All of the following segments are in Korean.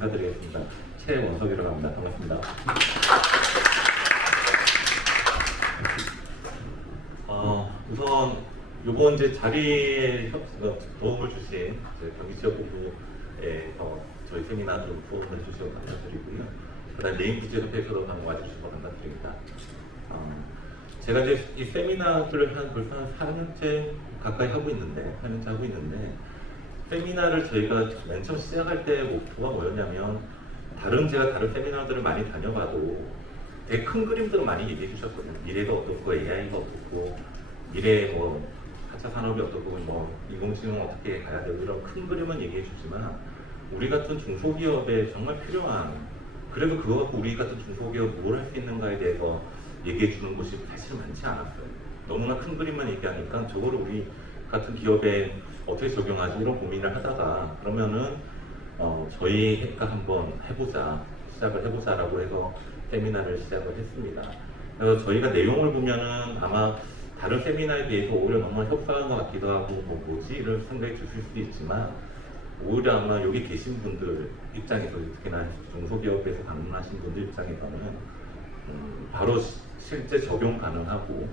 인사드리겠습니다. 최원석이라고 합니다. 반갑습니다. 우선 이번 이제 자리에 도움을 주신 경기지역본부에서 저희 세미나 좀 도움을 해주셔서 감사드리고요. 그다음 메인비즈협회에서도 와주셔서 감사드립니다. 제가 이제 이 세미나를 벌써 한 4년째 가까이 하고 있는데, 세미나를 저희가 맨 처음 시작할 때 목표가 뭐였냐면, 제가 다른 세미나들을 많이 다녀봐도 되게 큰 그림들을 많이 얘기해 주셨거든요. 미래가 어떻고, AI가 어떻고, 미래 뭐 4차 산업이 어떻고, 뭐 인공지능 어떻게 가야 되고, 이런 큰 그림은 얘기해 주지만, 우리 같은 중소기업에 정말 필요한, 그래도 그거 갖고 우리 같은 중소기업 뭘 할 수 있는가에 대해서 얘기해 주는 곳이 사실 많지 않았어요. 너무나 큰 그림만 얘기하니까 저거를 우리 같은 기업에 어떻게 적용하지, 이런 고민을 하다가, 그러면은 저희가 한번 시작을 해보자라고 해서 세미나를 시작을 했습니다. 그래서 저희가 내용을 보면은 아마 다른 세미나에 비해서 오히려 너무 협소한 것 같기도 하고, 뭐지? 이런 생각이 드실 수도 있지만, 오히려 아마 여기 계신 분들 입장에서, 특히나 중소기업에서 방문하신 분들 입장에서는 바로 실제 적용 가능하고,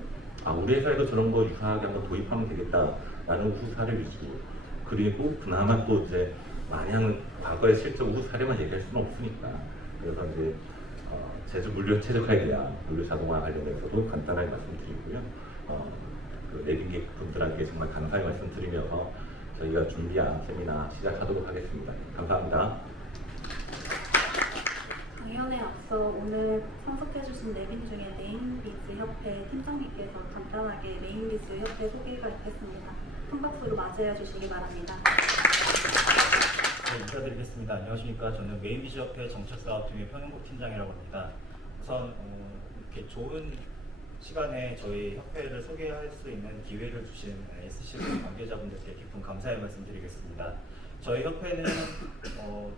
우리 회사에도 저런 거 유사하게 한번 도입하면 되겠다라는 우수 사례 위주로, 그리고 그나마 또 이제 마냥 과거의 실적 우수 사례만 얘기할 수는 없으니까, 그래서 이제 물류 최적화에 대한 물류 자동화 관련해서도 간단하게 말씀드리고요. 그 내빈객 분들에게 정말 감사의 말씀드리면서 저희가 준비한 세미나 시작하도록 하겠습니다. 감사합니다. 강연에 앞서 오늘 참석해주신 내빈 중에 메인비즈 협회 팀장님께서 간단하게 메인비즈 협회 소개가 있겠습니다. 큰 박수로 맞이해 주시기 바랍니다. 네, 인사드리겠습니다. 안녕하십니까. 저는 메인비즈 협회 정책사업팀의 편은국 팀장이라고 합니다. 우선 이렇게 좋은 시간에 저희 협회를 소개할 수 있는 기회를 주신 SC 관계자분들께 깊은 감사의 말씀드리겠습니다. 저희 협회는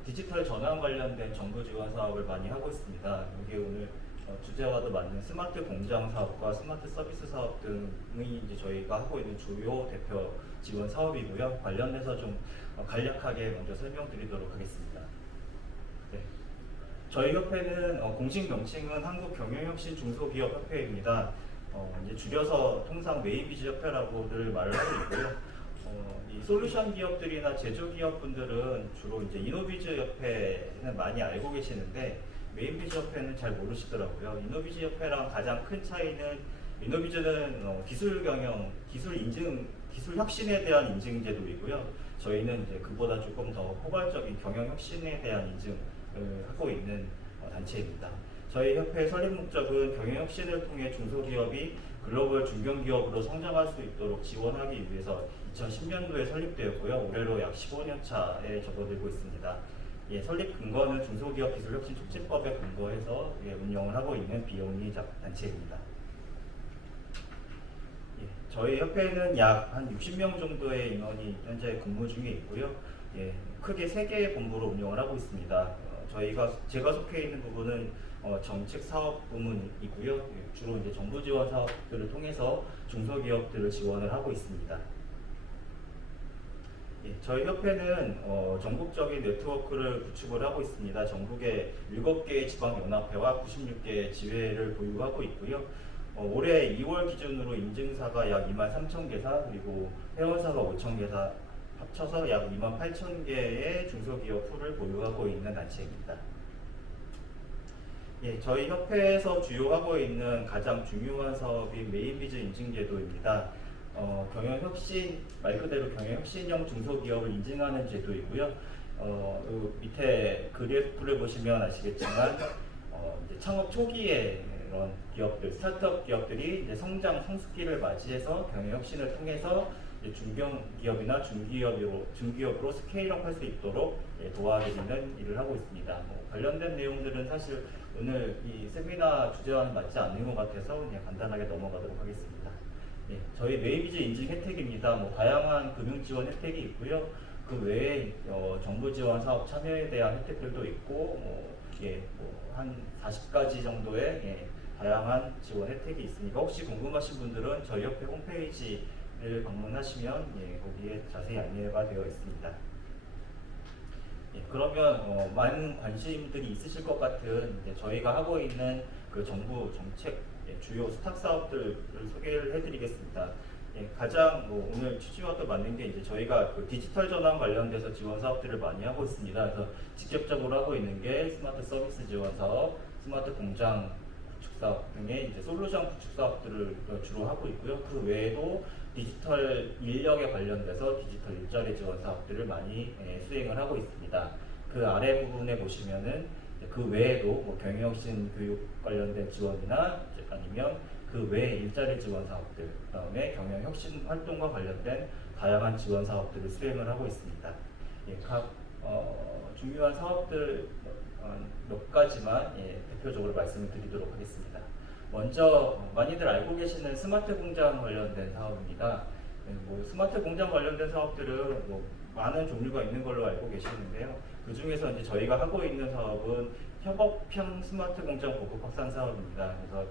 디지털 전환 관련된 정부 지원 사업을 많이 하고 있습니다. 여기 오늘 주제와도 맞는 스마트 공장 사업과 스마트 서비스 사업 등이 이제 저희가 하고 있는 주요 대표 지원 사업이고요. 관련해서 좀 간략하게 먼저 설명드리도록 하겠습니다. 네. 저희 협회는 공식 명칭은 한국경영혁신 중소기업 협회입니다. 이제 줄여서 통상 메인비즈 협회라고들 말을 하고 있고요. 이 솔루션 기업들이나 제조 기업 분들은 주로 이제 이노비즈 협회는 많이 알고 계시는데, 메인비즈 협회는 잘 모르시더라고요. 이노비즈 협회랑 가장 큰 차이는, 이노비즈는 기술 경영, 기술 혁신에 대한 인증 제도이고요. 저희는 이제 그보다 조금 더 포괄적인 경영 혁신에 대한 인증을 하고 있는 단체입니다. 저희 협회의 설립 목적은 경영 혁신을 통해 중소기업이 글로벌 중견기업으로 성장할 수 있도록 지원하기 위해서 2010년도에 설립되었고요. 올해로 약 15년 차에 접어들고 있습니다. 설립 근거는 중소기업 기술혁신 촉진법에 근거해서 운영을 하고 있는 비영리 단체입니다. 저희 협회는 약 한 60명 정도의 인원이 현재 근무 중에 있고요. 크게 3개의 본부로 운영을 하고 있습니다. 제가 속해 있는 부분은 정책 사업 부문이고요. 주로 이제 정부 지원 사업들을 통해서 중소기업들을 지원을 하고 있습니다. 저희 협회는 전국적인 네트워크를 구축을 하고 있습니다. 전국에 7개의 지방연합회와 96개의 지회를 보유하고 있고요. 올해 2월 기준으로 인증사가 약 23,000개사, 그리고 회원사가 5,000개사, 합쳐서 약 28,000개의 중소기업 풀을 보유하고 있는 단체입니다. 저희 협회에서 주요하고 있는 가장 중요한 사업이 메인비즈 인증제도입니다. 경영혁신, 말 그대로 경영혁신형 중소기업을 인증하는 제도이고요. 밑에 그래프를 보시면 아시겠지만, 이제 창업 초기에 이런 기업들, 스타트업 기업들이 이제 성숙기를 맞이해서 경영혁신을 통해서 중견기업이나 중기업으로 스케일업 할 수 있도록 도와드리는 일을 하고 있습니다. 관련된 내용들은 사실 오늘 이 세미나 주제와는 맞지 않는 것 같아서 그냥 간단하게 넘어가도록 하겠습니다. 저희 메인비즈 인증 혜택입니다. 다양한 금융 지원 혜택이 있고요. 그 외에 정부 지원 사업 참여에 대한 혜택들도 있고, 한 40가지 정도의 다양한 지원 혜택이 있으니까, 혹시 궁금하신 분들은 저희 협회 홈페이지를 방문하시면 거기에 자세히 안내가 되어 있습니다. 그러면 많은 관심들이 있으실 것 같은 이제 저희가 하고 있는 그 정부 정책 주요 수탁 사업들을 소개를 해드리겠습니다. 가장 오늘 취지와도 맞는 게 이제 저희가 그 디지털 전환 관련돼서 지원 사업들을 많이 하고 있습니다. 그래서 직접적으로 하고 있는 게 스마트 서비스 지원 사업, 스마트 공장 구축 사업 등의 이제 솔루션 구축 사업들을 주로 하고 있고요. 그 외에도 디지털 인력에 관련돼서 디지털 일자리 지원 사업들을 많이 수행을 하고 있습니다. 그 아래 부분에 보시면은 그 외에도 경영혁신 교육 관련된 지원이나 아니면 그 외에 일자리 지원 사업들, 그다음에 경영혁신 활동과 관련된 다양한 지원 사업들을 수행을 하고 있습니다. 각 중요한 사업들 몇 가지만 대표적으로 말씀을 드리도록 하겠습니다. 먼저 많이들 알고 계시는 스마트 공장 관련된 사업입니다. 스마트 공장 관련된 사업들은 많은 종류가 있는 걸로 알고 계시는데요. 그 중에서 이제 저희가 하고 있는 사업은 협업형 스마트 공장 보급 확산 사업입니다. 그래서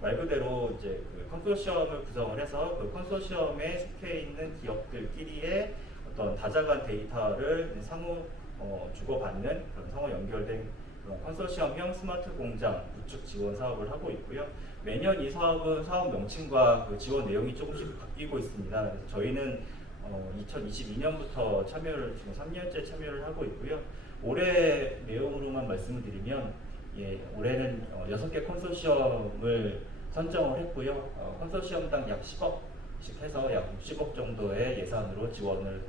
말 그대로 이제 그 컨소시엄을 구성을 해서 그 컨소시엄에 속해 있는 기업들끼리의 어떤 다자간 데이터를 상호 주고받는 그런 상호 연결된 그런 컨소시엄형 스마트 공장 구축 지원 사업을 하고 있고요. 매년 이 사업은 사업 명칭과 그 지원 내용이 조금씩 바뀌고 있습니다. 그래서 저희는 2022년부터 참여를 지금 3년째 참여를 하고 있고요. 올해 내용으로만 말씀을 드리면 올해는 6개 컨소시엄을 선정을 했고요. 컨소시엄당 약 10억씩 해서 약 60억 정도의 예산으로 지원을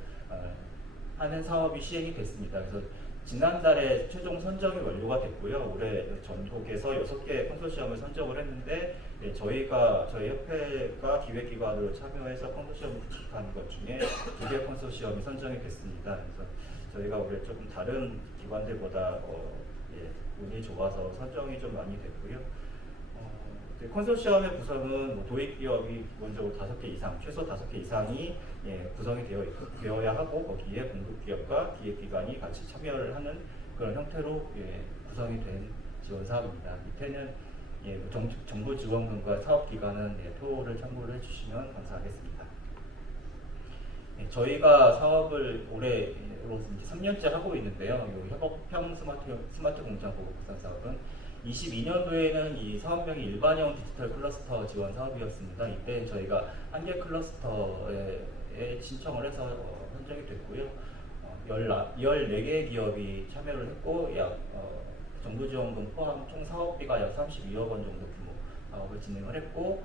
하는 사업이 시행이 됐습니다. 그래서 지난달에 최종 선정이 완료가 됐고요. 올해 전국에서 6개 컨소시엄을 선정을 했는데 저희 협회가 기획기관으로 참여해서 컨소시엄을 구축한 것 중에 2개 컨소시엄이 선정이 됐습니다. 그래서 저희가 올해 조금 다른 기관들보다 운이 좋아서 선정이 좀 많이 됐고요. 컨소시엄의 구성은 도입 기업이 기본적으로 5개 이상, 최소 5개 이상이 구성이 되어야 하고 거기에 공급 기업과 기획 기관이 같이 참여를 하는 그런 형태로 구성이 된 지원 사업입니다. 밑에는 정부 지원금과 사업 기간은 표를 참고를 해주시면 감사하겠습니다. 저희가 사업을 올해로 3년째 하고 있는데요. 이 협업형 스마트 공장 보급 확산 사업은 22년도에는 이 사업명이 일반형 디지털 클러스터 지원 사업이었습니다. 이때 저희가 한 개 클러스터에 신청을 해서 선정이 됐고요. 14개의 기업이 참여를 했고 정부 지원금 포함 총 사업비가 약 32억 원 정도 규모 사업을 진행을 했고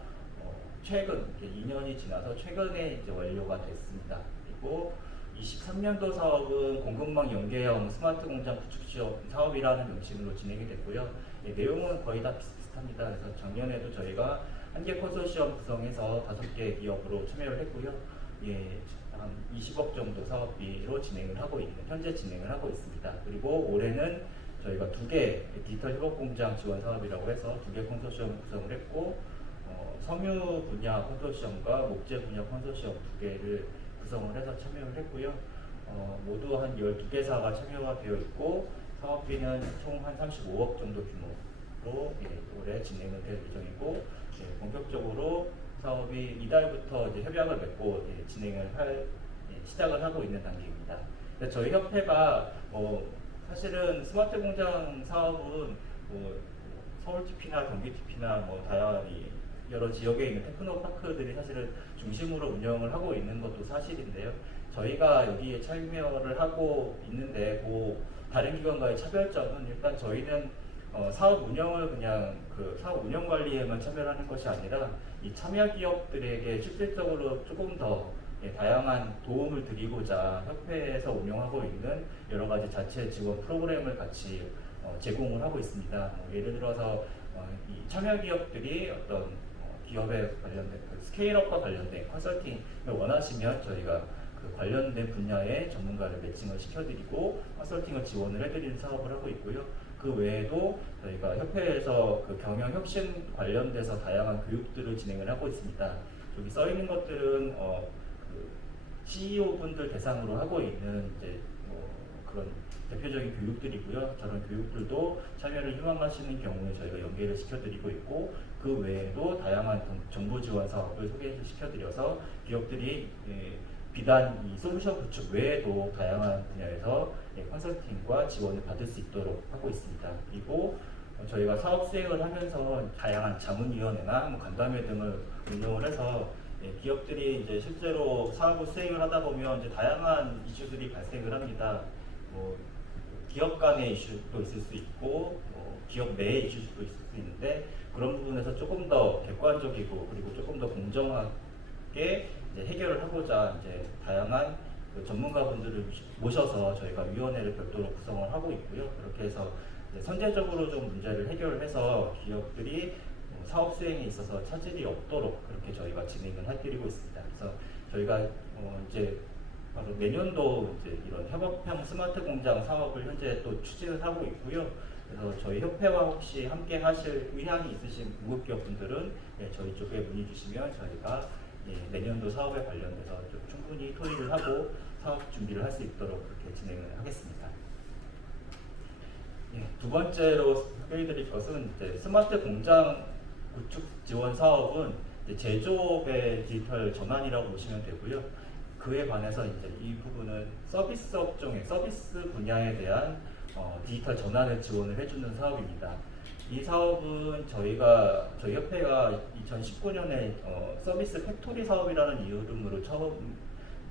최근 2년이 지나서 최근에 이제 완료가 됐습니다. 그리고 23년도 사업은 공급망 연계형 스마트 공장 구축 사업이라는 명칭으로 진행이 됐고요. 내용은 거의 다 비슷합니다. 그래서 작년에도 저희가 한 개 컨소시엄 구성해서 5개 기업으로 참여를 했고요. 한 20억 정도 사업비로 현재 진행을 하고 있습니다. 그리고 올해는 저희가 2개 디지털 협업공장 지원 사업이라고 해서 2개 컨소시엄 구성을 했고 섬유 분야 컨소시엄과 목재 분야 컨소시엄 2개를 구성을 해서 참여를 했고요. 모두 한 12개사가 참여가 되어 있고 사업비는 총 한 35억 정도 규모로 올해 진행을 될 예정이고 본격적으로 사업이 이달부터 이제 협약을 맺고 시작을 하고 있는 단계입니다. 저희 협회가 사실은 스마트 공장 사업은 서울 TP나 경기 TP나 다양한 여러 지역에 있는 테크노파크들이 사실은 중심으로 운영을 하고 있는 것도 사실인데요. 저희가 여기에 참여를 하고 있는데 다른 기관과의 차별점은 일단 저희는 사업 운영을 그냥 사업 운영 관리에만 참여를 하는 것이 아니라 이 참여 기업들에게 실질적으로 조금 더 다양한 도움을 드리고자 협회에서 운영하고 있는 여러 가지 자체 지원 프로그램을 같이 제공을 하고 있습니다. 예를 들어서 이 참여 기업들이 어떤 기업에 관련된 스케일업과 관련된 컨설팅을 원하시면 저희가 그 관련된 분야의 전문가를 매칭을 시켜드리고 컨설팅을 지원을 해드리는 사업을 하고 있고요. 그 외에도 저희가 협회에서 그 경영 혁신 관련돼서 다양한 교육들을 진행을 하고 있습니다. 여기 써 있는 것들은 CEO 분들 대상으로 하고 있는 그런 대표적인 교육들이고요. 저런 교육들도 참여를 희망하시는 경우에 저희가 연계를 시켜드리고 있고 그 외에도 다양한 정부 지원 사업을 소개시켜드려서 기업들이 비단 이 솔루션 구축 외에도 다양한 분야에서 컨설팅과 지원을 받을 수 있도록 하고 있습니다. 그리고 저희가 사업 수행을 하면서 다양한 자문위원회나 간담회 등을 운영을 해서 기업들이 이제 실제로 사업을 수행을 하다 보면 이제 다양한 이슈들이 발생을 합니다. 뭐 기업 간의 이슈도 있을 수 있고 기업 내의 이슈도 있을 수 있는데 그런 부분에서 조금 더 객관적이고 그리고 조금 더 공정하게 이제 해결을 하고자 이제 다양한 그 전문가분들을 모셔서 저희가 위원회를 별도로 구성을 하고 있고요. 그렇게 해서 이제 선제적으로 좀 문제를 해결을 해서 기업들이 사업 수행에 있어서 차질이 없도록 그렇게 저희가 진행을 해드리고 있습니다. 그래서 저희가 이제 바로 내년도 이제 이런 협업형 스마트 공장 사업을 현재 또 추진을 하고 있고요. 그래서 저희 협회와 혹시 함께 하실 의향이 있으신 무급기업분들은 저희 쪽에 문의 주시면 저희가 내년도 사업에 관련돼서 좀 충분히 토의를 하고 사업 준비를 할 수 있도록 그렇게 진행을 하겠습니다. 두 번째로 소개해드릴 것은 이제 스마트 공장 구축 지원 사업은 이제 제조업의 디지털 전환이라고 보시면 되고요. 그에 관해서 이제 이 부분은 서비스 업종의 서비스 분야에 대한 디지털 전환을 지원을 해주는 사업입니다. 이 사업은 저희 협회가 2019년에 서비스 팩토리 사업이라는 이름으로 처음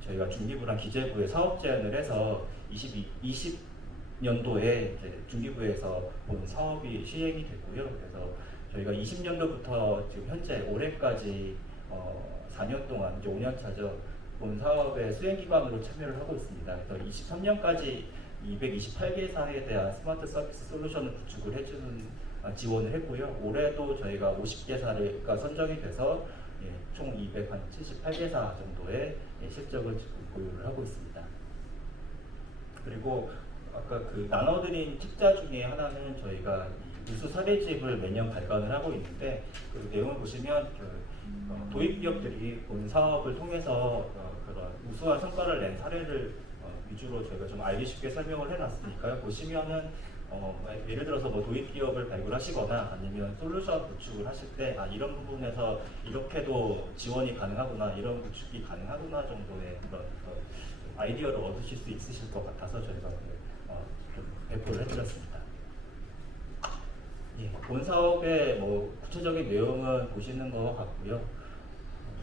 저희가 중기부랑 기재부에 사업 제안을 해서 20년도에 이제 중기부에서 본 사업이 시행이 됐고요. 그래서 저희가 20년도부터 지금 현재 올해까지 4년 동안 이제 5년 차죠. 본 사업의 수행 기반으로 참여를 하고 있습니다. 그래서 23년까지 228개사에 대한 스마트 서비스 솔루션을 구축을 해주는 지원을 했고요. 올해도 저희가 50개사가 선정이 돼서 총 278개사 정도의 실적을 지금 보유를 하고 있습니다. 그리고 아까 그 나눠드린 책자 중에 하나는 저희가 우수 사례집을 매년 발간을 하고 있는데 그 내용을 보시면 도입 기업들이 본 사업을 통해서 그런 우수한 성과를 낸 사례를 위주로 저희가 좀 알기 쉽게 설명을 해놨으니까요. 보시면은 예를 들어서 뭐 도입 기업을 발굴하시거나 아니면 솔루션 구축을 하실 때 이런 부분에서 이렇게도 지원이 가능하구나, 이런 구축이 가능하구나 정도의 그런 아이디어를 얻으실 수 있으실 것 같아서 저희가 좀 배포를 해드렸습니다. 본 사업의 뭐 구체적인 내용은 보시는 것 같고요.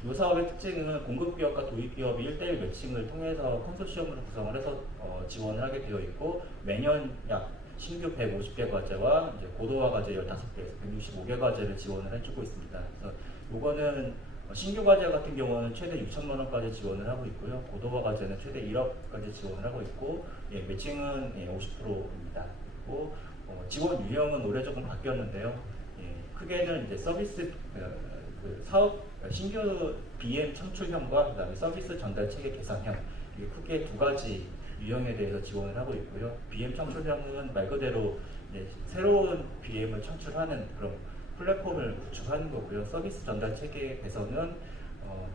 이 사업의 특징은 공급기업과 도입기업이 1대1 매칭을 통해서 컨소시엄으로 구성을 해서 지원을 하게 되어 있고 매년 약 신규 150개 과제와 이제 고도화 과제 15개에서 165개 과제를 지원을 해주고 있습니다. 그래서 이거는 신규 과제 같은 경우는 최대 6천만 원까지 지원을 하고 있고요. 고도화 과제는 최대 1억까지 지원을 하고 있고 매칭은 50%입니다. 그리고 지원 유형은 올해 조금 바뀌었는데요. 크게는 이제 서비스 사업 신규 BM 창출형과 그다음에 서비스 전달 체계 개선형 이게 크게 두 가지 유형에 대해서 지원을 하고 있고요. BM 창출형은 말 그대로 새로운 BM을 창출하는 그런 플랫폼을 구축하는 거고요. 서비스 전달 체계 개선은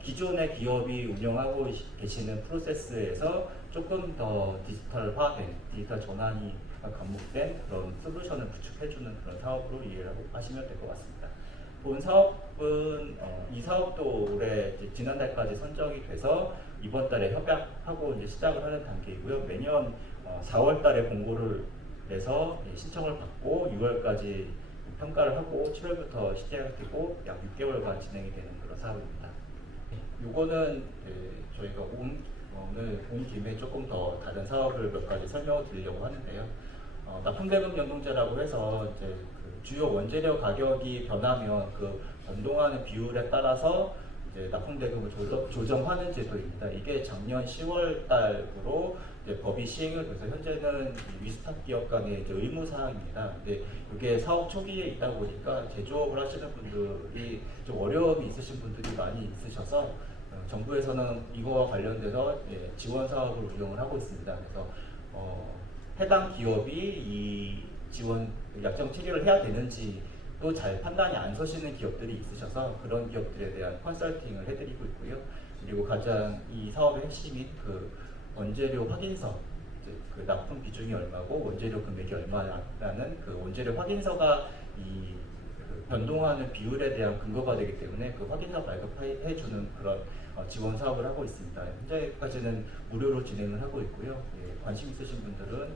기존의 기업이 운영하고 계시는 프로세스에서 조금 더 디지털화된 디지털 전환이 접목된 그런 솔루션을 구축해주는 그런 사업으로 이해를 하시면 될 것 같습니다. 본 사업은 이 사업도 올해 지난달까지 선정이 돼서 이번 달에 협약하고 이제 시작을 하는 단계이고요. 매년 4월 달에 공고를 내서 신청을 받고 6월까지 평가를 하고 7월부터 시작되고 약 6개월간 진행이 되는 그런 사업입니다. 이거는 저희가 오늘 온 김에 조금 더 다른 사업을 몇 가지 설명을 드리려고 하는데요. 납품대금 연동제라고 해서 이제 그 주요 원재료 가격이 변하면 그 변동하는 비율에 따라서 이제 납품대금을 조정하는 제도입니다. 이게 작년 10월 달으로 법이 시행을 돼서 현재는 위스탁 기업 간의 이제 의무 사항입니다. 근데 이게 사업 초기에 있다 보니까 제조업을 하시는 분들이 좀 어려움이 있으신 분들이 많이 있으셔서 정부에서는 이거와 관련돼서 지원 사업을 운영을 하고 있습니다. 그래서 해당 기업이 이 지원 약정 체결을 해야 되는지 또 잘 판단이 안 서시는 기업들이 있으셔서 그런 기업들에 대한 컨설팅을 해드리고 있고요. 그리고 가장 이 사업의 핵심인 그 원재료 확인서, 그 납품 비중이 얼마고 원재료 금액이 얼마라는 그 원재료 확인서가 이 변동하는 비율에 대한 근거가 되기 때문에 그 확인서 발급해주는 그런 지원 사업을 하고 있습니다. 현재까지는 무료로 진행을 하고 있고요. 예, 관심 있으신 분들은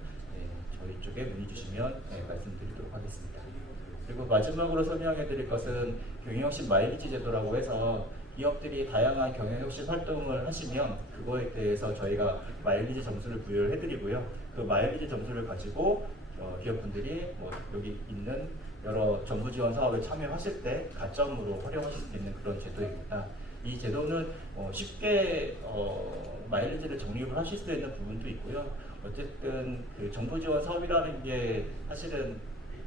저희 쪽에 문의 주시면 말씀드리도록 하겠습니다. 그리고 마지막으로 설명해 드릴 것은 경영혁신 마일리지 제도라고 해서 기업들이 다양한 경영혁신 활동을 하시면 그거에 대해서 저희가 마일리지 점수를 부여를 해드리고요. 그 마일리지 점수를 가지고 기업분들이 여기 있는 여러 정부 지원 사업에 참여하실 때 가점으로 활용하실 수 있는 그런 제도입니다. 이 제도는 쉽게 마일리지를 적립을 하실 수 있는 부분도 있고요. 어쨌든 그 정부 지원 사업이라는 게 사실은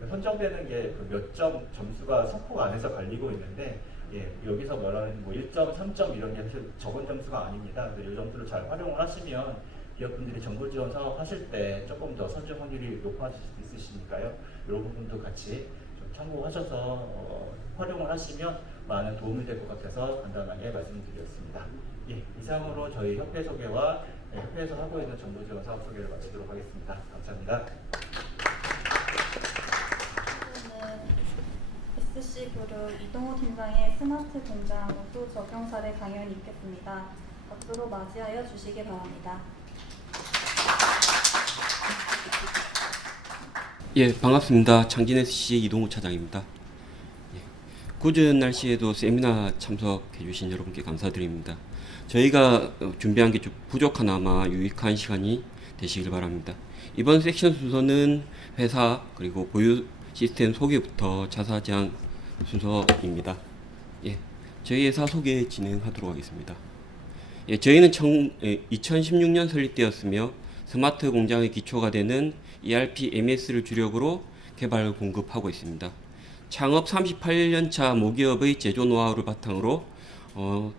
선정되는 게 몇 점 점수가 선포 안에서 갈리고 있는데 여기서 말하는 1점, 3점 이런 게 사실 적은 점수가 아닙니다. 그래서 이 점수를 잘 활용을 하시면 기업분들이 정부 지원 사업 하실 때 조금 더 선정 확률이 높아질 수 있으시니까요. 이런 부분도 같이 좀 참고하셔서 활용을 하시면 많은 도움이 될 것 같아서 간단하게 말씀드렸습니다. 이상으로 저희 협회 소개와 협회에서 하고 있는 정부 지원 사업 소개를 마치도록 하겠습니다. 감사합니다. SC그룹 이동호 팀장의 스마트 공장 우수 적용 사례 강연이 있겠습니다. 박수로 맞이하여 주시기 바랍니다. 예, 반갑습니다. 창진 SC 이동우 차장입니다. 굳은 날씨에도 세미나 참석해 주신 여러분께 감사드립니다. 저희가 준비한 게 좀 부족하나마 유익한 시간이 되시길 바랍니다. 이번 섹션 순서는 회사 그리고 보유 시스템 소개부터 자사제한 순서입니다. 저희 회사 소개 진행하도록 하겠습니다. 저희는 2016년 설립되었으며 스마트 공장의 기초가 되는 ERP MES를 주력으로 개발 공급하고 있습니다. 창업 38년차 모기업의 제조 노하우를 바탕으로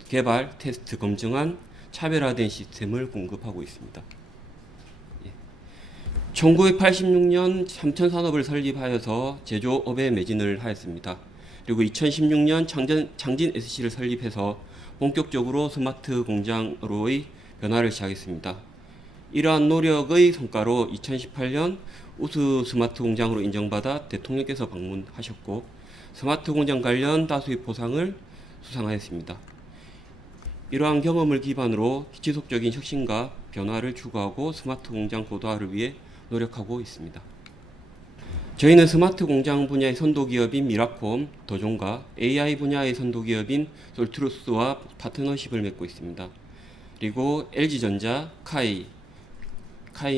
개발, 테스트, 검증한 차별화된 시스템을 공급하고 있습니다. 1986년 삼천산업을 설립하여서 제조업에 매진을 하였습니다. 그리고 2016년 창진 SC를 설립해서 본격적으로 스마트 공장으로의 변화를 시작했습니다. 이러한 노력의 성과로 2018년 우수 스마트 공장으로 인정받아 대통령께서 방문하셨고 스마트 공장 관련 다수의 포상을 수상하였습니다. 이러한 경험을 기반으로 지속적인 혁신과 변화를 추구하고 스마트 공장 고도화를 위해 노력하고 있습니다. 저희는 스마트 공장 분야의 선도 기업인 미라콤, 도종과 AI 분야의 선도 기업인 솔트루스와 파트너십을 맺고 있습니다. 그리고 LG전자, 카이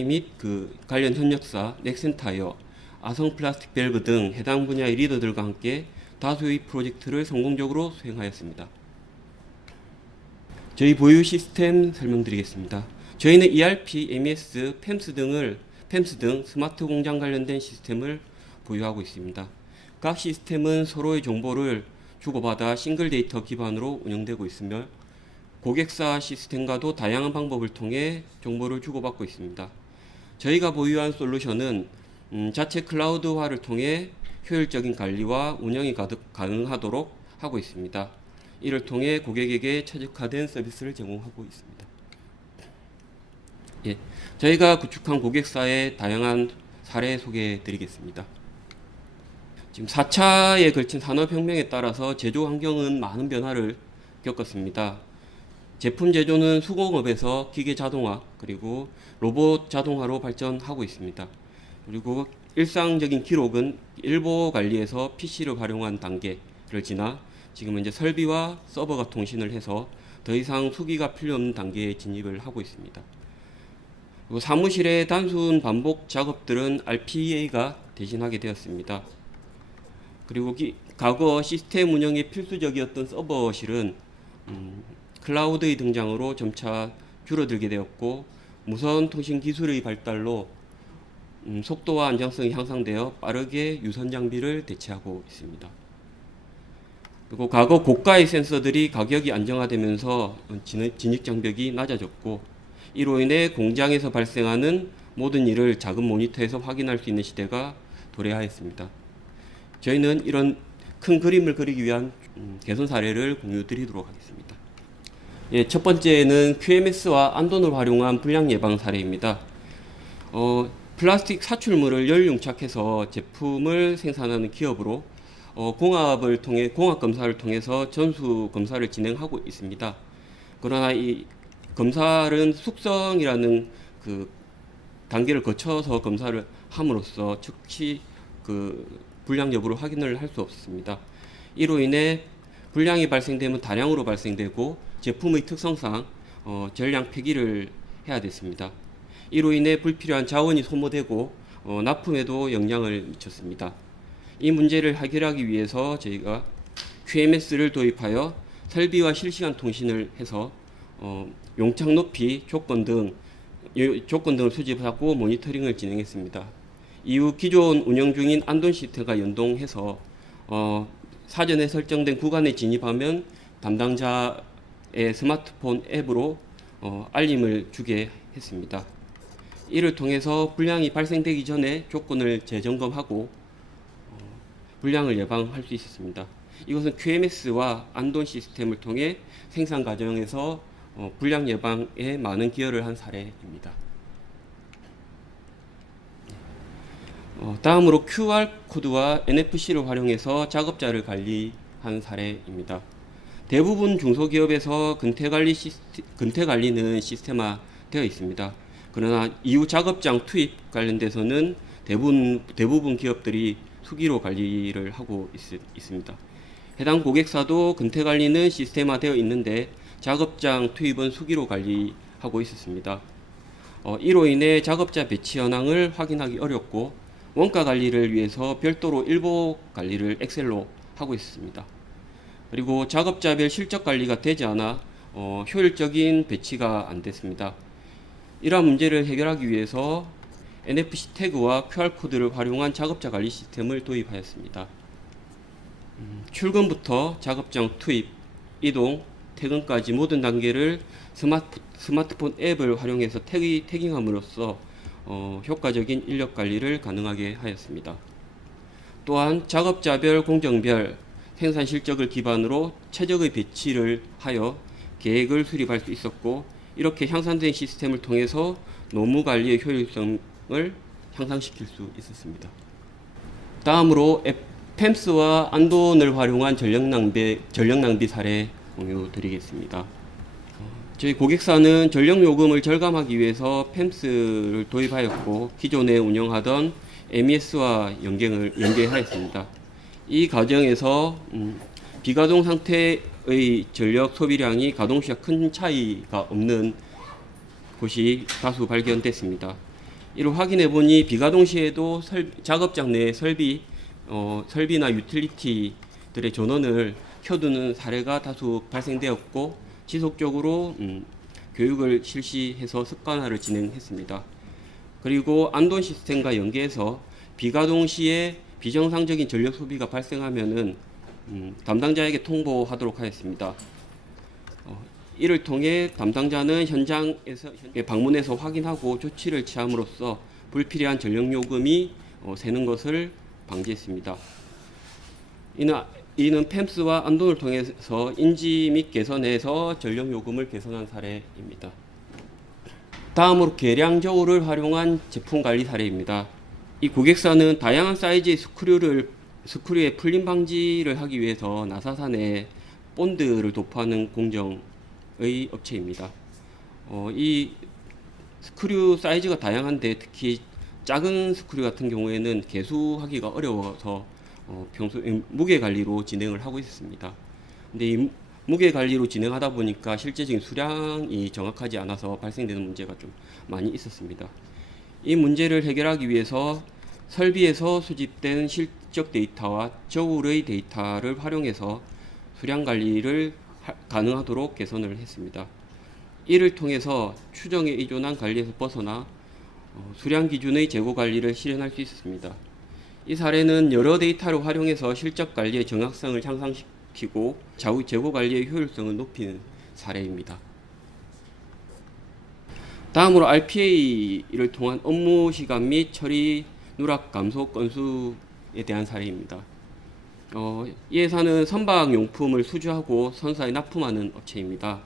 및 그 관련 협력사, 넥센타이어, 아성 플라스틱 밸브 등 해당 분야의 리더들과 함께 다수의 프로젝트를 성공적으로 수행하였습니다. 저희 보유 시스템 설명드리겠습니다. 저희는 ERP, MES, PEMS 등 스마트 공장 관련된 시스템을 보유하고 있습니다. 각 시스템은 서로의 정보를 주고받아 싱글 데이터 기반으로 운영되고 있으며 고객사 시스템과도 다양한 방법을 통해 정보를 주고받고 있습니다. 저희가 보유한 솔루션은 자체 클라우드화를 통해 효율적인 관리와 운영이 가능하도록 하고 있습니다. 이를 통해 고객에게 최적화된 서비스를 제공하고 있습니다. 저희가 구축한 고객사의 다양한 사례 소개해 드리겠습니다. 지금 4차에 걸친 산업혁명에 따라서 제조 환경은 많은 변화를 겪었습니다. 제품 제조는 수공업에서 기계 자동화 그리고 로봇 자동화로 발전하고 있습니다. 그리고 일상적인 기록은 일보 관리에서 PC를 활용한 단계를 지나 지금은 이제 설비와 서버가 통신을 해서 더 이상 수기가 필요 없는 단계에 진입을 하고 있습니다. 그리고 사무실의 단순 반복 작업들은 RPA가 대신하게 되었습니다. 그리고 과거 시스템 운영에 필수적이었던 서버실은 클라우드의 등장으로 점차 줄어들게 되었고 무선 통신 기술의 발달로 속도와 안정성이 향상되어 빠르게 유선 장비를 대체하고 있습니다. 그리고 과거 고가의 센서들이 가격이 안정화되면서 진입 장벽이 낮아졌고 이로 인해 공장에서 발생하는 모든 일을 작은 모니터에서 확인할 수 있는 시대가 도래하였습니다. 저희는 이런 큰 그림을 그리기 위한 개선 사례를 공유드리도록 하겠습니다. 첫 번째는 QMS와 안돈을 활용한 불량 예방 사례입니다. 플라스틱 사출물을 열융착해서 제품을 생산하는 기업으로 공학 검사를 통해서 전수 검사를 진행하고 있습니다. 그러나 이 검사는 숙성이라는 그 단계를 거쳐서 검사를 함으로써 즉시 그 불량 여부를 확인을 할 수 없습니다. 이로 인해 불량이 발생되면 다량으로 발생되고 제품의 특성상 전량 폐기를 해야 됐습니다. 이로 인해 불필요한 자원이 소모되고 납품에도 영향을 미쳤습니다. 이 문제를 해결하기 위해서 저희가 QMS를 도입하여 설비와 실시간 통신을 해서 용착 높이 조건 등을 수집하고 모니터링을 진행했습니다. 이후 기존 운영 중인 안돈 시스템과 연동해서 사전에 설정된 구간에 진입하면 담당자의 스마트폰 앱으로 알림을 주게 했습니다. 이를 통해서 불량이 발생되기 전에 조건을 재점검하고 불량을 예방할 수 있었습니다. 이것은 QMS와 안돈 시스템을 통해 생산 과정에서 불량 예방에 많은 기여를 한 사례입니다. 다음으로 QR코드와 NFC를 활용해서 작업자를 관리한 사례입니다. 대부분 중소기업에서 근태 관리는 시스템화되어 있습니다. 그러나 이후 작업장 투입 관련돼서는 대부분 기업들이 수기로 관리를 하고 있습니다. 해당 고객사도 근태 관리는 시스템화되어 있는데 작업장 투입은 수기로 관리하고 있었습니다. 이로 인해 작업자 배치 현황을 확인하기 어렵고 원가 관리를 위해서 별도로 일복 관리를 엑셀로 하고 있습니다. 그리고 작업자별 실적 관리가 되지 않아 효율적인 배치가 안 됐습니다. 이러한 문제를 해결하기 위해서 NFC 태그와 QR코드를 활용한 작업자 관리 시스템을 도입하였습니다. 출근부터 작업장 투입, 이동, 퇴근까지 모든 단계를 스마트폰 앱을 활용해서 태깅함으로써 효과적인 인력 관리를 가능하게 하였습니다. 또한 작업자별 공정별 생산 실적을 기반으로 최적의 배치를 하여 계획을 수립할 수 있었고, 이렇게 향상된 시스템을 통해서 노무 관리의 효율성을 향상시킬 수 있었습니다. 다음으로 펨스와 안돈을 활용한 전력 낭비 사례 공유 드리겠습니다. 저희 고객사는 전력 요금을 절감하기 위해서 펨스를 도입하였고 기존에 운영하던 MES와 연계하였습니다. 이 과정에서 비가동 상태의 전력 소비량이 가동 시와 큰 차이가 없는 곳이 다수 발견됐습니다. 이를 확인해 보니 비가동 시에도 작업장 내 설비나 유틸리티들의 전원을 켜두는 사례가 다수 발생되었고, 지속적으로 교육을 실시해서 습관화를 진행했습니다. 그리고 안돈 시스템과 연계해서 비가동 시에 비정상적인 전력 소비가 발생하면은 담당자에게 통보하도록 하였습니다. 이를 통해 담당자는 현장에서 방문해서 확인하고 조치를 취함으로써 불필요한 전력 요금이 새는 것을 방지했습니다. 이는 펨스와 안돈을 통해서 인지 및 개선해서 전력 요금을 개선한 사례입니다. 다음으로 계량 저울을 활용한 제품 관리 사례입니다. 이 고객사는 다양한 사이즈의 스크류의 풀림 방지를 하기 위해서 나사산에 본드를 도포하는 공정의 업체입니다. 이 스크류 사이즈가 다양한데 특히 작은 스크류 같은 경우에는 개수하기가 어려워서 평소에 무게 관리로 진행을 하고 있습니다. 근데 이 무게 관리로 진행하다 보니까 실제적인 수량이 정확하지 않아서 발생되는 문제가 좀 많이 있었습니다. 이 문제를 해결하기 위해서 설비에서 수집된 실적 데이터와 저울의 데이터를 활용해서 수량 관리를 가능하도록 개선을 했습니다. 이를 통해서 추정에 의존한 관리에서 벗어나 수량 기준의 재고 관리를 실현할 수 있었습니다. 이 사례는 여러 데이터를 활용해서 실적 관리의 정확성을 향상시키고 재고 관리의 효율성을 높이는 사례입니다. 다음으로 RPA를 통한 업무 시간 및 처리 누락 감소 건수에 대한 사례입니다. 이 회사는 선박 용품을 수주하고 선사에 납품하는 업체입니다.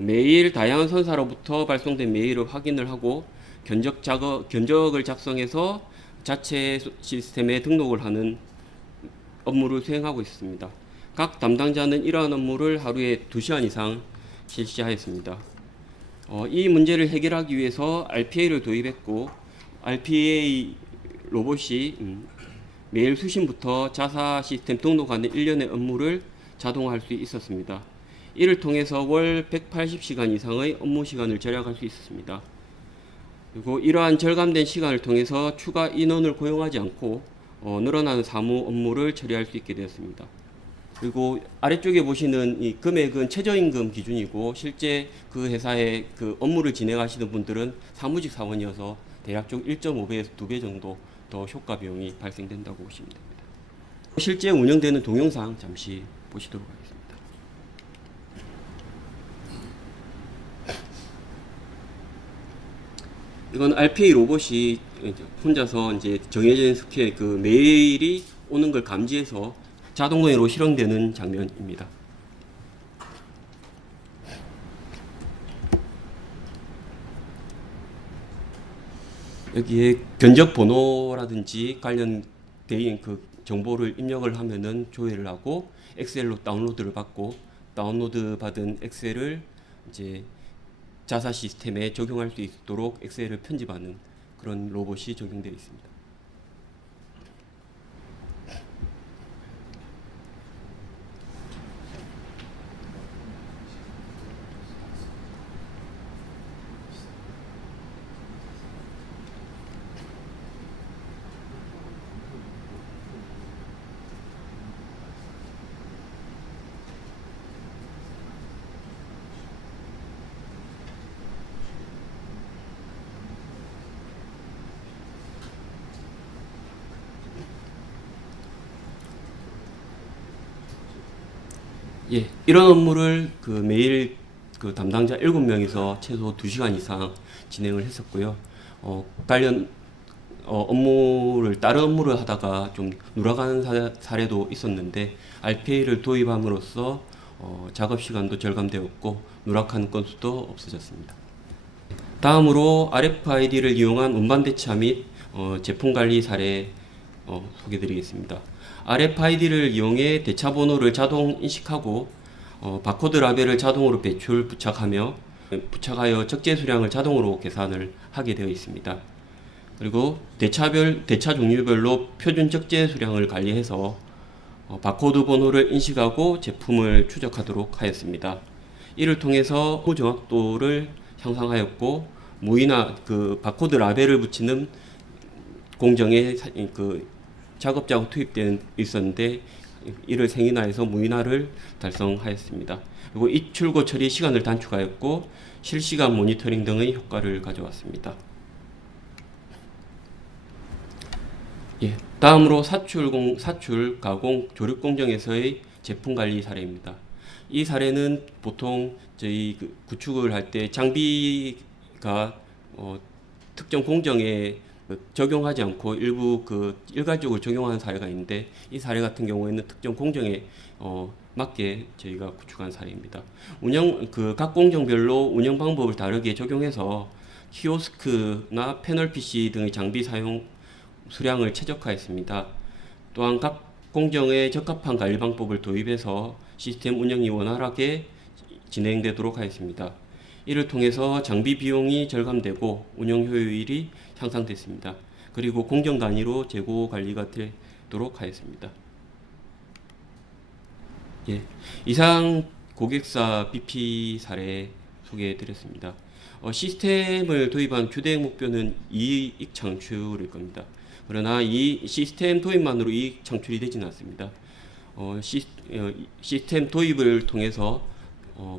매일 다양한 선사로부터 발송된 메일을 확인을 하고 견적을 작성해서 자체 시스템에 등록을 하는 업무를 수행하고 있습니다. 각 담당자는 이러한 업무를 하루에 2시간 이상 실시하였습니다. 이 문제를 해결하기 위해서 RPA를 도입했고 RPA 로봇이 매일 수신부터 자사 시스템 등록하는 일련의 업무를 자동화할 수 있었습니다. 이를 통해서 월 180시간 이상의 업무 시간을 절약할 수 있었습니다. 그리고 이러한 절감된 시간을 통해서 추가 인원을 고용하지 않고 늘어나는 사무 업무를 처리할 수 있게 되었습니다. 그리고 아래쪽에 보시는 이 금액은 최저임금 기준이고 실제 그 회사에 그 업무를 진행하시는 분들은 사무직 사원이어서 대략적 1.5배에서 2배 정도 더 효과 비용이 발생된다고 보시면 됩니다. 실제 운영되는 동영상 잠시 보시도록 하겠습니다. 이건 RPA 로봇이 혼자서 이제 정해진 스케일 그 메일이 오는 걸 감지해서 자동으로 실행되는 장면입니다. 여기에 견적 번호라든지 관련된 그 정보를 입력을 하면은 조회를 하고 엑셀로 다운로드를 받고 다운로드 받은 엑셀을 이제 자사 시스템에 적용할 수 있도록 엑셀을 편집하는 그런 로봇이 적용되어 있습니다. 예, 이런 업무를 그 매일 그 담당자 7명이서 최소 2시간 이상 진행을 했었고요. 관련 업무를 다른 업무를 하다가 좀 누락하는 사례도 있었는데 RPA를 도입함으로써 작업 시간도 절감되었고 누락하는 건수도 없어졌습니다. 다음으로 RFID를 이용한 운반 대차 및 제품 관리 사례 소개드리겠습니다. RFID를 이용해 대차 번호를 자동 인식하고 바코드 라벨을 자동으로 배출 부착하여 적재 수량을 자동으로 계산을 하게 되어 있습니다. 그리고 대차 종류별로 표준 적재 수량을 관리해서 바코드 번호를 인식하고 제품을 추적하도록 하였습니다. 이를 통해서 업무 정확도를 향상하였고 무인화 그 바코드 라벨을 붙이는 공정에 그 작업자가 투입되어 있었는데 이를 생인화해서 무인화를 달성하였습니다. 그리고 입출고 처리 시간을 단축하였고 실시간 모니터링 등의 효과를 가져왔습니다. 예, 다음으로 사출, 가공, 조립 공정에서의 제품 관리 사례입니다. 이 사례는 보통 저희 구축을 할 때 장비가 특정 공정에 적용하지 않고 일부 일괄적으로 적용하는 사례가 있는데 이 사례 같은 경우에는 특정 공정에 맞게 저희가 구축한 사례입니다. 각 공정별로 운영 방법을 다르게 적용해서 키오스크나 패널 PC 등의 장비 사용 수량을 최적화했습니다. 또한 각 공정에 적합한 관리 방법을 도입해서 시스템 운영이 원활하게 진행되도록 하였습니다. 이를 통해서 장비 비용이 절감되고 운영 효율이 향상됐습니다. 그리고 공정 단위로 재고 관리가 되도록 하였습니다. 예, 이상 고객사 BP 사례 소개해 드렸습니다. 시스템을 도입한 주된 목표는 이익 창출일 겁니다. 그러나 이 시스템 도입만으로 이익 창출이 되지는 않습니다. 시스템 도입을 통해서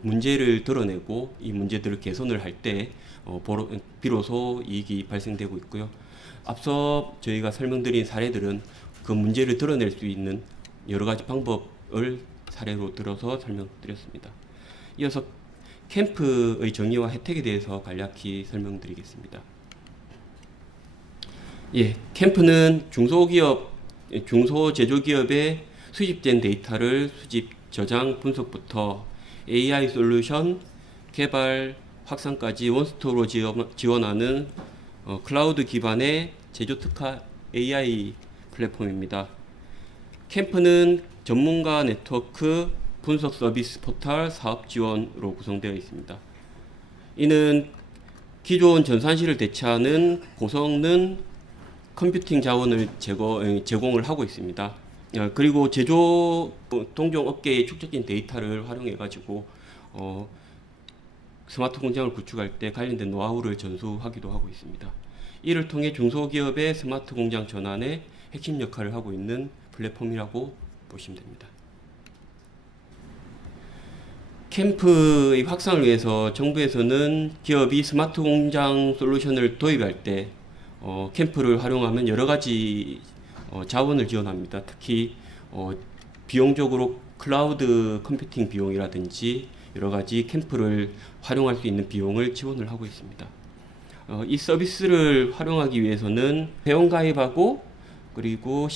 문제를 드러내고 이 문제들을 개선을 할 때 비로소 이익이 발생되고 있고요. 앞서 저희가 설명드린 사례들은 그 문제를 드러낼 수 있는 여러 가지 방법을 사례로 들어서 설명드렸습니다. 이어서 캠프의 정의와 혜택에 대해서 간략히 설명드리겠습니다. 예, 캠프는 중소제조기업의 수집된 데이터를 수집, 저장, 분석부터 AI 솔루션, 개발, 확산까지 원스톱으로 지원하는 클라우드 기반의 제조 특화 AI 플랫폼입니다. 캠프는 전문가 네트워크 분석 서비스 포털 사업 지원으로 구성되어 있습니다. 이는 기존 전산실을 대체하는 고성능 컴퓨팅 자원을 제공을 하고 있습니다. 그리고 제조 동종 업계의 축적된 데이터를 활용해 가지고 스마트 공장을 구축할 때 관련된 노하우를 전수하기도 하고 있습니다. 이를 통해 중소기업의 스마트 공장 전환에 핵심 역할을 하고 있는 플랫폼이라고 보시면 됩니다. 캠프의 확산을 위해서 정부에서는 기업이 스마트 공장 솔루션을 도입할 때 캠프를 활용하면 여러 가지 자원을 지원합니다. 특히 비용적으로 클라우드 컴퓨팅 비용이라든지 여러 가지 캠프를 활용할 수 있는 비용을 지원을 하고 있습니다. 이 서비스를 활용하기 위해서는 회원 가입하고 그리고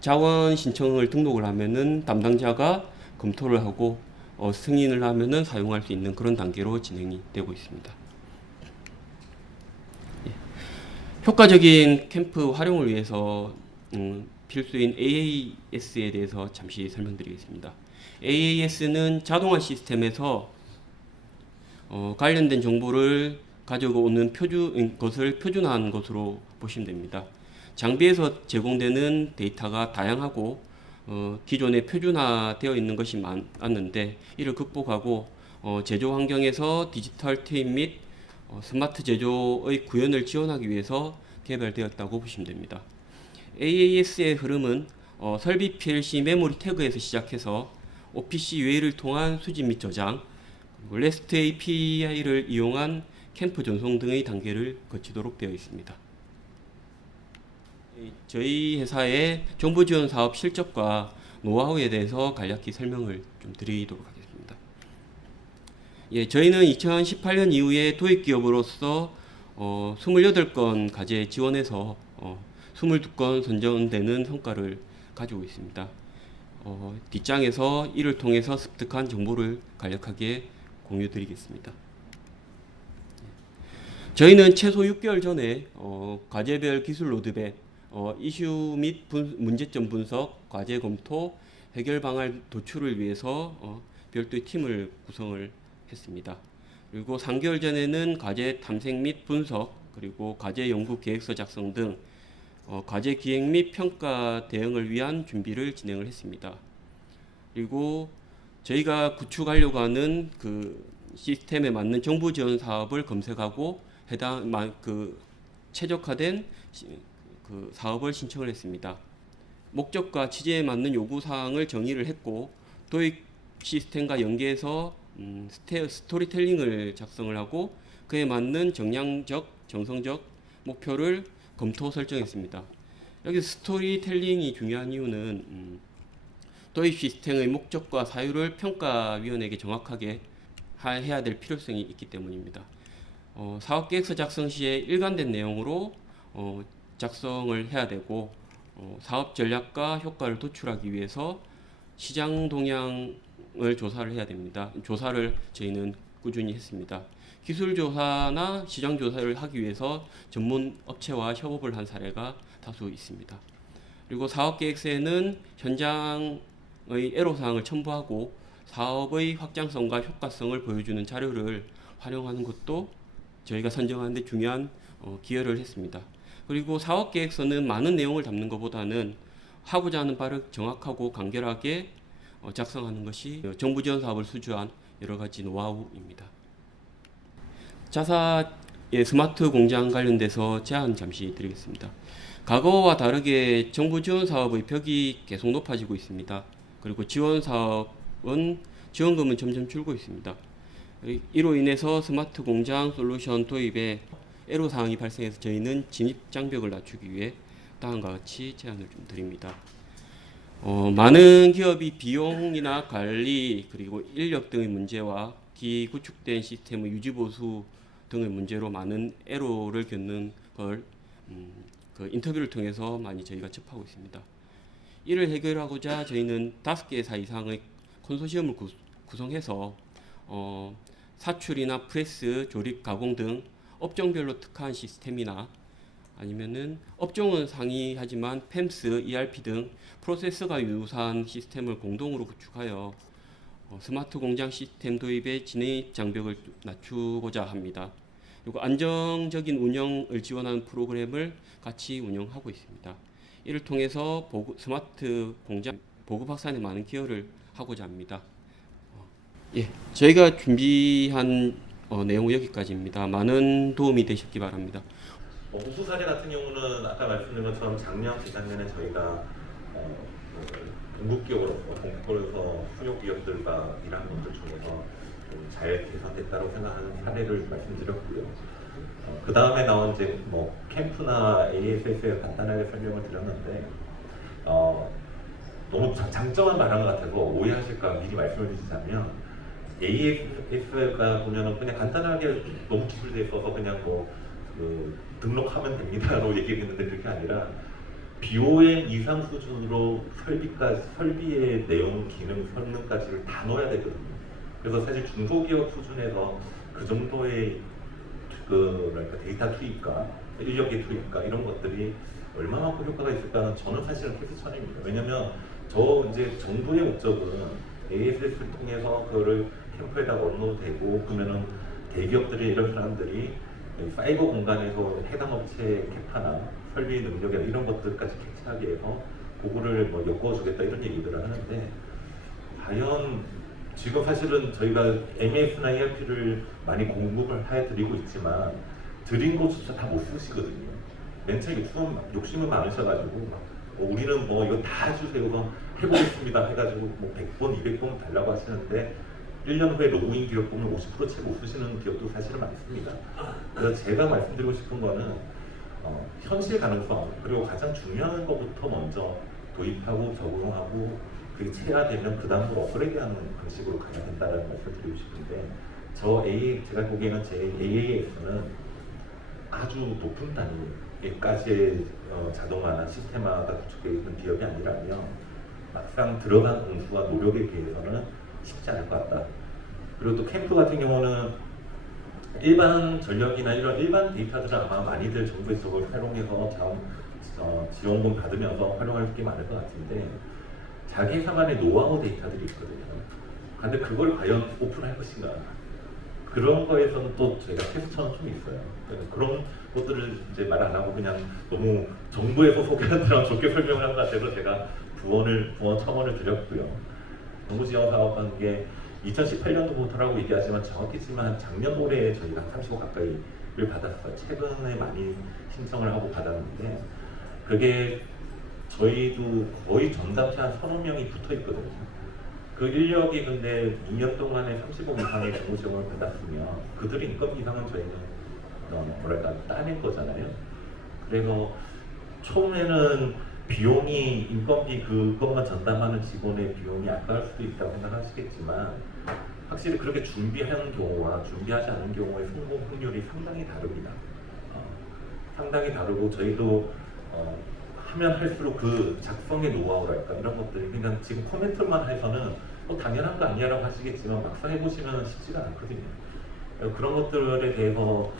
자원 신청을 등록을 하면은 담당자가 검토를 하고 승인을 하면은 사용할 수 있는 그런 단계로 진행이 되고 있습니다. 효과적인 캠프 활용을 위해서 필수인 AAS에 대해서 잠시 설명드리겠습니다. AAS는 자동화 시스템에서 관련된 정보를 가져오는 것을 표준화한 것으로 보시면 됩니다. 장비에서 제공되는 데이터가 다양하고 기존에 표준화되어 있는 것이 많았는데 이를 극복하고 제조 환경에서 디지털 트윈 및 스마트 제조의 구현을 지원하기 위해서 개발되었다고 보시면 됩니다. AAS의 흐름은 설비 PLC 메모리 태그에서 시작해서 OPC UA를 통한 수집 및 저장, REST API를 이용한 캠프 전송 등의 단계를 거치도록 되어 있습니다. 저희 회사의 정부 지원 사업 실적과 노하우에 대해서 간략히 설명을 좀 드리도록 하겠습니다. 저희는 2018년 이후에 도입 기업으로서 28건 과제 지원해서 22건 선정되는 성과를 가지고 있습니다. 뒷장에서 이를 통해서 습득한 정보를 간략하게 공유드리겠습니다. 저희는 최소 6개월 전에 과제별 기술 로드맵, 이슈 및 문제점 분석, 과제 검토, 해결 방안 도출을 위해서 별도의 팀을 구성을 했습니다. 그리고 3개월 전에는 과제 탐색 및 분석, 그리고 과제 연구 계획서 작성 등 과제 기획 및 평가 대응을 위한 준비를 진행을 했습니다. 그리고 저희가 구축하려고 하는 그 시스템에 맞는 정부 지원 사업을 검색하고 최적화된 그 사업을 신청을 했습니다. 목적과 취지에 맞는 요구 사항을 정의를 했고 도입 시스템과 연계해서 스토리텔링을 작성을 하고 그에 맞는 정량적, 정성적 목표를 검토 설정했습니다. 여기 스토리텔링이 중요한 이유는 도입 시스템의 목적과 사유를 평가위원에게 정확하게 해야 될 필요성이 있기 때문입니다. 사업계획서 작성 시에 일관된 내용으로 작성을 해야 되고 사업 전략과 효과를 도출하기 위해서 시장 동향을 조사를 해야 됩니다. 조사를 저희는 꾸준히 했습니다. 기술 조사나 시장 조사를 하기 위해서 전문 업체와 협업을 한 사례가 다수 있습니다. 그리고 사업계획서에는 현장의 애로사항을 첨부하고 사업의 확장성과 효과성을 보여주는 자료를 활용하는 것도 저희가 선정하는 데 중요한 기여를 했습니다. 그리고 사업계획서는 많은 내용을 담는 것보다는 하고자 하는 바를 정확하고 간결하게 작성하는 것이 정부 지원 사업을 수주한 여러 가지 노하우입니다. 자사의 스마트 공장 관련돼서 제안 잠시 드리겠습니다. 과거와 다르게 정부 지원 사업의 벽이 계속 높아지고 있습니다. 그리고 지원 사업은 지원금은 점점 줄고 있습니다. 이로 인해서 스마트 공장 솔루션 도입에 애로사항이 발생해서 저희는 진입 장벽을 낮추기 위해 다음과 같이 제안을 좀 드립니다. 많은 기업이 비용이나 관리 그리고 인력 등의 문제와 기구축된 시스템의 유지보수 등의 문제로 많은 애로를 겪는 걸 그 인터뷰를 통해서 많이 저희가 접하고 있습니다. 이를 해결하고자 저희는 5개 회사 이상의 컨소시엄을 구성해서 사출이나 프레스, 조립, 가공 등 업종별로 특화한 시스템이나 아니면은 업종은 상이하지만 펨스, ERP 등 프로세스가 유사한 시스템을 공동으로 구축하여 스마트 공장 시스템 도입의 진입 장벽을 낮추고자 합니다. 그리고 안정적인 운영을 지원하는 프로그램을 같이 운영하고 있습니다. 이를 통해서 스마트 공장 보급 확산에 많은 기여를 하고자 합니다. 예, 저희가 준비한 내용은 여기까지입니다. 많은 도움이 되셨기 바랍니다. 우수 사례 같은 경우는 아까 말씀드린 것처럼 작년, 재작년에 저희가 동국기업으로서 동국거래소 수요 기업들과 일한 것들 중에서 잘 개선됐다고 생각하는 사례를 말씀드렸고요. 그 다음에 나온 이제 뭐 캠프나 ASS에 간단하게 설명을 드렸는데 너무 장점만 말한 것 같아서 오해하실까 미리 말씀을 드리자면 ASS가 보면은 그냥 간단하게 너무 기술돼 있어서 그냥 등록하면 됩니다로 얘기했는데 그렇게 아니라 BOM 이상 수준으로 설비의 내용, 기능, 성능까지를 다 넣어야 되거든요. 그래서 사실 중소기업 수준에서 그 정도의 그러니까 데이터 투입과 인력의 투입과 이런 것들이 얼마만큼 효과가 있을까는 저는 사실은 퀘스천입니다. 왜냐면 이제 정부의 목적은 ASS를 통해서 그거를 캠프에다 업로드 되고 그러면은 대기업들이 이런 사람들이 사이버 공간에서 해당 업체 캐파나 설비 능력이나 이런 것들까지 캐치하기 위해서 그거를 엮어주겠다 이런 얘기들을 하는데 과연 지금 사실은 저희가 MES나 ERP를 많이 공급을 해드리고 있지만 드린 것조차 다 못 쓰시거든요. 맨 처음에 욕심은 많으셔가지고 우리는 이거 다 해주세요. 그럼 해보겠습니다 해가지고 100번, 200번 달라고 하시는데 1년 후에 로그인 기록 보면 50% 채 못 쓰시는 기업도 사실은 많습니다. 그래서 제가 말씀드리고 싶은 거는 현실 가능성 그리고 가장 중요한 것부터 먼저 도입하고 적용하고 그게 체화되면 그 다음으로 업그레이드하는 방식으로 가야 된다는 말씀을 드리고 싶은데 제가 보기에는 제 AAS는 아주 높은 단위까지의 자동화나 시스템화가 구축되어 있는 기업이 아니라면 막상 들어간 공수와 노력에 비해서는 쉽지 않을 것 같다. 그리고 또 캠프 같은 경우는 일반 전력이나 이런 일반 데이터들은 아마 많이들 정부에서 저걸 활용해서 지원금 받으면서 활용할 게 많을 것 같은데 자기 회사만의 노하우 데이터들이 있거든요. 근데 그걸 과연 오픈할 것인가? 그런 거에서는 또 저희가 퀘스천은 좀 있어요. 그런 것들을 이제 말 안 하고 그냥 너무 정부에서 소개하는 사람 좋게 설명을 한 것 같아서 제가 부원 첨언을 드렸고요. 정부 지원 사업하는 게 2018년도부터라고 얘기하지만 정확히지만 작년 올해 저희가 30억 가까이를 받았어요. 최근에 많이 신청을 하고 받았는데 그게 저희도 거의 전담시 한 30명이 붙어 있거든요. 그 인력이 근데 2년 동안에 30억 이상의 정부 지원을 받았으면 그들의 인건비 이상은 저희는 따낸 거잖아요. 그래서 처음에는 비용이 인건비 그것만 전담하는 직원의 비용이 아까울 수도 있다고 생각하시겠지만 확실히 그렇게 준비하는 경우와 준비하지 않은 경우의 성공 확률이 상당히 다릅니다. 상당히 다르고 저희도 하면 할수록 그 작성의 노하우랄까 이런 것들이 그냥 지금 코멘트만 해서는 당연한 거 아니야라고 하시겠지만 막상 해보시면 쉽지가 않거든요. 그런 것들에 대해서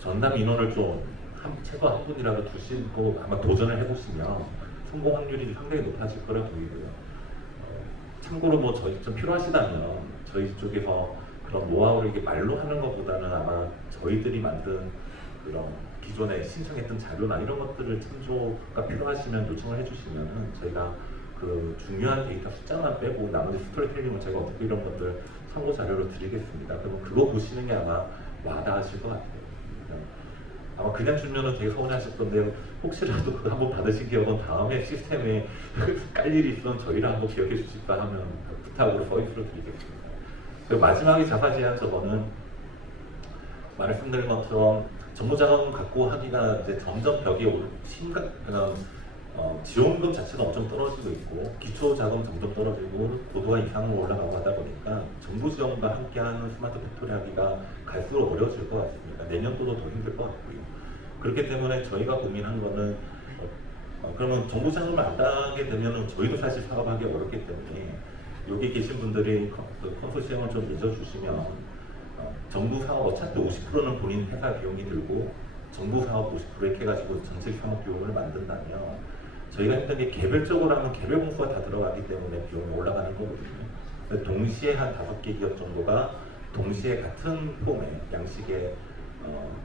전담 인원을 좀 최소 한 분이라도 두시고 아마 도전을 해보시면 성공 확률이 상당히 높아질 거라 보이고요. 참고로 저희 좀 필요하시다면 저희 쪽에서 그런 노하우를 이게 말로 하는 것보다는 아마 저희들이 만든 그런 기존에 신청했던 자료나 이런 것들을 참조가 필요하시면 요청을 해주시면은 저희가 그 중요한 데이터 숫자만 빼고 나머지 스토리텔링은 제가 어떻게 이런 것들 참고 자료로 드리겠습니다. 그럼 그거 보시는 게 아마 와닿으실 것 같아요. 아마 그냥 주면은 되게 서운하실 건데 혹시라도 그거 한번 받으신 기업은 다음에 시스템에 깔 일이 있으면 저희랑 한번 기억해 주실까 하면 부탁으로 서비스로 드리겠습니다. 그리고 마지막에 자사 제한 저거는 말씀드린 것처럼 정보자금 갖고 하기가 이제 점점 벽이 지원금 자체가 엄청 떨어지고 있고 기초 자금 점점 떨어지고 고도화 이상으로 올라가고 하다 보니까 정부 지원과 함께하는 스마트 팩토리 하기가 갈수록 어려워질 것 같습니다. 내년도도 더 힘들 것 같고요. 그렇기 때문에 저희가 고민한 거는 그러면 정부 자금을 안 따게 되면은 저희도 사실 사업하기 어렵기 때문에 여기 계신 분들이 컨소시엄을 좀 잊어주시면 정부 사업 어차피 50%는 본인 회사 비용이 들고 정부 사업 50% 해가지고 전체 사업 비용을 만든다면 저희가 힘든 게 개별적으로 하면 개별 공수가 다 들어가기 때문에 비용이 올라가는 거거든요. 동시에 한 5개 기업 정도가 동시에 같은 폼의 양식의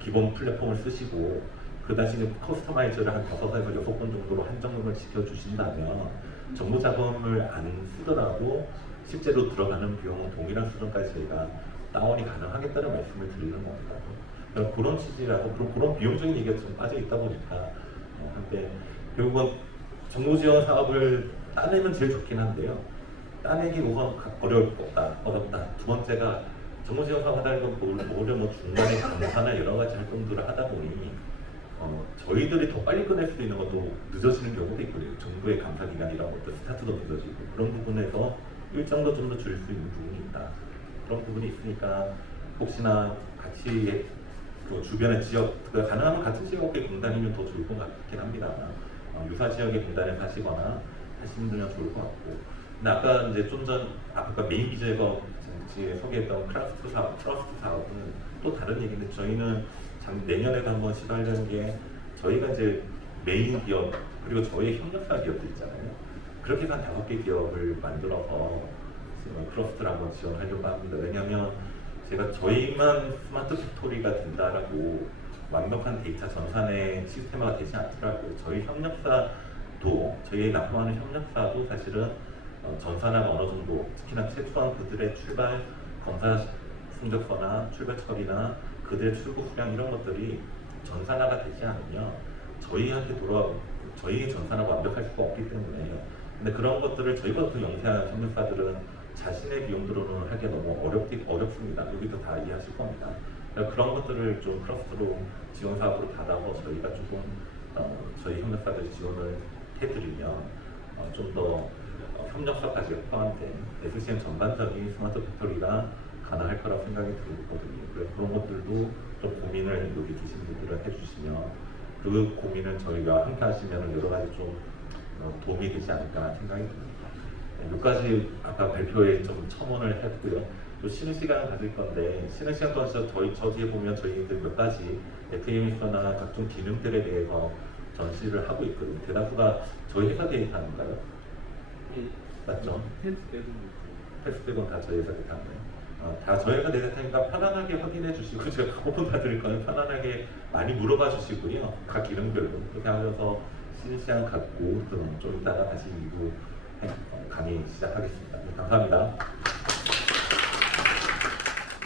기본 플랫폼을 쓰시고 그 다시 커스터마이저를 한 5에서 6번 정도로 한정금을 지켜주신다면 정부 자금을 안 쓰더라도 실제로 들어가는 비용은 동일한 수준까지 저희가 다운이 가능하겠다는 말씀을 드리는 겁니다. 그런 취지라서 그런 비용적인 얘기가 좀 빠져 있다 보니까 한데 결국은 정부 지원 사업을 따내면 제일 좋긴 한데요. 따내기 우선 어렵다. 두 번째가 정부 지원 사업 하다 보면 오히려 뭐 중간에 감사나 여러 가지 활동들을 하다 보니 저희들이 더 빨리 끝낼 수 있는 것도 늦어지는 경우도 있거든요. 정부의 감사 기간 이런 것도 스타트도 늦어지고 그런 부분에서 일정도 좀 더 줄일 수 있는 부분이 있다. 그런 부분이 있으니까 혹시나 같이 그 주변의 지역, 가능하면 같은 지역의 공단이면 더 좋을 것 같긴 합니다만 유사 지역의 공단에 사시거나 하시는 분은 좋을 것 같고 근데 아까 이제 좀 전 아까 메인 비즈에서 소개했던 트러스트 사업은 또 다른 얘기인데 저희는 내년에도 한번 시도하려는 게 저희가 이제 메인 기업 그리고 저희 협력사 기업들 있잖아요. 그렇게 해서 한 5개 기업을 만들어서 크러스트를 한번 지원하려고 합니다. 왜냐하면 제가 저희만 스마트 팩토리가 된다라고 완벽한 데이터 전산의 시스템화가 되지 않더라고요. 저희 협력사도 저희 납품하는 협력사도 사실은 전산화가 어느 정도 특히나 최소한 그들의 출발 검사 승적서나 출발 처리나 그들의 출국 수량 이런 것들이 전산화가 되지 않으면 저희한테 저희 전산화가 완벽할 수가 없기 때문에요. 근데 그런 것들을 저희가 그 영세한 협력사들은 자신의 비용으로는 하기가 너무 어렵습니다. 여기도 다 이해하실 겁니다. 그런 것들을 좀 크러스트로 지원 사업으로 받아서 저희가 조금 저희 협력사들 지원을 해드리면 좀 더 협력사까지 포함된 SCM 전반적인 스마트 팩토리가 가능할 거라고 생각이 들거든요. 그래서 그런 것들도 좀 고민을 여기 계신 분들은 해주시면 그 고민을 저희가 함께 하시면 여러 가지 좀 도움이 되지 않을까 생각이 듭니다. 몇 가지 아까 발표에 좀 첨언을 했고요. 또 쉬는 시간을 가질 건데 쉬는 시간 동안 저 뒤에 보면 저희들 몇 가지 FMS나 각종 기능들에 대해서 전시를 하고 있거든요. 대다수가 저희 회사 데이터인가요? 맞죠? 펜스 빼고는 다 저희 회사 데이터인가요? 다 저희 회사 데이터니까 편안하게 확인해 주시고 제가 오픈 받을 거는 편안하게 많이 물어봐 주시고요. 각 기능별로 그렇게 하면서 쉬는 시간 갖고 좀 이따가 다시 2부 강의 시작하겠습니다. 네, 감사합니다.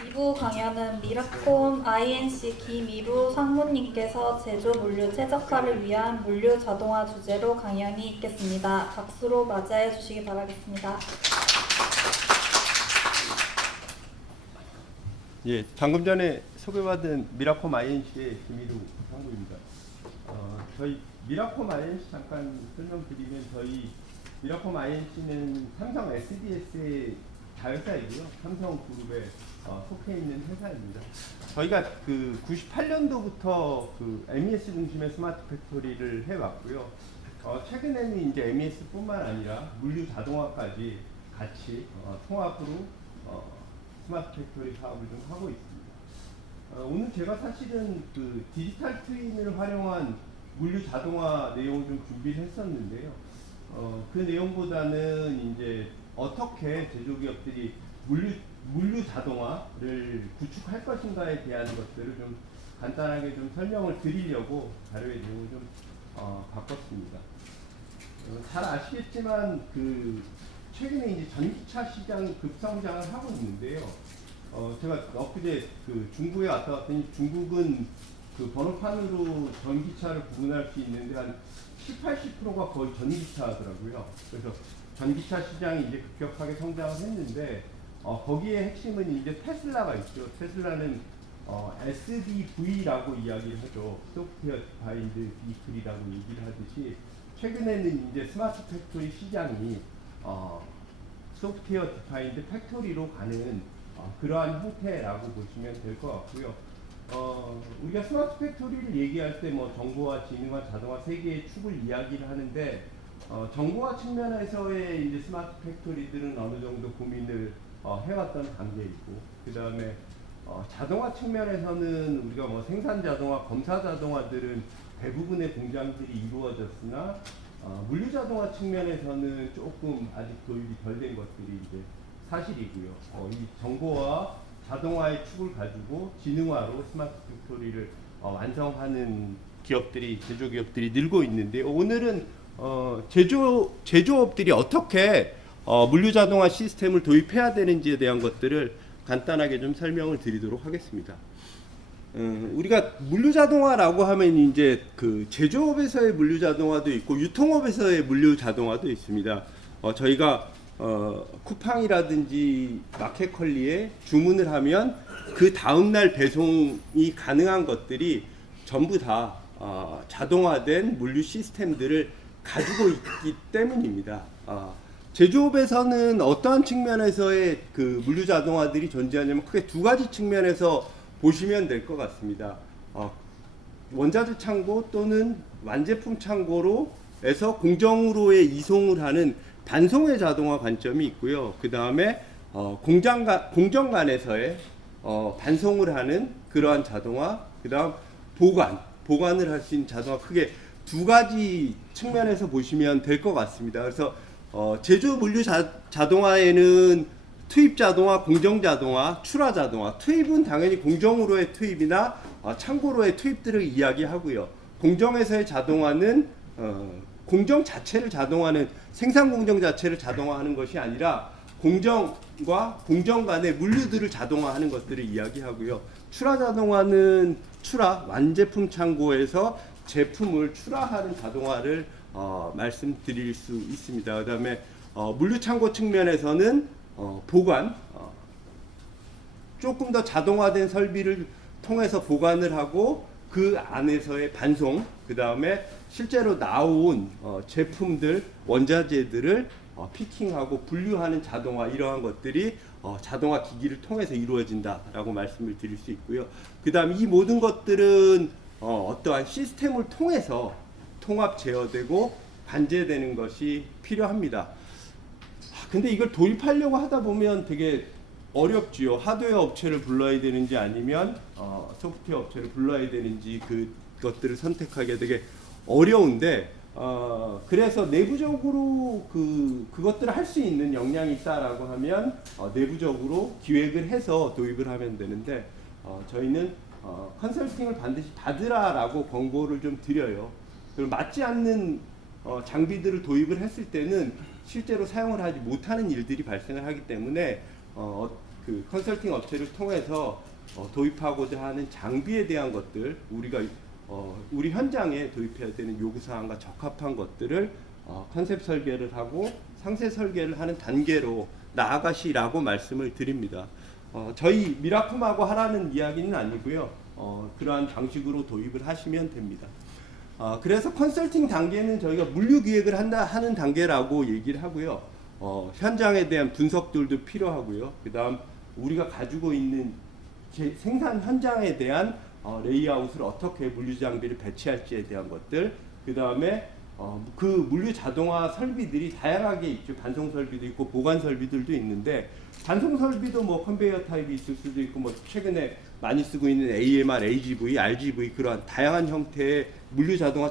2부 강연은 미라콤 INC 김이루 상무님께서 제조 물류 최적화를 위한 물류 자동화 주제로 강연이 있겠습니다. 박수로 맞이해 주시기 바라겠습니다. 예, 방금 전에 소개받은 미라콤 INC의 김이루 상무입니다. 저희 미라콤 INC 잠깐 설명드리면 저희 미라콤 INC는 삼성 SDS의 자회사이고요. 삼성그룹에 속해 있는 회사입니다. 저희가 그 98년도부터 그 MES 중심의 스마트 팩토리를 해왔고요. 최근에는 이제 MES뿐만 아니라 물류 자동화까지 같이 통합으로 스마트 팩토리 사업을 좀 하고 있습니다. 오늘 제가 사실은 그 디지털 트윈을 활용한 물류 자동화 내용을 좀 준비를 했었는데요. 그 내용보다는 이제 어떻게 제조기업들이 물류 자동화를 구축할 것인가에 대한 것들을 좀 간단하게 좀 설명을 드리려고 자료의 내용을 좀 바꿨습니다. 잘 아시겠지만 그 최근에 이제 전기차 시장이 급성장을 하고 있는데요. 제가 엊그제 그 중국에 왔다 갔더니 중국은 그 번호판으로 전기차를 구분할 수 있는데 한 70~80%가 거의 전기차더라고요. 그래서 전기차 시장이 이제 급격하게 성장을 했는데 거기에 핵심은 이제 테슬라가 있죠. 테슬라는 SDV라고 이야기를 하죠. 소프트웨어 디파인드 비클이라고 얘기를 하듯이 최근에는 이제 스마트 팩토리 시장이 소프트웨어 디파인드 팩토리로 가는 그러한 형태라고 보시면 될 것 같고요. 우리가 스마트 팩토리를 얘기할 때 뭐 정보화, 지능화, 자동화 세 개의 축을 이야기를 하는데 정보화 측면에서의 이제 스마트 팩토리들은 어느 정도 고민을 해왔던 단계이고 그 다음에 자동화 측면에서는 우리가 뭐 생산 자동화, 검사 자동화들은 대부분의 공장들이 이루어졌으나 물류 자동화 측면에서는 조금 아직 도입이 덜 된 것들이 이제 사실이고요. 이 정보와 자동화의 축을 가지고 지능화로 스마트 팩토리를 완성하는 기업들이 제조기업들이 늘고 있는데 오늘은 제조업들이 어떻게 물류 자동화 시스템을 도입해야 되는지에 대한 것들을 간단하게 좀 설명을 드리도록 하겠습니다. 우리가 물류 자동화라고 하면 이제 그 제조업에서의 물류 자동화도 있고 유통업에서의 물류 자동화도 있습니다. 저희가 쿠팡이라든지 마켓컬리에 주문을 하면 그 다음 날 배송이 가능한 것들이 전부 다 자동화된 물류 시스템들을 가지고 있기 때문입니다. 제조업에서는 어떠한 측면에서의 그 물류 자동화들이 존재하냐면 크게 두 가지 측면에서 보시면 될 것 같습니다. 원자재 창고 또는 완제품 창고로에서 공정으로의 이송을 하는 반송의 자동화 관점이 있고요. 그 다음에 공정 간에서의 반송을 하는 그러한 자동화, 그 다음 보관을 할 수 있는 자동화, 크게 두 가지 측면에서 보시면 될 것 같습니다. 그래서 제조 물류 자동화에는 투입 자동화, 공정 자동화, 출하 자동화. 투입은 당연히 공정으로의 투입이나 창고로의 투입들을 이야기하고요. 공정에서의 자동화는 공정 자체를 자동화하는 생산 공정 자체를 자동화하는 것이 아니라 공정과 공정 간의 물류들을 자동화하는 것들을 이야기하고요. 출하 자동화는 완제품 창고에서 제품을 출하하는 자동화를 말씀드릴 수 있습니다. 그다음에 물류 창고 측면에서는 보관, 조금 더 자동화된 설비를 통해서 보관을 하고 그 안에서의 반송, 그 다음에 실제로 나온 제품들, 원자재들을 피킹하고 분류하는 자동화, 이러한 것들이 자동화 기기를 통해서 이루어진다라고 말씀을 드릴 수 있고요. 그 다음 이 모든 것들은 어떠한 시스템을 통해서 통합 제어되고 관제되는 것이 필요합니다. 근데 이걸 도입하려고 하다 보면 되게 어렵지요. 하드웨어 업체를 불러야 되는지 아니면 소프트웨어 업체를 불러야 되는지 그것들을 선택하기가 되게 어려운데 그래서 내부적으로 그것들을 할 수 있는 역량이 있다라고 하면 내부적으로 기획을 해서 도입을 하면 되는데 저희는 컨설팅을 반드시 받으라라고 권고를 좀 드려요. 그리고 맞지 않는 장비들을 도입을 했을 때는 실제로 사용을 하지 못하는 일들이 발생을 하기 때문에 그 컨설팅 업체를 통해서 도입하고자 하는 장비에 대한 것들, 우리가 우리 현장에 도입해야 되는 요구사항과 적합한 것들을 컨셉 설계를 하고 상세 설계를 하는 단계로 나아가시라고 말씀을 드립니다. 저희 미라콤하고 하라는 이야기는 아니고요. 그러한 방식으로 도입을 하시면 됩니다. 그래서 컨설팅 단계는 저희가 물류 기획을 하는 단계라고 얘기를 하고요. 현장에 대한 분석들도 필요하고요. 그 다음 우리가 가지고 있는 생산 현장에 대한 레이아웃을 어떻게 물류 장비를 배치할지에 대한 것들, 그 다음에 그 물류 자동화 설비들이 다양하게 있죠. 반송 설비도 있고 보관 설비들도 있는데 반송 설비도 뭐 컨베이어 타입이 있을 수도 있고 뭐 최근에 많이 쓰고 있는 AMR, AGV, RGV 그러한 다양한 형태의 물류 자동화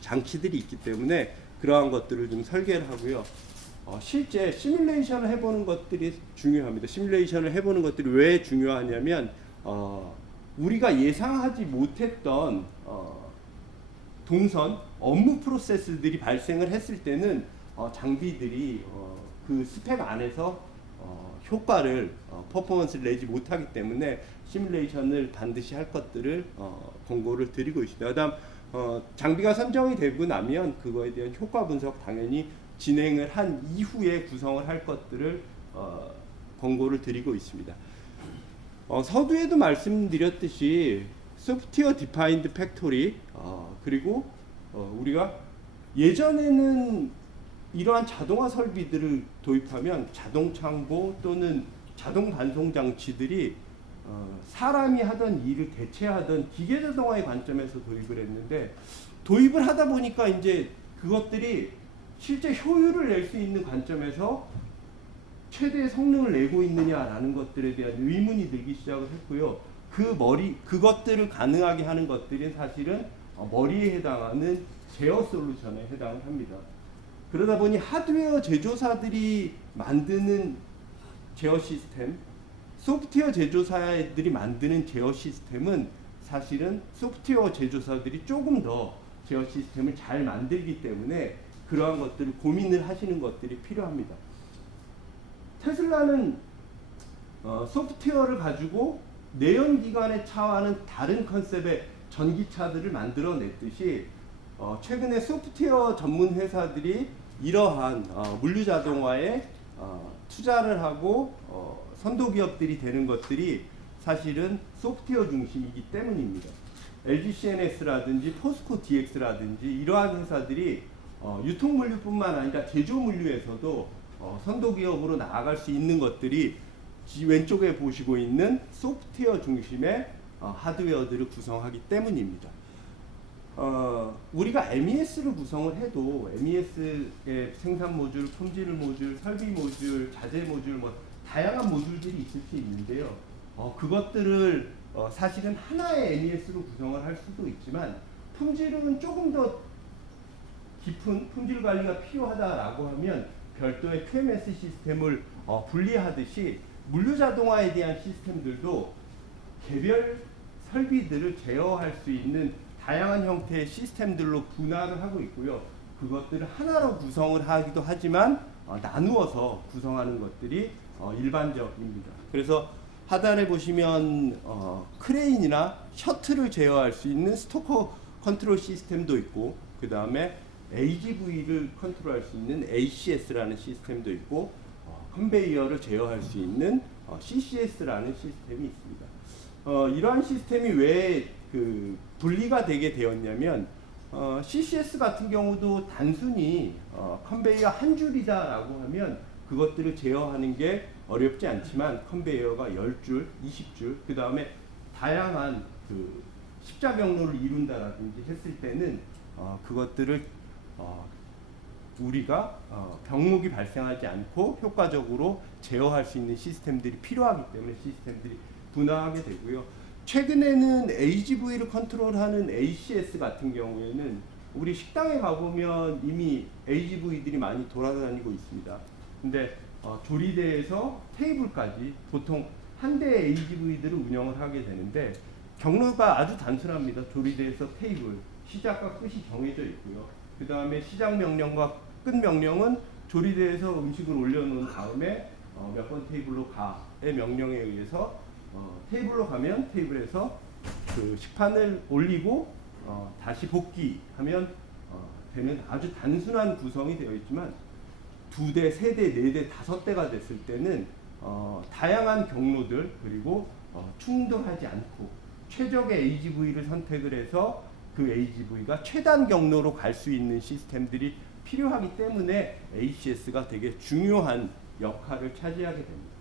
장치들이 있기 때문에 그러한 것들을 좀 설계를 하고요. 실제 시뮬레이션을 해보는 것들이 중요합니다. 시뮬레이션을 해보는 것들이 왜 중요하냐면 우리가 예상하지 못했던 동선, 업무 프로세스들이 발생을 했을 때는 장비들이 그 스펙 안에서 효과를 퍼포먼스를 내지 못하기 때문에 시뮬레이션을 반드시 할 것들을 권고를 드리고 있습니다. 그다음 장비가 선정이 되고 나면 그거에 대한 효과 분석 당연히 진행을 한 이후에 구성을 할 것들을 권고를 드리고 있습니다. 서두에도 말씀드렸듯이 소프트웨어 디파인드 팩토리 그리고 우리가 예전에는 이러한 자동화 설비들을 도입하면 자동 창고 또는 자동 반송 장치들이 사람이 하던 일을 대체하던 기계 자동화의 관점에서 도입을 했는데 도입을 하다 보니까 이제 그것들이 실제 효율을 낼 수 있는 관점에서 최대의 성능을 내고 있느냐라는 것들에 대한 의문이 들기 시작을 했고요. 그것들을 가능하게 하는 것들이 사실은 머리에 해당하는 제어 솔루션에 해당을 합니다. 그러다 보니 하드웨어 제조사들이 만드는 제어 시스템, 소프트웨어 제조사들이 만드는 제어 시스템은 사실은 소프트웨어 제조사들이 조금 더 제어 시스템을 잘 만들기 때문에 그러한 것들을 고민을 하시는 것들이 필요합니다. 테슬라는 소프트웨어를 가지고 내연기관의 차와는 다른 컨셉의 전기차들을 만들어냈듯이 최근에 소프트웨어 전문 회사들이 이러한 물류자동화에 투자를 하고 선도기업들이 되는 것들이 사실은 소프트웨어 중심이기 때문입니다. LG CNS라든지 포스코 DX라든지 이러한 회사들이 유통물류뿐만 아니라 제조물류에서도 선도기업으로 나아갈 수 있는 것들이 왼쪽에 보시고 있는 소프트웨어 중심의 하드웨어들을 구성하기 때문입니다. 우리가 MES를 구성을 해도 MES의 생산 모듈, 품질 모듈, 설비 모듈, 자재 모듈 뭐 다양한 모듈들이 있을 수 있는데요. 그것들을 사실은 하나의 MES로 구성을 할 수도 있지만 품질은 조금 더 깊은 품질 관리가 필요하다라고 하면 별도의 QMS 시스템을 분리하듯이 물류자동화에 대한 시스템들도 개별 설비들을 제어할 수 있는 다양한 형태의 시스템들로 분할을 하고 있고요. 그것들을 하나로 구성을 하기도 하지만 나누어서 구성하는 것들이 일반적입니다. 그래서 하단에 보시면 크레인이나 셔틀을 제어할 수 있는 스토커 컨트롤 시스템도 있고 그 다음에 AGV를 컨트롤할 수 있는 ACS라는 시스템도 있고 컨베이어를 제어할 수 있는 CCS라는 시스템이 있습니다. 이러한 시스템이 왜 분리가 되게 되었냐면 CCS 같은 경우도 단순히 컨베이어 한 줄이다라고 하면 그것들을 제어하는 게 어렵지 않지만 컨베이어가 10줄, 20줄, 그 다음에 다양한 십자 경로를 이룬다라든지 했을 때는 그것들을 우리가 병목이 발생하지 않고 효과적으로 제어할 수 있는 시스템들이 필요하기 때문에 시스템들이 분화하게 되고요. 최근에는 AGV를 컨트롤하는 ACS 같은 경우에는 우리 식당에 가보면 이미 AGV들이 많이 돌아다니고 있습니다. 근데 조리대에서 테이블까지 보통 한 대의 AGV들을 운영을 하게 되는데 경로가 아주 단순합니다. 조리대에서 테이블, 시작과 끝이 정해져 있고요. 그 다음에 시작 명령과 끝 명령은 조리대에서 음식을 올려놓은 다음에 몇 번 테이블로 가의 명령에 의해서 테이블로 가면 테이블에서 그 식판을 올리고 다시 복귀하면 되는 아주 단순한 구성이 되어 있지만 2대, 3대, 4대, 5대가 됐을 때는 다양한 경로들 그리고 충돌하지 않고 최적의 AGV를 선택을 해서 그 AGV가 최단 경로로 갈 수 있는 시스템들이 필요하기 때문에 ACS가 되게 중요한 역할을 차지하게 됩니다.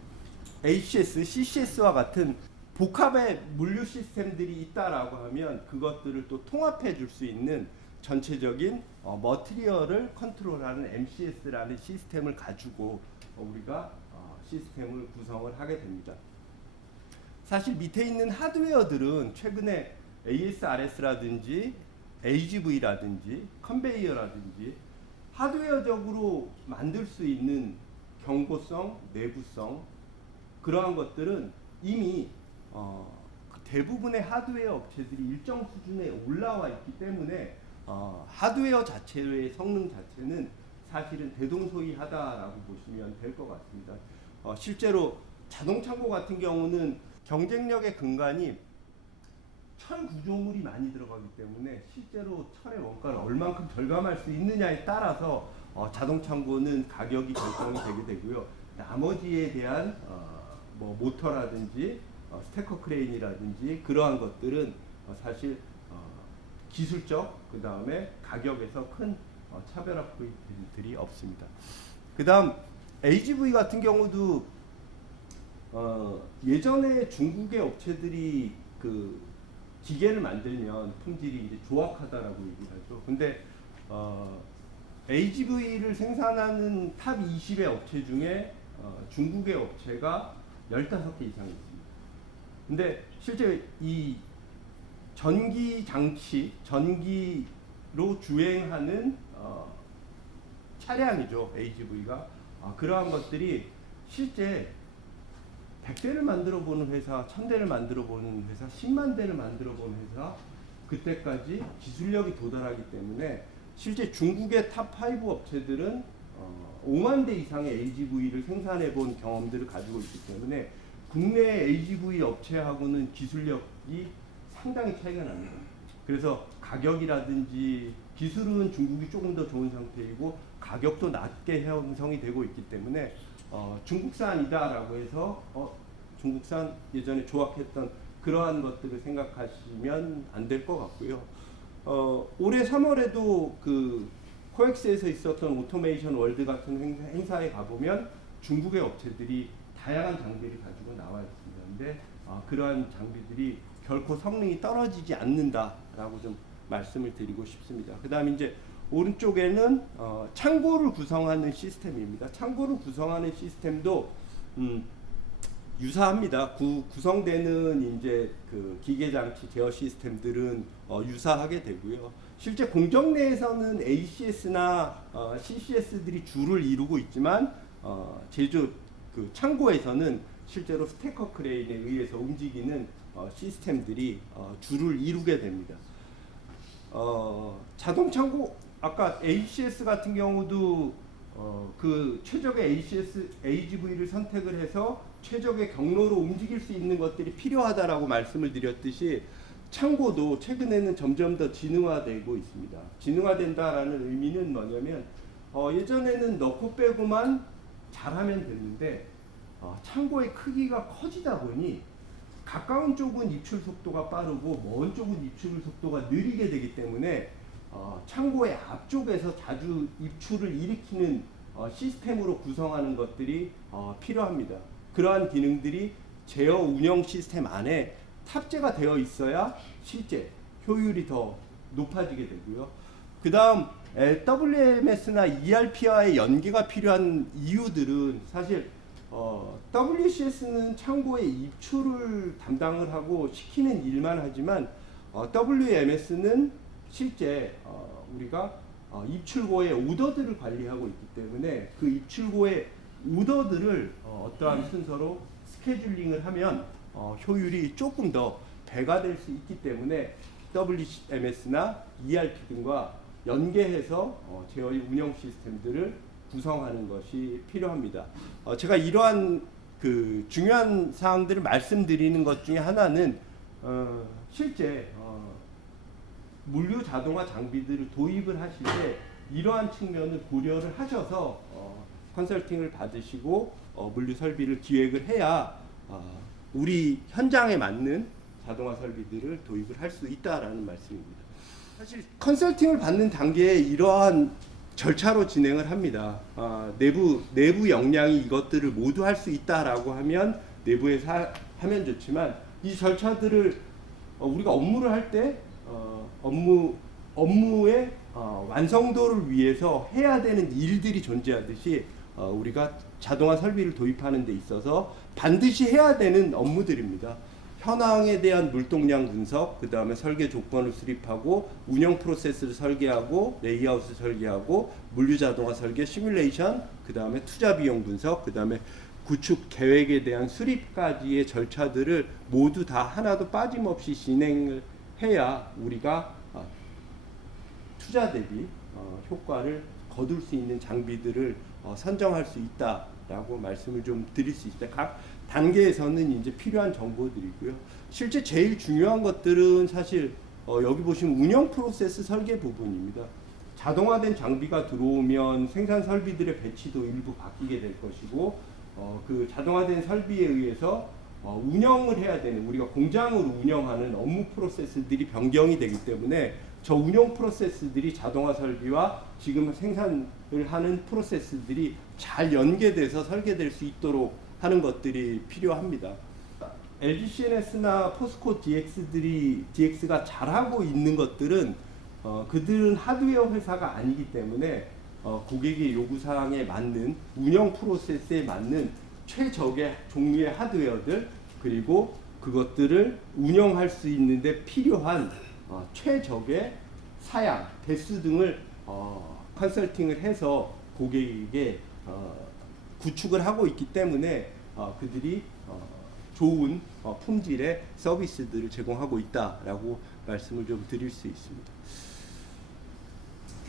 ACS, CCS와 같은 복합의 물류 시스템들이 있다라고 하면 그것들을 또 통합해 줄 수 있는 전체적인 머티리얼을 컨트롤하는 MCS라는 시스템을 가지고 우리가 시스템을 구성을 하게 됩니다. 사실 밑에 있는 하드웨어들은 최근에 ASRS라든지 AGV라든지 컨베이어라든지 하드웨어적으로 만들 수 있는 경고성, 내구성 그러한 것들은 이미 대부분의 하드웨어 업체들이 일정 수준에 올라와 있기 때문에 하드웨어 자체의 성능 자체는 사실은 대동소이하다라고 보시면 될 것 같습니다. 실제로 자동창고 같은 경우는 경쟁력의 근간이 철 구조물이 많이 들어가기 때문에 실제로 철의 원가를 얼만큼 절감할 수 있느냐에 따라서 자동창고는 가격이 결정이 되게 되고요. 나머지에 대한 뭐 모터라든지 스태커 크레인이라든지 그러한 것들은 사실 기술적 그 다음에 가격에서 큰 차별화 포인트들이 없습니다. 그 다음 AGV 같은 경우도 예전에 중국의 업체들이 그 기계를 만들면 품질이 이제 조악하다라고 얘기를 하죠. 근데 AGV를 생산하는 탑 20의 업체 중에 중국의 업체가 15개 이상 있습니다. 근데 실제 이 전기 장치, 전기로 주행하는 차량이죠. AGV가. 그러한 것들이 실제 100대를 만들어 보는 회사, 1000대를 만들어 보는 회사, 10만 대를 만들어 보는 회사, 그때까지 기술력이 도달하기 때문에 실제 중국의 탑5 업체들은 5만 대 이상의 AGV를 생산해 본 경험들을 가지고 있기 때문에 국내 AGV 업체하고는 기술력이 상당히 차이가 납니다. 그래서 가격이라든지 기술은 중국이 조금 더 좋은 상태이고 가격도 낮게 형성이 되고 있기 때문에 중국산이다라고 해서 중국산 예전에 조악했던 그러한 것들을 생각하시면 안 될 것 같고요. 올해 3월에도 그 코엑스에서 있었던 오토메이션 월드 같은 행사에 가보면 중국의 업체들이 다양한 장비를 가지고 나와 있습니다. 근데 그러한 장비들이 결코 성능이 떨어지지 않는다라고 좀 말씀을 드리고 싶습니다. 그 다음 이제 오른쪽에는 창고를 구성하는 시스템입니다. 창고를 구성하는 시스템도 유사합니다. 구성되는 이제 그 기계 장치 제어 시스템들은 유사하게 되고요. 실제 공정 내에서는 ACS나 CCS들이 주를 이루고 있지만 제조 그 창고에서는 실제로 스태커 크레인에 의해서 움직이는 시스템들이 주를 이루게 됩니다. 자동 창고 아까 ACS 같은 경우도 그 최적의 AGV를 선택을 해서 최적의 경로로 움직일 수 있는 것들이 필요하다라고 말씀을 드렸듯이 창고도 최근에는 점점 더 지능화되고 있습니다. 지능화된다라는 의미는 뭐냐면 예전에는 넣고 빼고만 잘하면 됐는데 창고의 크기가 커지다 보니 가까운 쪽은 입출 속도가 빠르고 먼 쪽은 입출 속도가 느리게 되기 때문에 창고의 앞쪽에서 자주 입출을 일으키는 시스템으로 구성하는 것들이 필요합니다. 그러한 기능들이 제어 운영 시스템 안에 탑재가 되어 있어야 실제 효율이 더 높아지게 되고요. 그 다음 WMS나 ERP와의 연계가 필요한 이유들은 사실 WCS는 창고의 입출을 담당을 하고 시키는 일만 하지만 WMS는 실제 우리가 입출고의 오더들을 관리하고 있기 때문에 그 입출고의 오더들을 어떠한 순서로 스케줄링을 하면 효율이 조금 더 배가 될 수 있기 때문에 WMS나 ERP 등과 연계해서 제어의 운영 시스템들을 구성하는 것이 필요합니다. 제가 이러한 그 중요한 사항들을 말씀드리는 것 중에 하나는 실제 물류 자동화 장비들을 도입을 하실 때 이러한 측면을 고려를 하셔서 컨설팅을 받으시고 물류 설비를 기획을 해야 우리 현장에 맞는 자동화 설비들을 도입을 할 수 있다라는 말씀입니다. 사실 컨설팅을 받는 단계에 이러한 절차로 진행을 합니다. 내부 역량이 이것들을 모두 할 수 있다라고 하면 내부에서 하면 좋지만 이 절차들을 우리가 업무를 할 때 업무의 완성도를 위해서 해야 되는 일들이 존재하듯이 우리가 자동화 설비를 도입하는 데 있어서 반드시 해야 되는 업무들입니다. 현황에 대한 물동량 분석, 그 다음에 설계 조건을 수립하고 운영 프로세스를 설계하고 레이아웃을 설계하고 물류 자동화 설계 시뮬레이션, 그 다음에 투자 비용 분석, 그 다음에 구축 계획에 대한 수립까지의 절차들을 모두 다 하나도 빠짐없이 진행을 해야 우리가 투자 대비 효과를 거둘 수 있는 장비들을 선정할 수 있다라고 말씀을 좀 드릴 수 있다. 각 단계에서는 이제 필요한 정보들이고요. 실제 제일 중요한 것들은 사실 여기 보시면 운영 프로세스 설계 부분입니다. 자동화된 장비가 들어오면 생산 설비들의 배치도 일부 바뀌게 될 것이고 그 자동화된 설비에 의해서 운영을 해야 되는 우리가 공장으로 운영하는 업무 프로세스들이 변경이 되기 때문에 저 운영 프로세스들이 자동화 설비와 지금 생산을 하는 프로세스들이 잘 연계돼서 설계될 수 있도록 하는 것들이 필요합니다. LG CNS나 포스코 DX가 잘하고 있는 것들은 그들은 하드웨어 회사가 아니기 때문에 고객의 요구사항에 맞는 운영 프로세스에 맞는 최적의 종류의 하드웨어들 그리고 그것들을 운영할 수 있는데 필요한 최적의 사양, 대수 등을 컨설팅을 해서 고객에게 구축을 하고 있기 때문에 그들이 좋은 품질의 서비스들을 제공하고 있다라고 말씀을 좀 드릴 수 있습니다.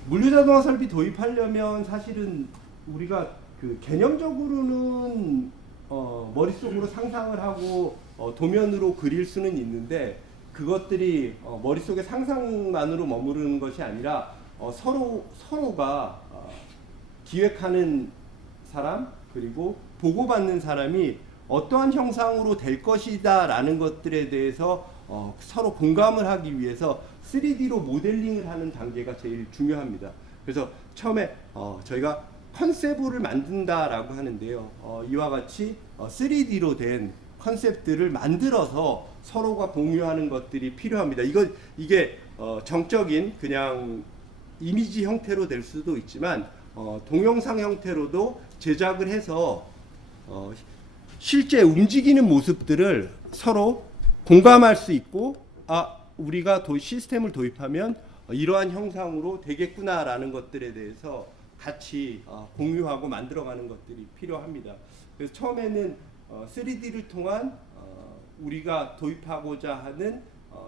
물류자동화 설비 도입하려면 사실은 우리가 그 개념적으로는 머릿속으로 상상을 하고 도면으로 그릴 수는 있는데 그것들이 머릿속에 상상만으로 머무르는 것이 아니라 서로가 기획하는 사람 그리고 보고받는 사람이 어떠한 형상으로 될 것이다 라는 것들에 대해서 서로 공감을 하기 위해서 3D로 모델링을 하는 단계가 제일 중요합니다. 그래서 처음에 저희가 컨셉을 만든다라고 하는데요. 이와 같이 3D로 된 컨셉들을 만들어서 서로가 공유하는 것들이 필요합니다. 이게 정적인 그냥 이미지 형태로 될 수도 있지만 동영상 형태로도 제작을 해서 실제 움직이는 모습들을 서로 공감할 수 있고 우리가 시스템을 도입하면 이러한 형상으로 되겠구나라는 것들에 대해서 같이 공유하고 만들어가는 것들이 필요합니다. 그래서 처음에는 3D를 통한 우리가 도입하고자 하는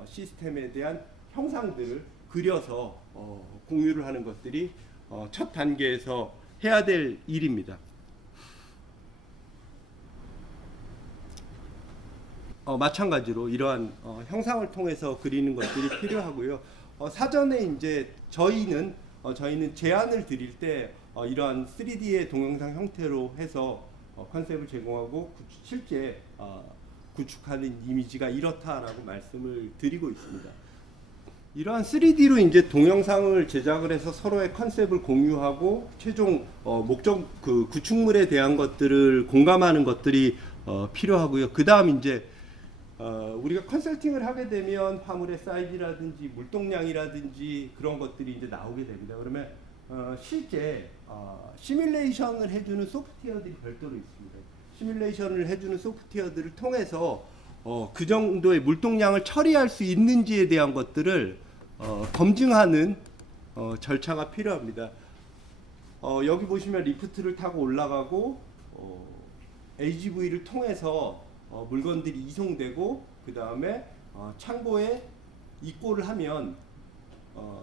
시스템에 대한 형상들을 그려서 공유를 하는 것들이 첫 단계에서 해야 될 일입니다. 마찬가지로 이러한 형상을 통해서 그리는 것들이 필요하고요. 사전에 이제 저희는 제안을 드릴 때 이러한 3D의 동영상 형태로 해서 컨셉을 제공하고 실제 구축하는 이미지가 이렇다라고 말씀을 드리고 있습니다. 이러한 3D로 이제 동영상을 제작을 해서 서로의 컨셉을 공유하고 최종 목적 그 구축물에 대한 것들을 공감하는 것들이 필요하고요. 그다음 이제 우리가 컨설팅을 하게 되면 화물의 사이즈라든지 물동량이라든지 그런 것들이 이제 나오게 됩니다. 그러면 실제 시뮬레이션을 해주는 소프트웨어들이 별도로 있습니다. 시뮬레이션을 해주는 소프트웨어들을 통해서 그 정도의 물동량을 처리할 수 있는지에 대한 것들을 검증하는 절차가 필요합니다. 여기 보시면 리프트를 타고 올라가고 AGV를 통해서 물건들이 이송되고 그 다음에 창고에 입고를 하면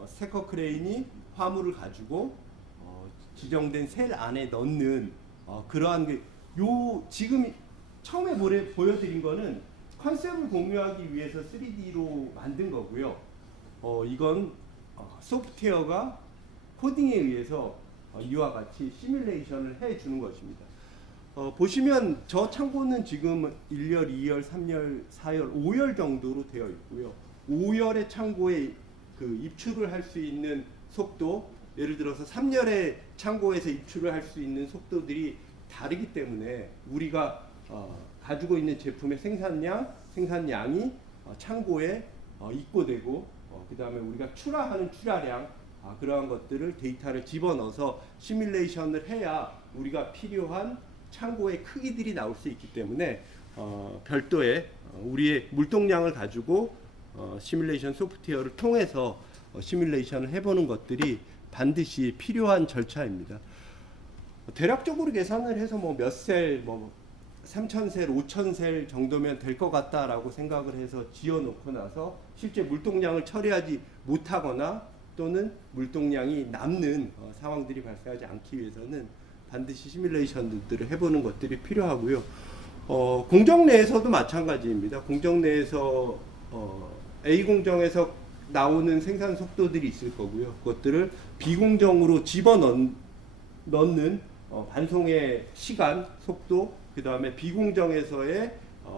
스태커 크레인이 화물을 가지고 지정된 셀 안에 넣는 그러한 지금 처음에 보여드린 거는 컨셉을 공유하기 위해서 3D로 만든 거고요. 이건 소프트웨어가 코딩에 의해서 이와 같이 시뮬레이션을 해주는 것입니다. 보시면 저 창고는 지금 1열, 2열, 3열, 4열, 5열 정도로 되어 있고요. 5열의 창고에 그 입출을 할 수 있는 속도, 예를 들어서 3열의 창고에서 입출을 할 수 있는 속도들이 다르기 때문에 우리가 가지고 있는 제품의 생산량이 창고에 입고되고 그 다음에 우리가 출하하는 출하량 그러한 것들을 데이터를 집어넣어서 시뮬레이션을 해야 우리가 필요한 창고의 크기들이 나올 수 있기 때문에 별도의 우리의 물동량을 가지고 시뮬레이션 소프트웨어를 통해서 시뮬레이션을 해보는 것들이 반드시 필요한 절차입니다. 대략적으로 계산을 해서 몇 셀, 3,000셀, 5,000셀 정도면 될 것 같다라고 생각을 해서 지어놓고 나서 실제 물동량을 처리하지 못하거나 또는 물동량이 남는 상황들이 발생하지 않기 위해서는 반드시 시뮬레이션들을 해보는 것들이 필요하고요. 공정 내에서도 마찬가지입니다. 공정 내에서 A 공정에서 나오는 생산 속도들이 있을 거고요. 그것들을 B 공정으로 집어넣는 반송의 시간, 속도, 그 다음에 B 공정에서의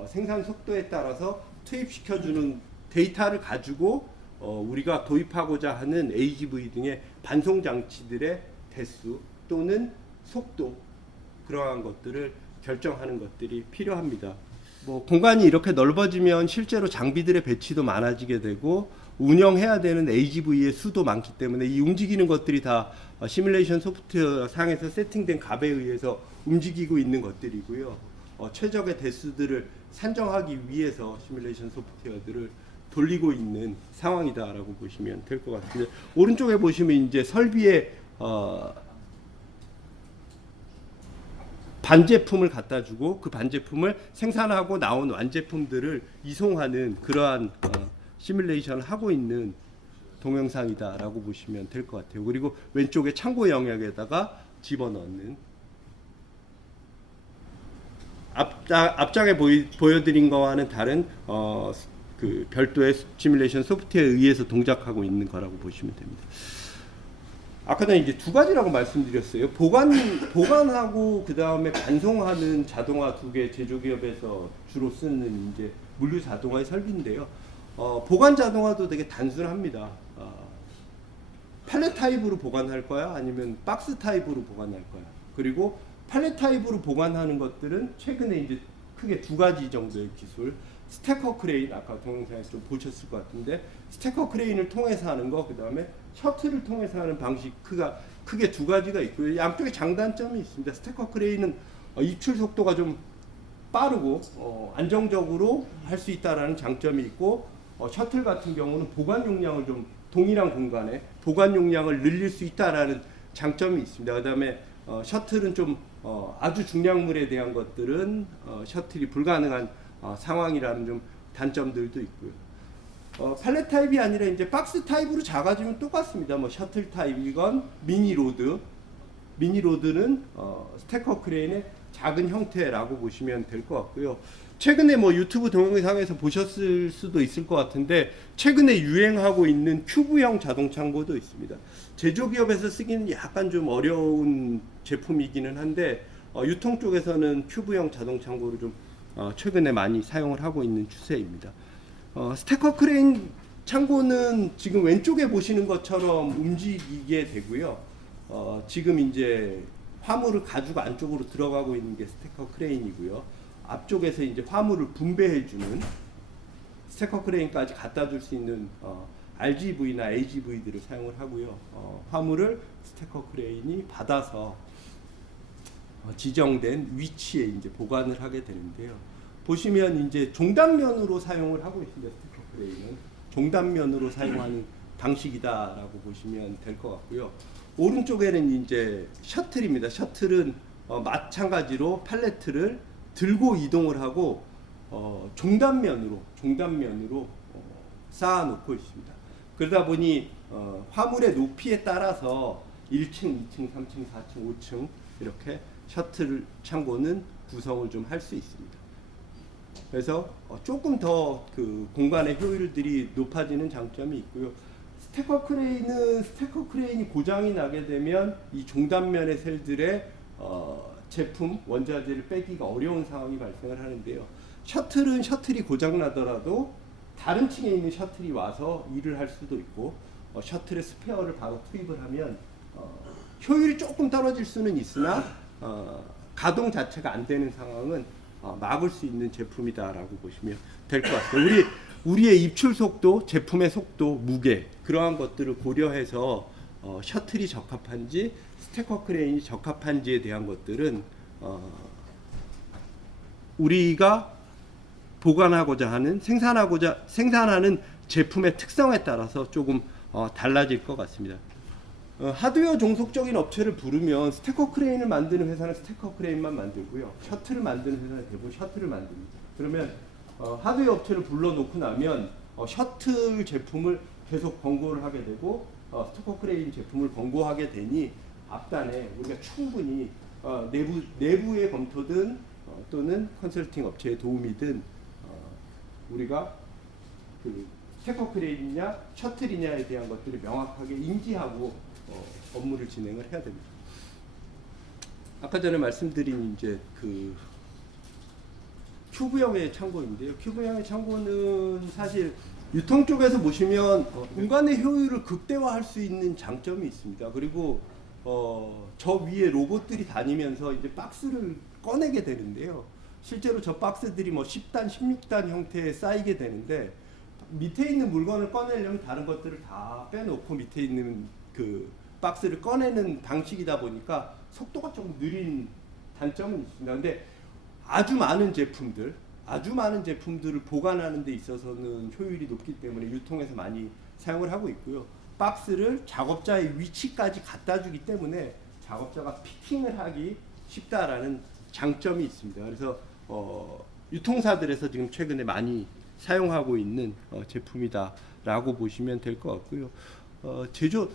생산 속도에 따라서 투입시켜주는 데이터를 가지고 우리가 도입하고자 하는 AGV 등의 반송 장치들의 대수 또는 속도 그러한 것들을 결정하는 것들이 필요합니다. 공간이 이렇게 넓어지면 실제로 장비들의 배치도 많아지게 되고 운영해야 되는 AGV의 수도 많기 때문에 이 움직이는 것들이 다 시뮬레이션 소프트웨어 상에서 세팅된 값에 의해서 움직이고 있는 것들이고요. 최적의 대수들을 산정하기 위해서 시뮬레이션 소프트웨어들을 돌리고 있는 상황이다라고 보시면 될 것 같습니다. 오른쪽에 보시면 이제 설비의 반제품을 갖다 주고 그 반제품을 생산하고 나온 완제품들을 이송하는 그러한 시뮬레이션을 하고 있는 동영상이다라고 보시면 될 것 같아요. 그리고 왼쪽에 창고 영역에다가 집어넣는 앞장에 보여드린 거와는 다른 그 별도의 시뮬레이션 소프트웨어에 의해서 동작하고 있는 거라고 보시면 됩니다. 아까 전에 이제 두 가지라고 말씀드렸어요. 보관하고 그 다음에 반송하는 자동화 두 개 제조기업에서 주로 쓰는 이제 물류 자동화의 설비인데요. 보관 자동화도 되게 단순합니다. 팔렛 타입으로 보관할 거야, 아니면 박스 타입으로 보관할 거야. 그리고 팔렛 타입으로 보관하는 것들은 최근에 이제 크게 두 가지 정도의 기술. 스태커 크레인, 아까 동영상에서 좀 보셨을 것 같은데 스태커 크레인을 통해서 하는 거, 그 다음에 셔틀을 통해서 하는 방식 크게 두 가지가 있고요. 양쪽에 장단점이 있습니다. 스태커 크레인은 입출 속도가 좀 빠르고 안정적으로 할 수 있다라는 장점이 있고, 셔틀 같은 경우는 보관 용량을 좀 동일한 공간에 보관 용량을 늘릴 수 있다라는 장점이 있습니다. 그다음에 셔틀은 좀 아주 중량물에 대한 것들은 셔틀이 불가능한 상황이라는 좀 단점들도 있고요. 팔렛 타입이 아니라 이제 박스 타입으로 작아지면 똑같습니다. 뭐 셔틀 타입이건 미니로드는 스태커 크레인의 작은 형태라고 보시면 될 것 같고요. 최근에 뭐 유튜브 동영상에서 보셨을 수도 있을 것 같은데 최근에 유행하고 있는 큐브형 자동 창고도 있습니다. 제조기업에서 쓰기는 약간 좀 어려운 제품이기는 한데 유통 쪽에서는 큐브형 자동 창고를 좀 최근에 많이 사용을 하고 있는 추세입니다. 스태커 크레인 창고는 지금 왼쪽에 보시는 것처럼 움직이게 되고요. 지금 이제 화물을 가지고 안쪽으로 들어가고 있는 게 스태커 크레인이고요. 앞쪽에서 이제 화물을 분배해주는 스태커 크레인까지 갖다 줄 수 있는 RGV나 AGV들을 사용을 하고요. 화물을 스태커 크레인이 받아서 지정된 위치에 이제 보관을 하게 되는데요. 보시면 이제 종단면으로 사용을 하고 있습니다. 스태커 크레인은 종단면으로 사용하는 방식이다라고 보시면 될 것 같고요. 오른쪽에는 이제 셔틀입니다. 셔틀은 마찬가지로 팔레트를 들고 이동을 하고 종단면으로 쌓아놓고 있습니다. 그러다 보니 화물의 높이에 따라서 1층, 2층, 3층, 4층, 5층 이렇게 셔틀 창고는 구성을 좀 할 수 있습니다. 그래서 조금 더 그 공간의 효율들이 높아지는 장점이 있고요. 스태커 크레인이 고장이 나게 되면 이 종단면의 셀들의 제품 원자재를 빼기가 어려운 상황이 발생을 하는데요. 셔틀이 고장 나더라도 다른 층에 있는 셔틀이 와서 일을 할 수도 있고 셔틀의 스페어를 바로 투입을 하면 효율이 조금 떨어질 수는 있으나 가동 자체가 안 되는 상황은 막을 수 있는 제품이다라고 보시면 될 것 같습니다. 우리의 입출 속도, 제품의 속도, 무게 그러한 것들을 고려해서 셔틀이 적합한지 스태커 크레인이 적합한지에 대한 것들은 우리가 보관하고자 하는 생산하는 제품의 특성에 따라서 조금 달라질 것 같습니다. 하드웨어 종속적인 업체를 부르면 스태커 크레인을 만드는 회사는 스태커 크레인만 만들고요. 셔틀을 만드는 회사는 대부분 셔틀을 만듭니다. 그러면 하드웨어 업체를 불러놓고 나면 셔틀 제품을 계속 권고를 하게 되고 스태커 크레인 제품을 권고하게 되니 앞단에 우리가 충분히 내부의 검토든 또는 컨설팅 업체의 도움이든 우리가 그 스태커 크레인이냐 셔틀이냐에 대한 것들을 명확하게 인지하고 업무를 진행을 해야 됩니다. 아까 전에 말씀드린 이제 그 큐브형의 창고인데요. 큐브형의 창고는 사실 유통 쪽에서 보시면 공간의 효율을 극대화할 수 있는 장점이 있습니다. 그리고 저 위에 로봇들이 다니면서 이제 박스를 꺼내게 되는데요. 실제로 저 박스들이 뭐 10단, 16단 형태에 쌓이게 되는데 밑에 있는 물건을 꺼내려면 다른 것들을 다 빼놓고 밑에 있는 그 박스를 꺼내는 방식이다 보니까 속도가 조금 느린 단점은 있습니다. 근데 아주 많은 제품들을 보관하는 데 있어서는 효율이 높기 때문에 유통에서 많이 사용을 하고 있고요. 박스를 작업자의 위치까지 갖다 주기 때문에 작업자가 피킹을 하기 쉽다라는 장점이 있습니다. 그래서 유통사들에서 지금 최근에 많이 사용하고 있는 제품이다라고 보시면 될 것 같고요. 제조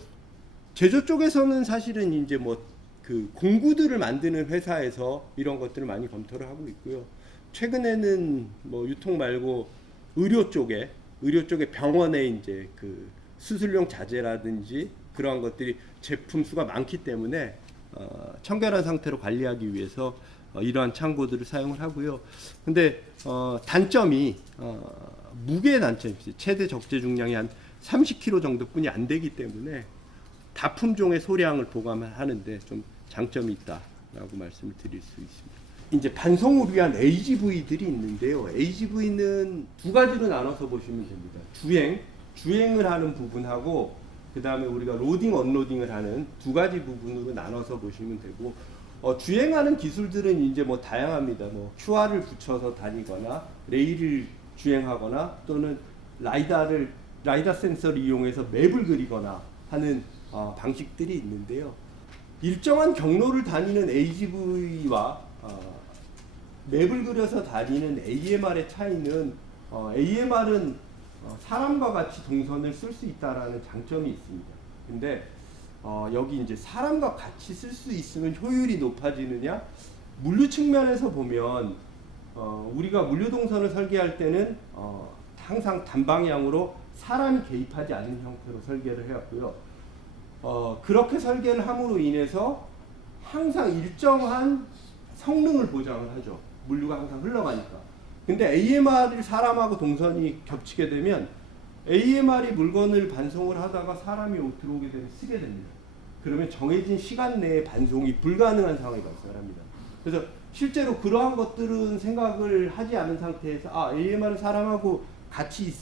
쪽에서는 사실은 이제 뭐 그 공구들을 만드는 회사에서 이런 것들을 많이 검토를 하고 있고요. 최근에는 뭐 유통 말고 의료 쪽에 병원에 이제 그 수술용 자재라든지 그러한 것들이 제품 수가 많기 때문에 청결한 상태로 관리하기 위해서 이러한 창고들을 사용을 하고요. 근데 단점이 무게 단점이 있어요. 최대 적재 중량이 한 30kg 정도뿐이 안 되기 때문에 다품종의 소량을 보관하는데 좀 장점이 있다라고 말씀을 드릴 수 있습니다. 이제 반송을 위한 AGV들이 있는데요. AGV는 두 가지로 나눠서 보시면 됩니다. 주행을 하는 부분하고 그 다음에 우리가 로딩, 언로딩을 하는 두 가지 부분으로 나눠서 보시면 되고, 주행하는 기술들은 이제 뭐 다양합니다. 뭐 QR을 붙여서 다니거나 레일을 주행하거나 또는 라이다 센서를 이용해서 맵을 그리거나 하는 방식들이 있는데요. 일정한 경로를 다니는 AGV와 맵을 그려서 다니는 AMR의 차이는 AMR은 사람과 같이 동선을 쓸 수 있다라는 장점이 있습니다. 근데 여기 이제 사람과 같이 쓸 수 있으면 효율이 높아지느냐? 물류 측면에서 보면 우리가 물류 동선을 설계할 때는 항상 단방향으로 사람이 개입하지 않는 형태로 설계를 해왔고요. 그렇게 설계를 함으로 인해서 항상 일정한 성능을 보장을 하죠. 물류가 항상 흘러가니까. 근데 AMR이 사람하고 동선이 겹치게 되면 AMR이 물건을 반송을 하다가 사람이 들어오게 되면 쓰게 됩니다. 그러면 정해진 시간 내에 반송이 불가능한 상황이 발생합니다. 그래서 실제로 그러한 것들은 생각을 하지 않은 상태에서 AMR은 사람하고 같이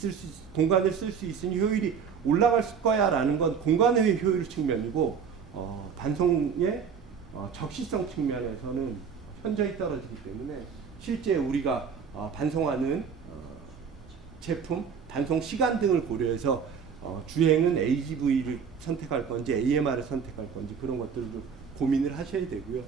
공간을 쓸 수 있으니 효율이 올라갈 거야 라는 건 공간의 효율 측면이고, 반송의 적시성 측면에서는 현저히 떨어지기 때문에 실제 우리가 반송하는 제품, 반송 시간 등을 고려해서 주행은 AGV를 선택할 건지 AMR을 선택할 건지 그런 것들을 좀 고민을 하셔야 되고요.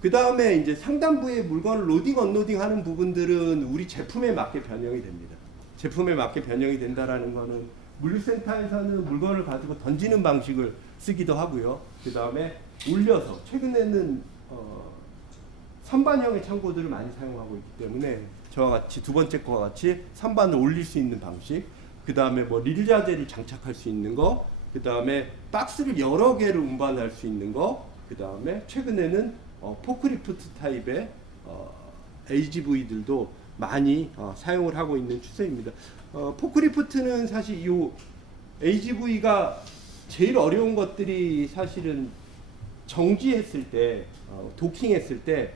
그 다음에 이제 상단부에 물건을 로딩, 언로딩 하는 부분들은 우리 제품에 맞게 변형이 됩니다. 제품에 맞게 변형이 된다라는 거는 물류센터에서는 물건을 가지고 던지는 방식을 쓰기도 하고요. 그 다음에 올려서 최근에는 선반형의 창고들을 많이 사용하고 있기 때문에 저와 같이 두 번째 거와 같이 선반을 올릴 수 있는 방식, 그 다음에 뭐 릴자재를 장착할 수 있는 거, 그 다음에 박스를 여러 개를 운반할 수 있는 거, 그 다음에 최근에는 포크리프트 타입의 AGV들도 많이 사용을 하고 있는 추세입니다. 포크리프트는 사실 이 AGV가 제일 어려운 것들이 사실은 정지했을 때, 도킹했을 때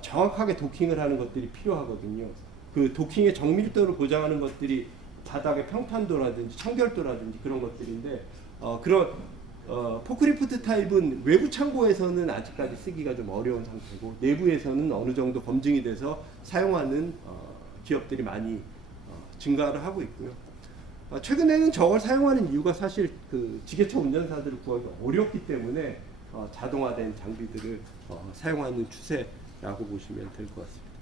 정확하게 도킹을 하는 것들이 필요하거든요. 그 도킹의 정밀도를 보장하는 것들이 바닥의 평탄도라든지 청결도라든지 그런 것들인데, 그런 포크리프트 타입은 외부 창고에서는 아직까지 쓰기가 좀 어려운 상태고, 내부에서는 어느 정도 검증이 돼서 사용하는 기업들이 많이 증가를 하고 있고요. 최근에는 저걸 사용하는 이유가 사실 그 지게차 운전사들을 구하기 어렵기 때문에 자동화된 장비들을 사용하는 추세라고 보시면 될 것 같습니다.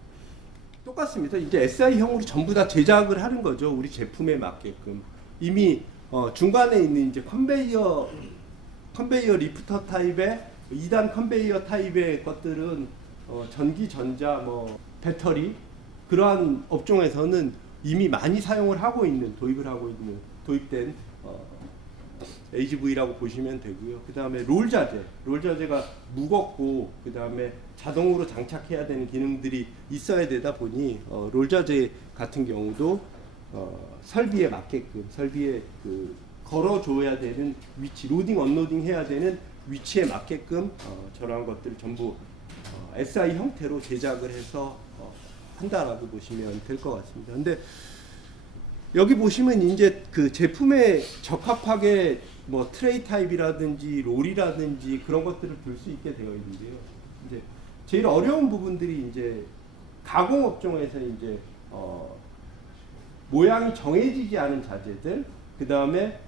똑같습니다. 이제 SI형으로 전부 다 제작을 하는 거죠. 우리 제품에 맞게끔. 이미 중간에 있는 이제 컨베이어 리프터 타입의 2단 컨베이어 타입의 것들은 전기, 전자, 뭐 배터리 그러한 업종에서는 이미 많이 사용을 하고 있는, 도입된 AGV라고 보시면 되고요. 그 다음에 롤 자재가 무겁고 그 다음에 자동으로 장착해야 되는 기능들이 있어야 되다 보니 롤 자재 같은 경우도 설비에 맞게끔, 설비에 그 걸어줘야 되는 위치, 로딩, 언로딩 해야 되는 위치에 맞게끔 저러한 것들을 전부 SI 형태로 제작을 해서 한다라고 보시면 될 것 같습니다. 근데 여기 보시면 이제 그 제품에 적합하게 뭐 트레이 타입이라든지 롤이라든지 그런 것들을 둘 수 있게 되어 있는데요. 이제 제일 어려운 부분들이 이제 가공 업종에서 이제 모양이 정해지지 않은 자재들, 그 다음에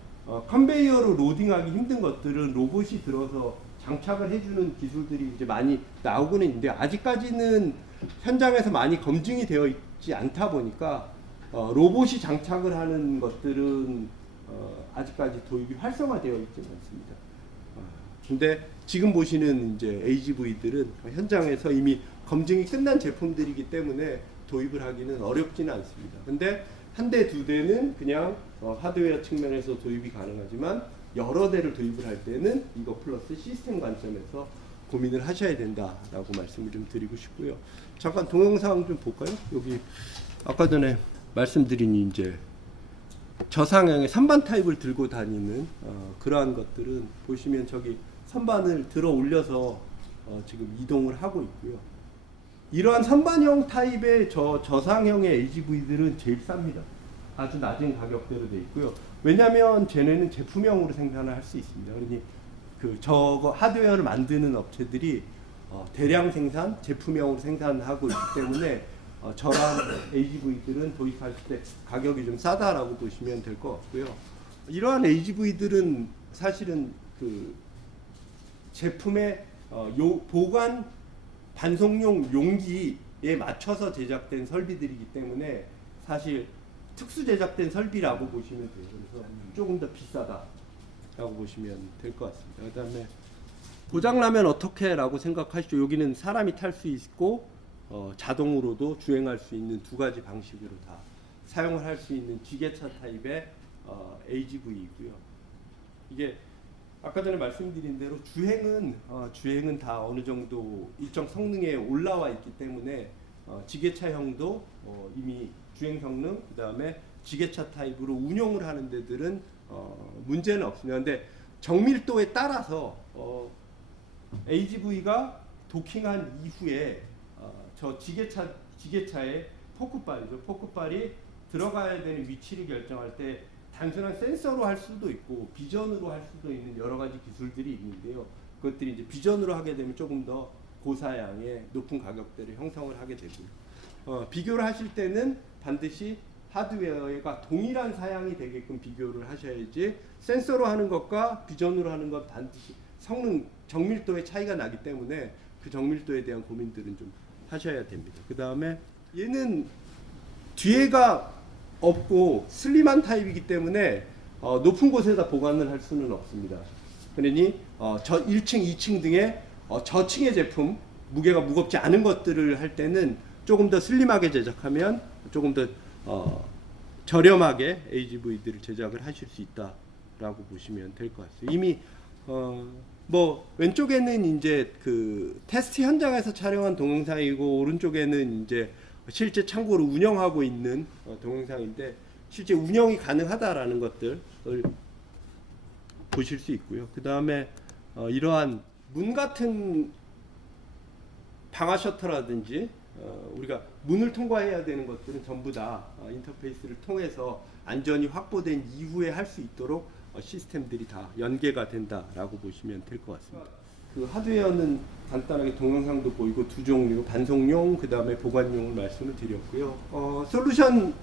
컨베이어로 로딩하기 힘든 것들은 로봇이 들어서 장착을 해주는 기술들이 이제 많이 나오고는 있는데 아직까지는 현장에서 많이 검증이 되어 있지 않다 보니까 로봇이 장착을 하는 것들은 아직까지 도입이 활성화되어 있지는 않습니다. 근데 지금 보시는 이제 AGV들은 현장에서 이미 검증이 끝난 제품들이기 때문에 도입을 하기는 어렵지는 않습니다. 근데 한 대, 두 대는 그냥 하드웨어 측면에서 도입이 가능하지만 여러 대를 도입을 할 때는 이거 플러스 시스템 관점에서 고민을 하셔야 된다라고 말씀을 좀 드리고 싶고요. 잠깐 동영상 좀 볼까요? 여기 아까 전에 말씀드린 이제 저상향의 선반 타입을 들고 다니는 그러한 것들은 보시면 저기 선반을 들어 올려서 지금 이동을 하고 있고요. 이러한 선반형 타입의 저상형의 AGV들은 제일 쌉니다. 아주 낮은 가격대로 되어 있고요. 왜냐하면 쟤네는 제품형으로 생산을 할 수 있습니다. 그러니 그 저거 하드웨어를 만드는 업체들이 대량 생산, 제품형으로 생산하고 있기 때문에 저런 AGV들은 도입할 때 가격이 좀 싸다라고 보시면 될 것 같고요. 이러한 AGV들은 사실은 그 제품의 보관 반송용 용기에 맞춰서 제작된 설비들이기 때문에 사실 특수 제작된 설비라고 보시면 돼요. 그래서 조금 더 비싸다라고 보시면 될 것 같습니다. 그다음에 고장나면 어떻게라고 생각하시죠? 여기는 사람이 탈 수 있고 자동으로도 주행할 수 있는 두 가지 방식으로 다 사용을 할 수 있는 지게차 타입의 AGV이고요. 이게 아까 전에 말씀드린 대로 주행은 다 어느 정도 일정 성능에 올라와 있기 때문에 지게차형도 이미 주행 성능, 그 다음에 지게차 타입으로 운용을 하는 데들은 문제는 없습니다. 근데 정밀도에 따라서 AGV가 도킹한 이후에 저 지게차의 포크발이죠. 포크발이 들어가야 되는 위치를 결정할 때 단순한 센서로 할 수도 있고 비전으로 할 수도 있는 여러 가지 기술들이 있는데요. 그것들이 이제 비전으로 하게 되면 조금 더 고사양의 높은 가격대를 형성을 하게 되고요. 비교를 하실 때는 반드시 하드웨어가 동일한 사양이 되게끔 비교를 하셔야지 센서로 하는 것과 비전으로 하는 것 반드시 성능 정밀도의 차이가 나기 때문에 그 정밀도에 대한 고민들은 좀 하셔야 됩니다. 그 다음에 얘는 뒤에가 없고 슬림한 타입이기 때문에 높은 곳에다 보관을 할 수는 없습니다. 그러니 저 1층, 2층 등의 저층의 제품, 무게가 무겁지 않은 것들을 할 때는 조금 더 슬림하게 제작하면 조금 더 저렴하게 AGV들을 제작을 하실 수 있다라고 보시면 될 것 같습니다. 이미 뭐 왼쪽에는 이제 그 테스트 현장에서 촬영한 동영상이고 오른쪽에는 이제 실제 창고를 운영하고 있는 동영상인데 실제 운영이 가능하다라는 것들을 보실 수 있고요. 그 다음에 이러한 문 같은 방화 셔터라든지 우리가 문을 통과해야 되는 것들은 전부 다 인터페이스를 통해서 안전이 확보된 이후에 할 수 있도록 시스템들이 다 연계가 된다라고 보시면 될 것 같습니다. 그 하드웨어는 간단하게 동영상도 보이고 두 종류, 반송용 그 다음에 보관용을 말씀을 드렸고요. 솔루션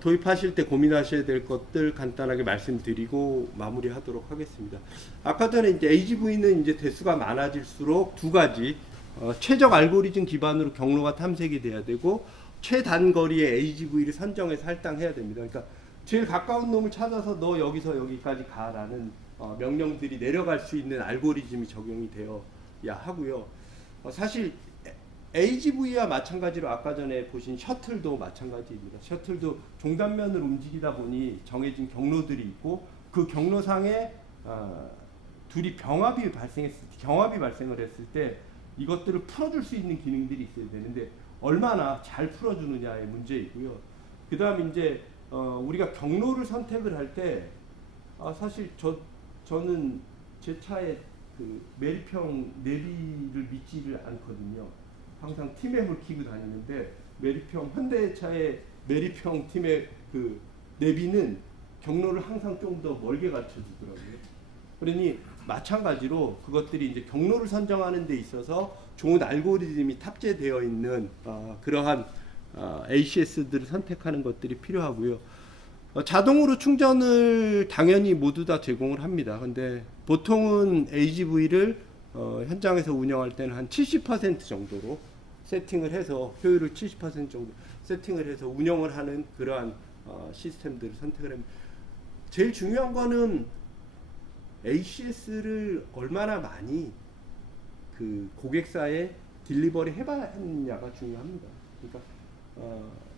도입하실 때 고민하셔야 될 것들 간단하게 말씀드리고 마무리하도록 하겠습니다. 아까 전에 이제 AGV는 이제 대수가 많아질수록 두 가지 최적 알고리즘 기반으로 경로가 탐색이 돼야 되고 최단거리의 AGV를 선정해서 할당해야 됩니다. 그러니까 제일 가까운 놈을 찾아서 너 여기서 여기까지 가라는 명령들이 내려갈 수 있는 알고리즘이 적용이 되어야 하고요. 사실 AGV와 마찬가지로 아까 전에 보신 셔틀도 마찬가지입니다. 셔틀도 종단면을 움직이다 보니 정해진 경로들이 있고 그 경로상에 둘이 경합이 발생을 했을 때 이것들을 풀어줄 수 있는 기능들이 있어야 되는데 얼마나 잘 풀어주느냐의 문제이고요. 그 다음 이제 우리가 경로를 선택을 할 때 사실 저는 제 차에 그 메리평 내비를 믿지를 않거든요. 항상 티맵을 키고 다니는데 메리평 현대차의 매립형 팀의 그 내비는 경로를 항상 좀 더 멀게 갖춰주더라고요. 그러니 마찬가지로 그것들이 이제 경로를 선정하는 데 있어서 좋은 알고리즘이 탑재되어 있는 그러한 ACS들을 선택하는 것들이 필요하고요. 자동으로 충전을 당연히 모두 다 제공을 합니다. 근데 보통은 AGV를 현장에서 운영할 때는 한 70% 정도로 세팅을 해서 효율을 70% 정도 세팅을 해서 운영을 하는 그러한 시스템들을 선택을 합니다. 제일 중요한 거는 ACS를 얼마나 많이 그 고객사에 딜리버리 해봤느냐가 중요합니다. 그러니까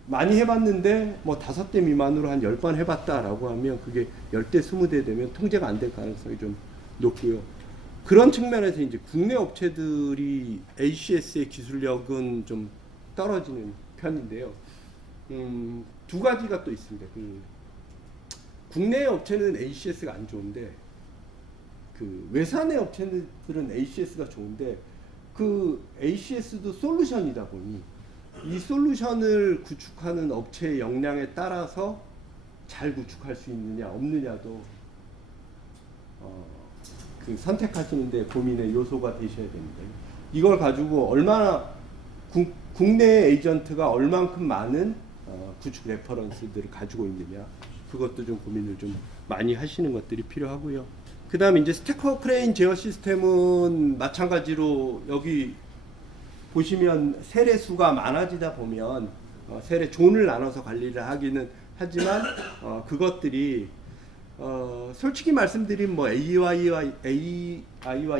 많이 해봤는데 뭐 5대 미만으로 한 10번 해봤다라고 하면 그게 10대 20대 되면 통제가 안 될 가능성이 좀 높고요. 그런 측면에서 이제 국내 업체들이 ACS의 기술력은 좀 떨어지는 편인데요. 두 가지가 또 있습니다. 국내 업체는 ACS가 안 좋은데 그 외산의 업체들은 ACS가 좋은데 그 ACS도 솔루션이다 보니 이 솔루션을 구축하는 업체의 역량에 따라서 잘 구축할 수 있느냐 없느냐도 그 선택하시는데 고민의 요소가 되셔야 됩니다. 이걸 가지고 얼마나 국내 에이전트가 얼만큼 많은 구축 레퍼런스들을 가지고 있느냐 그것도 좀 고민을 좀 많이 하시는 것들이 필요하고요. 그 다음에 이제 스태커 크레인 제어 시스템은 마찬가지로 여기 보시면 세례 수가 많아지다 보면 세례 존을 나눠서 관리를 하기는 하지만 그것들이 솔직히 말씀드리면 뭐 AI와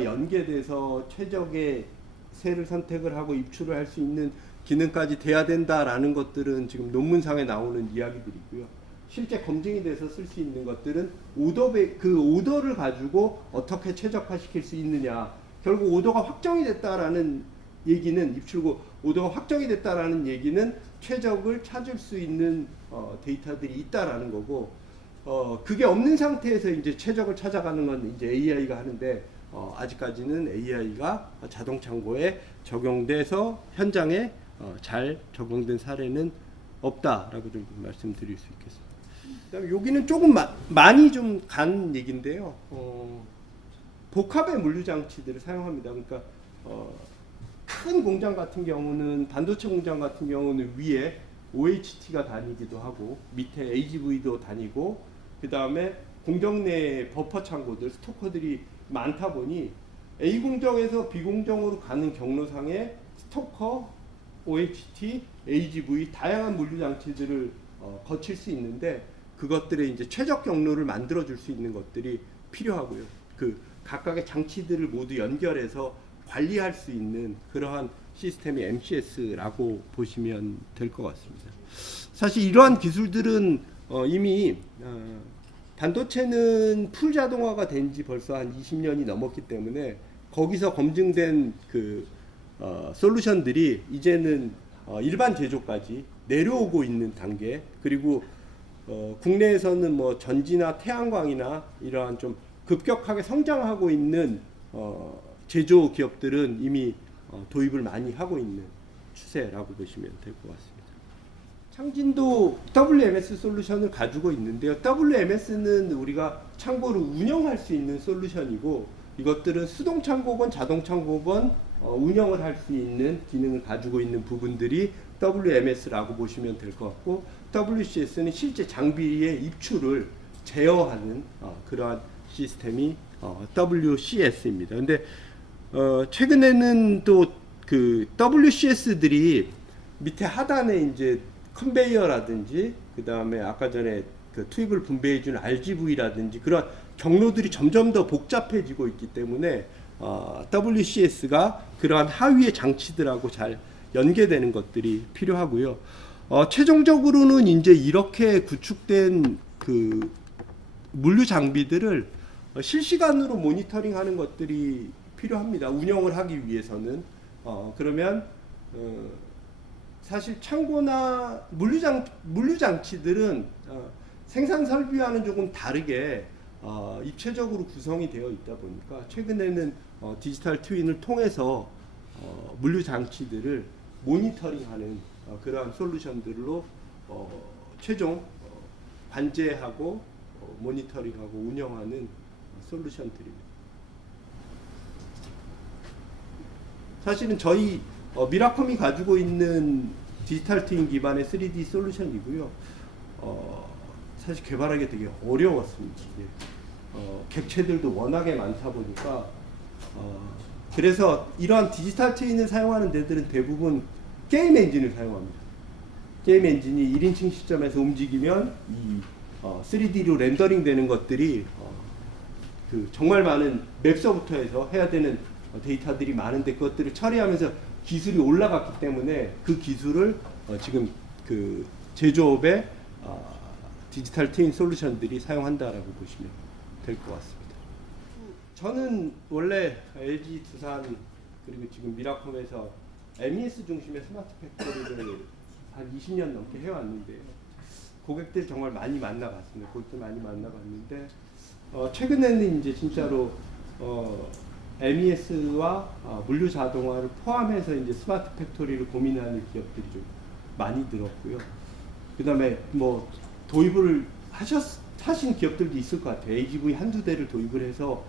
연계돼서 최적의 세를 선택을 하고 입출을 할 수 있는 기능까지 돼야 된다라는 것들은 지금 논문상에 나오는 이야기들이고요. 실제 검증이 돼서 쓸 수 있는 것들은 그 오더를 가지고 어떻게 최적화시킬 수 있느냐. 결국 오더가 확정이 됐다라는 얘기는 입출고 오더가 확정이 됐다라는 얘기는 최적을 찾을 수 있는 데이터들이 있다라는 거고 그게 없는 상태에서 이제 최적을 찾아가는 건 이제 AI가 하는데 아직까지는 AI가 자동 창고에 적용돼서 현장에 잘 적용된 사례는 없다라고 좀 말씀드릴 수 있겠습니다. 그다음에 여기는 조금 많이 좀 간 얘기인데요. 복합의 물류 장치들을 사용합니다. 그러니까 큰 공장 같은 경우는 반도체 공장 같은 경우는 위에 OHT가 다니기도 하고 밑에 AGV도 다니고 그 다음에 공정 내 버퍼 창고들 스토커들이 많다 보니 A 공정에서 B 공정으로 가는 경로상에 스토커, OHT, AGV 다양한 물류 장치들을 거칠 수 있는데 그것들의 이제 최적 경로를 만들어 줄 수 있는 것들이 필요하고요. 그 각각의 장치들을 모두 연결해서 관리할 수 있는 그러한 시스템이 MCS라고 보시면 될 것 같습니다. 사실 이러한 기술들은 이미 반도체는 풀 자동화가 된 지 벌써 한 20년이 넘었기 때문에 거기서 검증된 그 솔루션들이 이제는 일반 제조까지 내려오고 있는 단계 그리고 국내에서는 뭐 전지나 태양광이나 이러한 좀 급격하게 성장하고 있는 제조 기업들은 이미 도입을 많이 하고 있는 추세라고 보시면 될 것 같습니다. 창진도 WMS 솔루션을 가지고 있는데요. WMS는 우리가 창고를 운영할 수 있는 솔루션이고 이것들은 수동 창고건 자동 창고건 운영을 할 수 있는 기능을 가지고 있는 부분들이 WMS라고 보시면 될 것 같고 WCS는 실제 장비의 입출을 제어하는 그러한 시스템이 WCS입니다. 근데 최근에는 또 그 WCS들이 밑에 하단에 이제 컨베이어라든지 그 다음에 아까 전에 그 투입을 분배해주는 RGV라든지 그런 경로들이 점점 더 복잡해지고 있기 때문에 WCS가 그러한 하위의 장치들하고 잘 연계되는 것들이 필요하고요. 최종적으로는 이제 이렇게 구축된 그 물류 장비들을 실시간으로 모니터링하는 것들이 필요합니다. 운영을 하기 위해서는 그러면 사실 창고나 물류 장치들은 생산 설비와는 조금 다르게 입체적으로 구성이 되어 있다 보니까 최근에는 디지털 트윈을 통해서 물류 장치들을 모니터링하는 그러한 솔루션들로 최종 관제하고 모니터링하고 운영하는 솔루션들입니다. 사실은 저희 미라콤이 가지고 있는 디지털 트윈 기반의 3D 솔루션이고요. 사실 개발하기 되게 어려웠습니다. 객체들도 워낙에 많다 보니까 그래서 이러한 디지털 트윈을 사용하는 데들은 대부분 게임 엔진을 사용합니다. 게임 엔진이 1인칭 시점에서 움직이면 이 3D로 렌더링 되는 것들이 그 정말 많은 맵서부터 해서 해야 되는 데이터들이 많은데 그것들을 처리하면서 기술이 올라갔기 때문에 그 기술을 지금 그 제조업의 디지털 트윈 솔루션들이 사용한다라고 보시면 될 것 같습니다. 저는 원래 LG 두산 그리고 지금 미라콤에서 MES 중심의 스마트 팩토리를 한 20년 넘게 해왔는데요. 고객들 정말 많이 만나봤습니다. 고객들 많이 만나봤는데 최근에는 이제 진짜로 MES와 물류 자동화를 포함해서 이제 스마트 팩토리를 고민하는 기업들이 좀 많이 늘었고요. 그다음에 뭐 도입을 하신 기업들도 있을 것 같아요. AGV 한두 대를 도입을 해서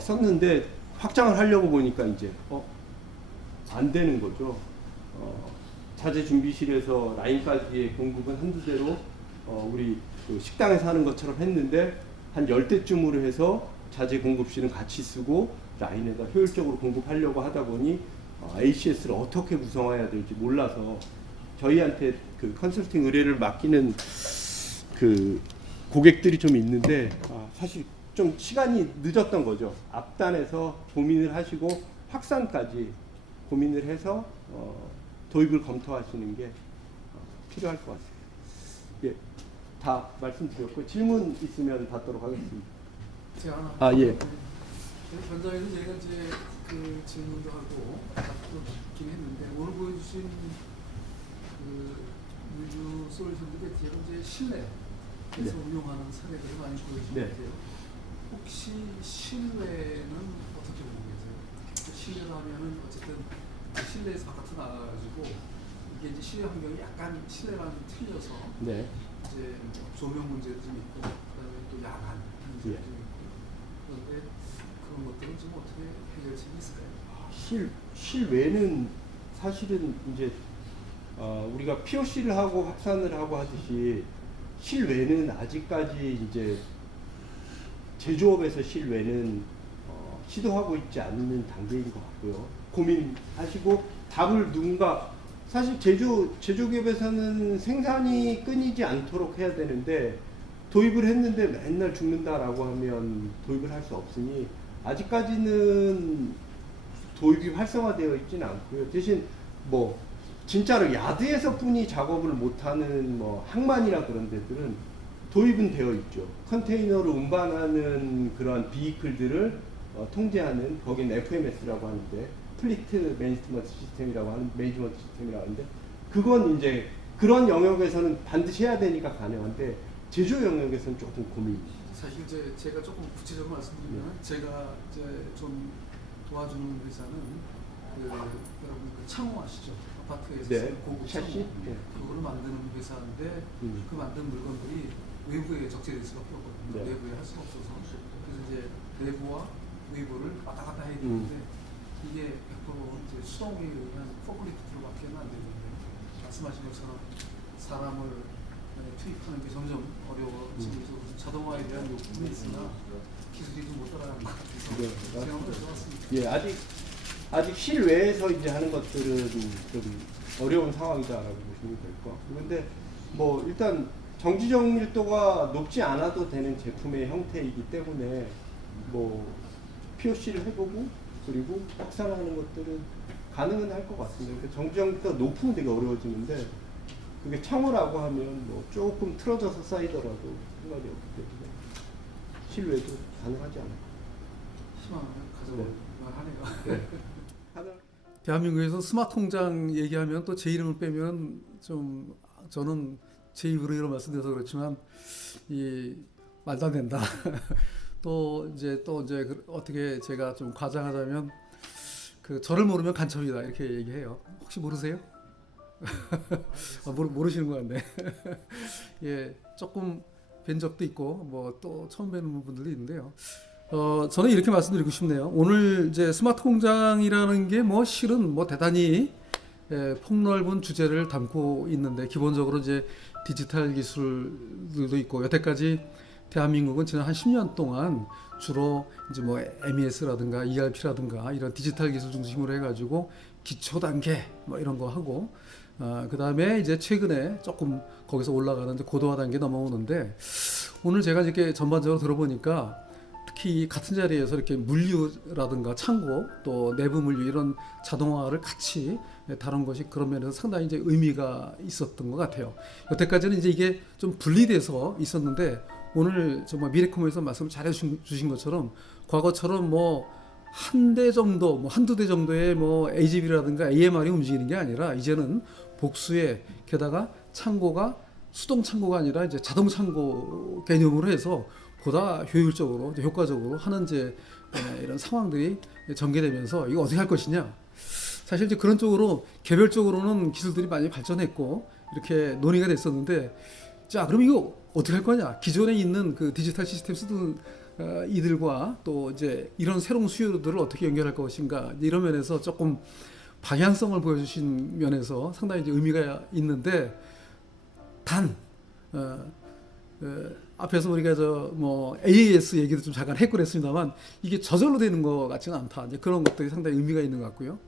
썼는데 확장을 하려고 보니까 이제 안 되는 거죠. 자재 준비실에서 라인까지의 공급은 한두 대로 우리 그 식당에서 하는 것처럼 했는데 한 10대쯤으로 해서 자재 공급실은 같이 쓰고 라인에다 효율적으로 공급하려고 하다 보니 ACS를 어떻게 구성해야 될지 몰라서 저희한테 그 컨설팅 의뢰를 맡기는 그 고객들이 좀 있는데 사실 좀 시간이 늦었던 거죠. 앞단에서 고민을 하시고 확산까지 고민을 해서 도입을 검토하시는 게 필요할 것 같습니다. 예, 다 말씀드렸고 질문 있으면 받도록 하겠습니다. 제가 아 예. 현장에서 저희가 이제 그 질문도 하고 답도 듣긴 했는데 오늘 보여주신 그 물류 솔루션들의 뒤에 이제 실내에서 네. 운용하는 사례들을 많이 보여주는데요. 혹시 실내는 어떻게 보고 계세요? 실내로 하면은 어쨌든 실내에서 바깥으로 나가가지고 이게 이제 실내 환경이 약간 실내랑 틀려서 네. 이제 뭐 조명 문제도 좀 있고 그다음에 또 야간 문제도 좀 있고 그런데 그런 것들은 좀 어떻게 해결책이 있을까요? 실외는 사실은 이제 우리가 POC를 하고 확산을 하고 하듯이 실외는 아직까지 이제 제조업에서 실외는 시도하고 있지 않는 단계인 것 같고요. 고민하시고 답을 누군가 사실 제조기업에서는 생산이 끊이지 않도록 해야 되는데 도입을 했는데 맨날 죽는다라고 하면 도입을 할 수 없으니 아직까지는 도입이 활성화되어 있지는 않고요. 대신 뭐 진짜로 야드에서뿐이 작업을 못하는 뭐 항만이나 그런 데들은 도입은 되어 있죠. 컨테이너를 운반하는 그런 비이클들을 통제하는 거기는 FMS라고 하는데 플리트 매니지먼트 시스템이라고 하는 매니지먼트 시스템이라고 하는데 그건 이제 그런 영역에서는 반드시 해야 되니까 가능한데 제조 영역에서는 조금 고민입니다. 사실 이제 제가 조금 구체적으로 말씀드리면 제가 이제 좀 도와주는 회사는 그 여러분 그 창호 아시죠? 아파트에서 네. 쓰는 고급 창호 샤시? 네. 그거를 만드는 회사인데 그 만든 물건들이 외부에 적재될 수밖에 없거든요. 네. 내부에 할 수가 없어서 그래서 이제 내부와 외부를 왔다 갔다 해야 되는데 이게 100% 이제 수동에 의한 포클리프트로밖에는 안 되는데 말씀하신 것처럼 사람을 투입하는 게 점점 어려워지고 있어서 자동화에 대한 욕심이 있으나 기술이 좀 못 따라가는 것 같아서 네, 생각을 해봤습니다. 예, 아직 실외에서 이제 하는 것들은 좀 어려운 상황이다라고 보시면 될 것 같고, 근데 뭐 일단 정지적 밀도가 높지 않아도 되는 제품의 형태이기 때문에 뭐 POC를 해보고 그리고 확산하는 것들은 가능은 할 것 같습니다. 그러니까 정지적 밀도가 높으면 되게 어려워지는데 그게 창호라고 하면 뭐 조금 틀어져서 쌓이더라도 상관이 없기 때문에 실외도 가능하지 않을까. 희망을 가져볼 만하네요. 네. 하나. 대한민국에서 스마트 통장 얘기하면 또 제 이름을 빼면 좀 저는 제 입으로 이런 말씀드려서 그렇지만 이 말도 안 된다. 또 이제 어떻게 제가 좀 과장하자면 그 저를 모르면 간첩이다 이렇게 얘기해요. 혹시 모르세요? 모르시는 것 같네. 예, 조금 뵌 적도 있고 뭐 또 처음 뵙는 분들도 있는데요. 저는 이렇게 말씀드리고 싶네요. 오늘 이제 스마트 공장이라는 게 뭐 실은 뭐 대단히 폭넓은 주제를 담고 있는데 기본적으로 이제 디지털 기술들도 있고 여태까지 대한민국은 지난 한 10년 동안 주로 이제 뭐 MES라든가 ERP라든가 이런 디지털 기술 중심으로 해가지고 기초 단계 뭐 이런 거 하고 그 다음에 이제 최근에 조금 거기서 올라가는 이제 고도화 단계 넘어오는데 오늘 제가 이렇게 전반적으로 들어보니까 특히 같은 자리에서 이렇게 물류라든가 창고 또 내부 물류 이런 자동화를 같이 다룬 것이 그런 면에서 상당히 이제 의미가 있었던 것 같아요. 여태까지는 이제 이게 좀 분리돼서 있었는데 오늘 정말 미래코에서 말씀 잘 해주신 것처럼 과거처럼 뭐 한 대 정도, 뭐 한두 대 정도의 뭐 AGV라든가 AMR이 움직이는 게 아니라 이제는 복수의 게다가 창고가 수동 창고가 아니라 이제 자동 창고 개념으로 해서 보다 효율적으로, 이제 효과적으로 하는 이제 이런 상황들이 전개되면서 이거 어떻게 할 것이냐. 사실 이제 그런 쪽으로 개별적으로는 기술들이 많이 발전했고 이렇게 논의가 됐었는데 자, 그럼 이거 어떻게 할 거냐? 기존에 있는 그 디지털 시스템 쓰던 이들과 또 이제 이런 새로운 수요들을 어떻게 연결할 것인가 이런 면에서 조금 방향성을 보여주신 면에서 상당히 이제 의미가 있는데 단 앞에서 우리가 저 뭐 AAS 얘기도 좀 잠깐 했고 그랬습니다만 이게 저절로 되는 것 같지는 않다. 이제 그런 것들이 상당히 의미가 있는 것 같고요.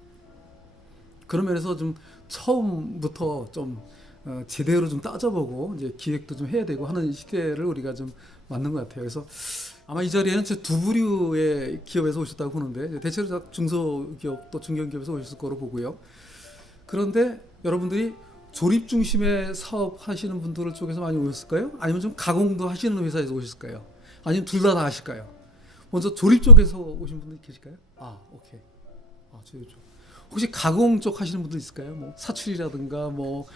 그런 면에서 좀 처음부터 좀 제대로 좀 따져보고 이제 기획도 좀 해야 되고 하는 시대를 우리가 좀 맞는 것 같아요. 그래서 아마 이 자리에는 두 부류의 기업에서 오셨다고 보는데 대체로 다 중소기업 또 중견기업에서 오셨을 거로 보고요. 그런데 여러분들이 조립 중심의 사업 하시는 분들 쪽에서 많이 오셨을까요? 아니면 좀 가공도 하시는 회사에서 오셨을까요? 아니면 둘 다 하실까요? 먼저 조립 쪽에서 오신 분들 계실까요? 아, 오케이. 조립 쪽. 혹시 가공 쪽 하시는 분들 있을까요? 뭐 사출이라든가 뭐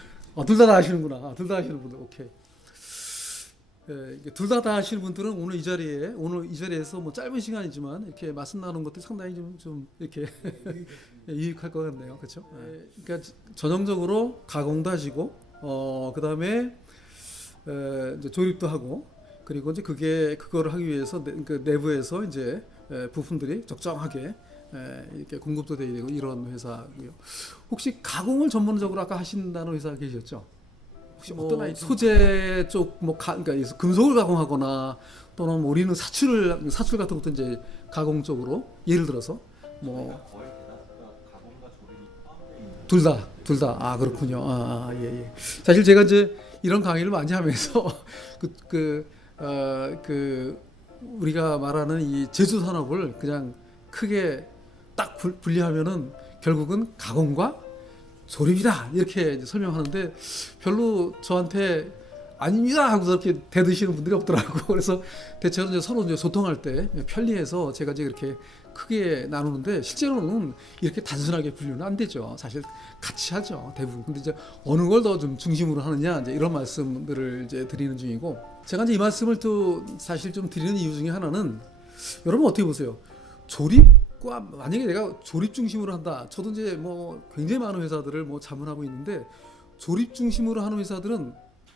둘 다 하시는구나. 둘 다 하시는 분들. 오케이. 둘 다 하시는 분들은 오늘 이 자리에서 뭐 짧은 시간이지만 이렇게 말씀 나누는 것도 상당히 좀 이렇게 유익할 것 같네요. 그렇죠? 그러니까 전형적으로 가공도 하시고 그다음에 이제 조립도 하고 그리고 이제 그거를 하기 위해서 그 내부에서 이제 부품들이 적정하게 이렇게 공급도 되게 되고 이런 회사고요. 혹시 가공을 전문적으로 아까 하신다는 회사 계셨죠? 혹시 뭐 어떤 소재 쪽 뭐 그러니까 금속을 가공하거나 또는 우리는 사출 같은 것도 이제 가공 쪽으로 예를 들어서 뭐 거의 대다수가 가공과 조립이 포함되어 있는 둘 다. 그렇군요. 예. 사실 제가 이제 이런 강의를 많이 하면서 우리가 말하는 이 제조 산업을 그냥 크게 딱 분리하면은 결국은 가공과 조립이다 이렇게 이제 설명하는데 별로 저한테 아닙니다 하고서 이렇게 대드시는 분들이 없더라고. 그래서 대체로 이제 서로 이제 소통할 때 편리해서 제가 이제 이렇게 크게 나누는데 실제로는 이렇게 단순하게 분류는 안 되죠. 사실 같이 하죠 대부분. 근데 이제 어느 걸 더 좀 중심으로 하느냐 이제 이런 말씀들을 이제 드리는 중이고 제가 이제 이 말씀을 또 사실 좀 드리는 이유 중에 하나는 여러분 어떻게 보세요? 조립과 만약에 내가 조립 중심으로 한다. 저도 이제 뭐 굉장히 많은 회사들을 뭐 자문하고 있는데 조립 중심으로 하는 회사들은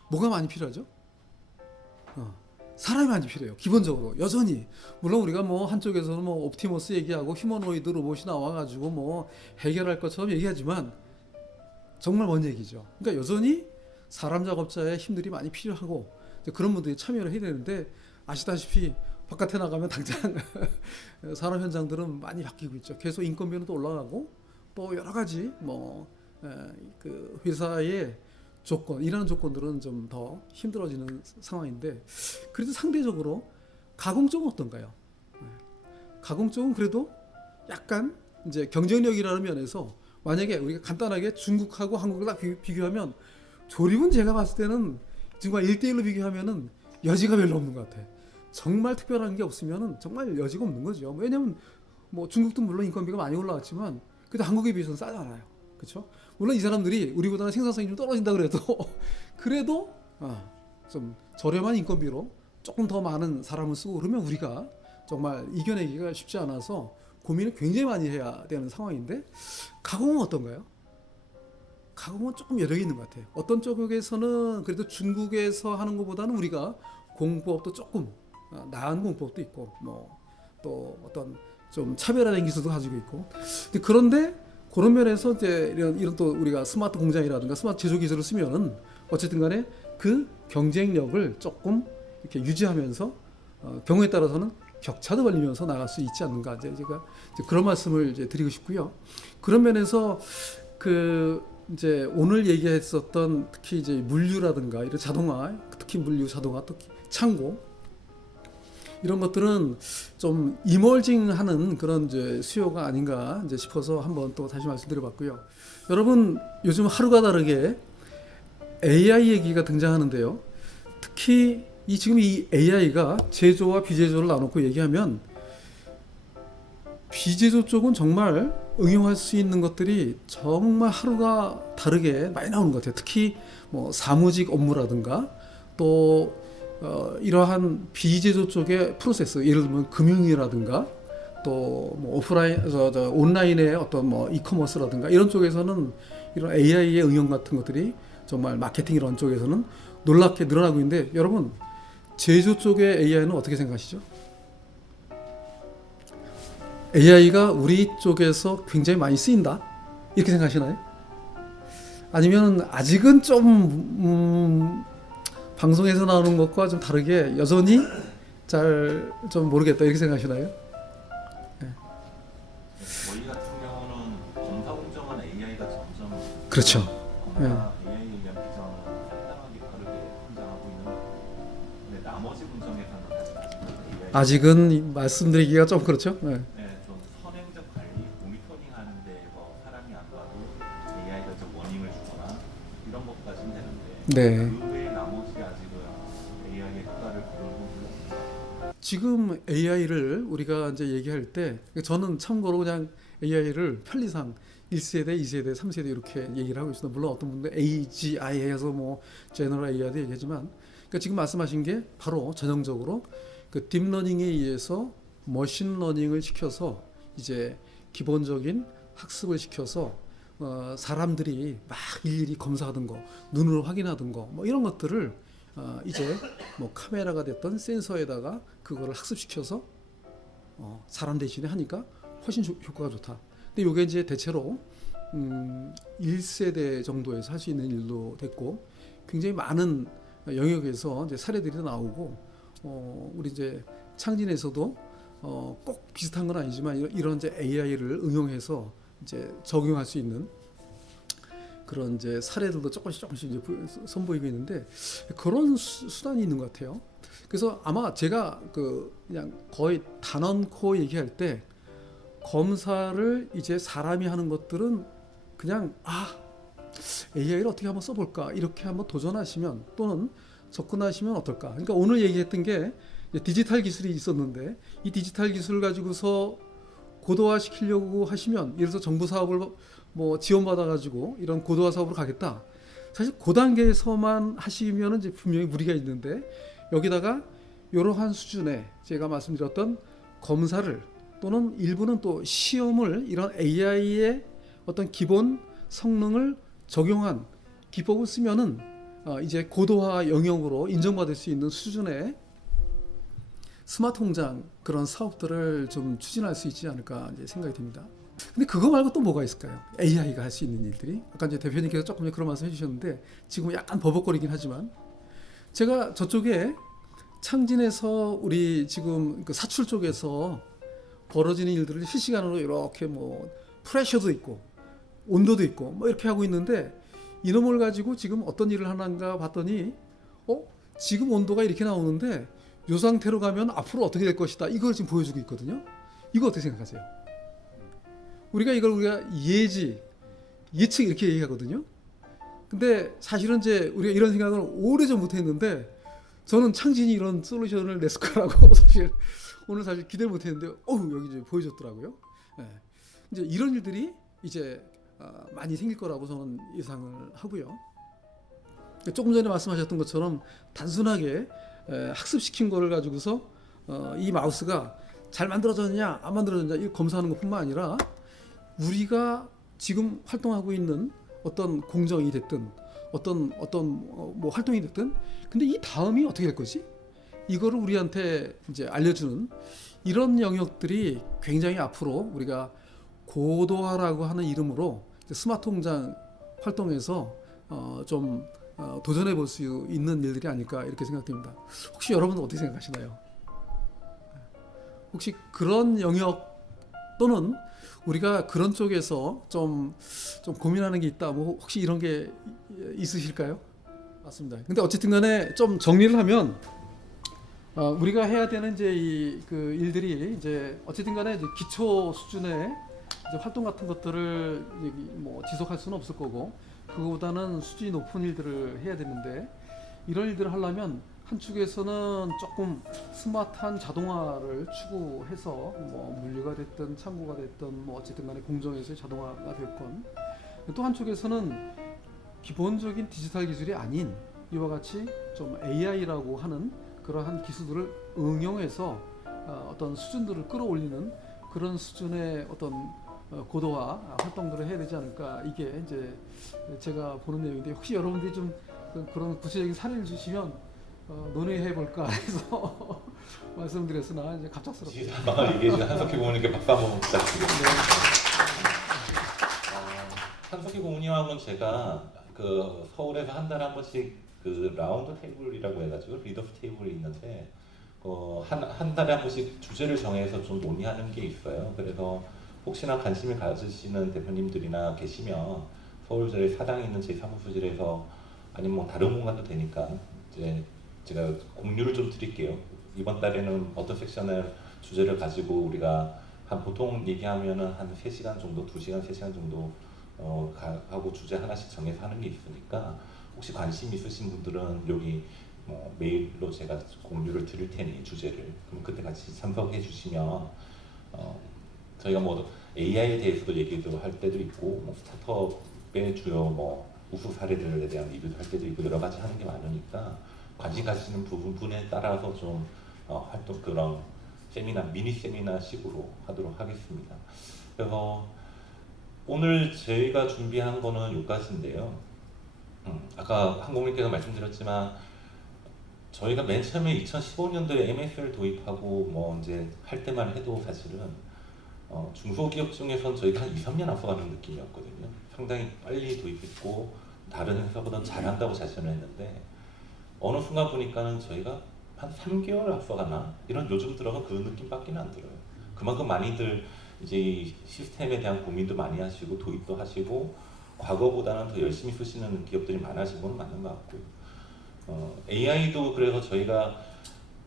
뭐가 많이 필요하죠? 사람이 많이 필요해요. 기본적으로 여전히 물론 우리가 뭐 한쪽에서는 뭐 옵티머스 얘기하고 휴머노이드 로봇이 나와가지고 뭐 해결할 것처럼 얘기하지만 정말 먼 얘기죠. 그러니까 여전히 사람 작업자의 힘들이 많이 필요하고 그런 분들이 참여를 해야 되는데 아시다시피 바깥에 나가면 당장 산업 현장들은 많이 바뀌고 있죠. 계속 인건비는 또 올라가고 또 여러 가지 그 회사의 조건, 일하는 조건들은 좀 더 힘들어지는 상황인데 그래도 상대적으로 가공 쪽은 어떤가요? 가공 쪽은 그래도 약간 이제 경쟁력이라는 면에서 만약에 우리가 간단하게 중국하고 한국을 딱 비교하면 조립은 제가 봤을 때는 정말 1대1로 비교하면은 여지가 별로 없는 것 같아. 정말 특별한 게 없으면은 정말 여지가 없는 거죠. 왜냐면 뭐 중국도 물론 인건비가 많이 올라왔지만 그래도 한국에 비해서는 싸잖아요. 그렇죠? 물론 이 사람들이 우리보다는 생산성이 좀 떨어진다 그래도 좀 저렴한 인건비로 조금 더 많은 사람을 쓰고 그러면 우리가 정말 이겨내기가 쉽지 않아서 고민을 굉장히 많이 해야 되는 상황인데 가공은 어떤가요? 각오는 조금 여력이 있는 것 같아요. 어떤 쪽에서는 그래도 중국에서 하는 것보다는 우리가 공법도 조금 나은 공법도 있고 뭐 또 어떤 좀 차별화된 기술도 가지고 있고 그런데 그런 면에서 이제 이런 또 우리가 스마트 공장이라든가 스마트 제조 기술을 쓰면은 어쨌든 간에 그 경쟁력을 조금 이렇게 유지하면서 경우에 따라서는 격차도 벌리면서 나갈 수 있지 않는가 제가 이제 그런 말씀을 이제 드리고 싶고요. 그런 면에서 그 이제 오늘 얘기했었던 특히 이제 물류라든가 이런 자동화, 특히 물류 자동화, 특히 창고 이런 것들은 좀 이멀징하는 그런 이제 수요가 아닌가 이제 싶어서 한번 또 다시 말씀드려봤고요. 여러분 요즘 하루가 다르게 AI 얘기가 등장하는데요. 특히 지금 이 AI가 제조와 비제조를 나눠놓고 얘기하면 비제조 쪽은 정말 응용할 수 있는 것들이 정말 하루가 다르게 많이 나오는 것 같아요. 특히 뭐 사무직 업무라든가 또 이러한 비제조 쪽의 프로세스, 예를 들면 금융이라든가 또 뭐 오프라인, 온라인의 어떤 뭐 이커머스라든가 이런 쪽에서는 이런 AI의 응용 같은 것들이 정말 마케팅 이런 쪽에서는 놀랍게 늘어나고 있는데 여러분 제조 쪽의 AI는 어떻게 생각하시죠? AI가 우리 쪽에서 굉장히 많이 쓰인다? 이렇게 생각하시나요? 아니면 아직은 좀 방송에서 나오는 것과 좀 다르게 여전히 잘 좀 모르겠다 이렇게 생각하시나요? 네. 저희 같은 경우는 검사 공정은 AI가 점점 그렇죠. 검사 AI에 의한 비전은 상당하게 다르게 성장하고 있는 근데 나머지 공정에서는 아직은 말씀드리기가 좀 그렇죠. 네. 네, 좀 선행적 관리, 모니터링 하는 데서 사람이 안 봐도 AI가 좀 워닝을 주거나 이런 것까지는 되는데 네. 그 외에 나머지 아직은 AI의 효과를 보는 부분은 지금 AI를 우리가 이제 얘기할 때 저는 참고로 그냥 AI를 편리상 1세대, 2세대, 3세대 이렇게 얘기를 하고 있습니다. 물론 어떤 분들 AGI 해서 뭐 제너럴 AI도 얘기하지만 그러니까 지금 말씀하신 게 바로 전형적으로 그 딥러닝에 의해서 머신러닝을 시켜서 이제 기본적인 학습을 시켜서 사람들이 막 일일이 검사하던 거, 눈으로 확인하던 거, 뭐 이런 것들을 이제 뭐 카메라가 됐던 센서에다가 그거를 학습시켜서 사람 대신에 하니까 훨씬 효과가 좋다. 근데 이게 이제 대체로 1세대 정도에서 할 수 있는 일도 됐고 굉장히 많은 영역에서 이제 사례들이 나오고 우리 이제 창진에서도 꼭 비슷한 건 아니지만 이런 이제 AI를 응용해서 이제 적용할 수 있는 그런 이제 사례들도 조금씩 이제 선보이고 있는데 그런 수단이 있는 것 같아요. 그래서 아마 제가 그냥 거의 단언코 얘기할 때 검사를 이제 사람이 하는 것들은 그냥 AI를 어떻게 한번 써볼까 이렇게 한번 도전하시면 또는 접근하시면 어떨까. 그러니까 오늘 얘기했던 게 디지털 기술이 있었는데 이 디지털 기술을 가지고서 고도화 시키려고 하시면 예를 들어서 정부 사업을 뭐 지원받아 가지고 이런 고도화 사업으로 가겠다. 사실 그 단계에서만 하시면은 이제 분명히 무리가 있는데 여기다가 이러한 수준의 제가 말씀드렸던 검사를 또는 일부는 또 시험을 이런 AI의 어떤 기본 성능을 적용한 기법을 쓰면은 이제 고도화 영역으로 인정받을 수 있는 수준의 스마트 공장 그런 사업들을 좀 추진할 수 있지 않을까 이제 생각이 듭니다. 근데 그거 말고 또 뭐가 있을까요? AI가 할 수 있는 일들이 아까 이제 대표님께서 조금 그런 말씀 해주셨는데 지금 약간 버벅거리긴 하지만 제가 저쪽에 창진에서 우리 지금 그 사출 쪽에서 벌어지는 일들을 실시간으로 이렇게 뭐 프레셔도 있고 온도도 있고 뭐 이렇게 하고 있는데 이놈을 가지고 지금 어떤 일을 하는가 봤더니 지금 온도가 이렇게 나오는데 이 상태로 가면 앞으로 어떻게 될 것이다 이걸 지금 보여주고 있거든요. 이거 어떻게 생각하세요? 우리가 예측 이렇게 얘기하거든요. 근데 사실은 이제 우리가 이런 생각을 오래전부터 했는데 저는 창진이 이런 솔루션을 냈을 거라고 사실 오늘 사실 기대를 못했는데 여기 이제 보여줬더라고요. 네. 이제 이런 일들이 이제 많이 생길 거라고 저는 예상을 하고요. 조금 전에 말씀하셨던 것처럼 단순하게 학습시킨 거를 가지고서 이 마우스가 잘 만들어졌냐 안 만들어졌냐 이걸 검사하는 것뿐만 아니라 우리가 지금 활동하고 있는 어떤 공정이 됐든 어떤 뭐 활동이 됐든 근데 이 다음이 어떻게 될 거지? 이거를 우리한테 이제 알려주는 이런 영역들이 굉장히 앞으로 우리가 고도화라고 하는 이름으로 스마트 통장 활동에서 좀 도전해 볼 수 있는 일들이 아닐까 이렇게 생각됩니다. 혹시 여러분은 어떻게 생각하시나요? 혹시 그런 영역 또는 우리가 그런 쪽에서 좀 고민하는 게 있다. 뭐 혹시 이런 게 있으실까요? 맞습니다. 근데 어쨌든 간에 좀 정리를 하면 우리가 해야 되는 이제 그 일들이 이제 어쨌든 간에 이제 기초 수준의 이제 활동 같은 것들을 뭐 지속할 수는 없을 거고 그거보다는 수준이 높은 일들을 해야 되는데 이런 일들을 하려면 한쪽에서는 조금 스마트한 자동화를 추구해서 뭐 물류가 됐든 창고가 됐든 뭐 어쨌든 간에 공정에서의 자동화가 됐건 또 한쪽에서는 기본적인 디지털 기술이 아닌 이와 같이 좀 AI라고 하는 그러한 기술들을 응용해서 어떤 수준들을 끌어올리는 그런 수준의 어떤 고도화 활동들을 해야 되지 않을까 이게 이제 제가 보는 내용인데 혹시 여러분들이 좀 그런 구체적인 사례를 주시면 논의해 볼까 해서 말씀드렸으나 이제 갑작스럽게 지상방을 얘기해 주신 한석희 고문님께 박수 한번 부탁드립니다. 한석희 고문님하고는 제가 그 서울에서 한 달에 한 번씩 그 라운드 테이블이라고 해가지고 리더스 테이블이 있는데 한 달에 한 번씩 주제를 정해서 좀 논의하는 게 있어요. 그래서 혹시나 관심을 가지시는 대표님들이나 계시면 서울절에 사당에 있는 제 사무소실에서 아니면 뭐 다른 공간도 되니까 이제 제가 공유를 좀 드릴게요. 이번 달에는 어떤 섹션을 주제를 가지고 우리가 한 보통 얘기하면은 한 3시간 정도, 2시간, 3시간 정도 하고 주제 하나씩 정해서 하는 게 있으니까 혹시 관심 있으신 분들은 여기 뭐 메일로 제가 공유를 드릴 테니 주제를 그럼 그때 같이 참석해 주시면 저희가 뭐 AI에 대해서도 얘기도 할 때도 있고 뭐 스타트업의 주요 뭐 우수 사례들에 대한 리뷰도 할 때도 있고 여러 가지 하는 게 많으니까 관심 가지시는 부분에 따라서 좀 활동 그런 세미나 미니 세미나 식으로 하도록 하겠습니다. 그래서 오늘 저희가 준비한 거는 여기까지인데요. 아까 한국민께서 말씀드렸지만 저희가 맨 처음에 2015년도에 MS를 도입하고 뭐 이제 할 때만 해도 사실은 중소기업 중에선 저희가 한 2, 3년 앞서가는 느낌이었거든요. 상당히 빨리 도입했고 다른 회사보다 잘한다고 자신을 했는데 어느 순간 보니까는 저희가 한 3개월 앞서가나 이런 요즘 들어서 그 느낌밖에 안 들어요. 그만큼 많이들 이제 이 시스템에 대한 고민도 많이 하시고 도입도 하시고 과거보다는 더 열심히 쓰시는 기업들이 많아진 건 맞는 것 같고요. AI도 그래서 저희가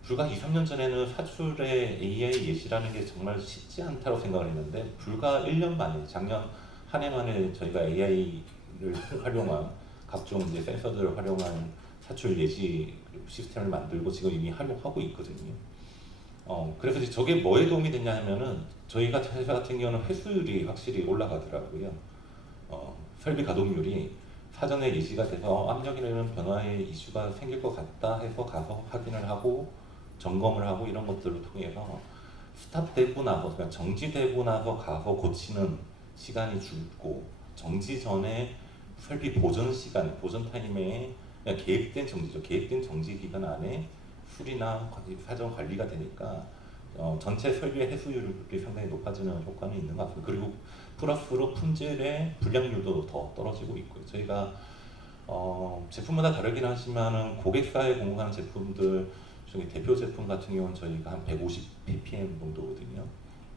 불과 2, 3년 전에는 사출에 AI 예시라는 게 정말 쉽지 않다고 생각을 했는데 불과 1년 만에 작년 한 해 만에 저희가 AI를 활용한 각종 이제 센서들을 활용한 사출 예시 시스템을 만들고 지금 이미 활용하고 있거든요. 그래서 이제 저게 뭐에 도움이 됐냐 하면은 저희 같은 회사 같은 경우는 회수율이 확실히 올라가더라고요. 설비 가동률이 사전에 예시가 돼서 압력이라는 변화의 이슈가 생길 것 같다 해서 가서 확인을 하고 점검을 하고 이런 것들을 통해서 스탑되고 나서 그러니까 정지되고 나서 가서 고치는 시간이 줄고 정지 전에 설비 보존 시간, 보존 타임에 그냥 계획된 정지죠. 계획된 정지 기간 안에 수리나 사전 관리가 되니까 전체 설비의 해수율이 상당히 높아지는 효과는 있는 것 같습니다. 그리고 플러스로 품질의 불량률도 더 떨어지고 있고요. 저희가 제품마다 다르긴 하지만은 고객사에 공급하는 제품들 중에 대표 제품 같은 경우는 저희가 한 150 ppm 정도거든요.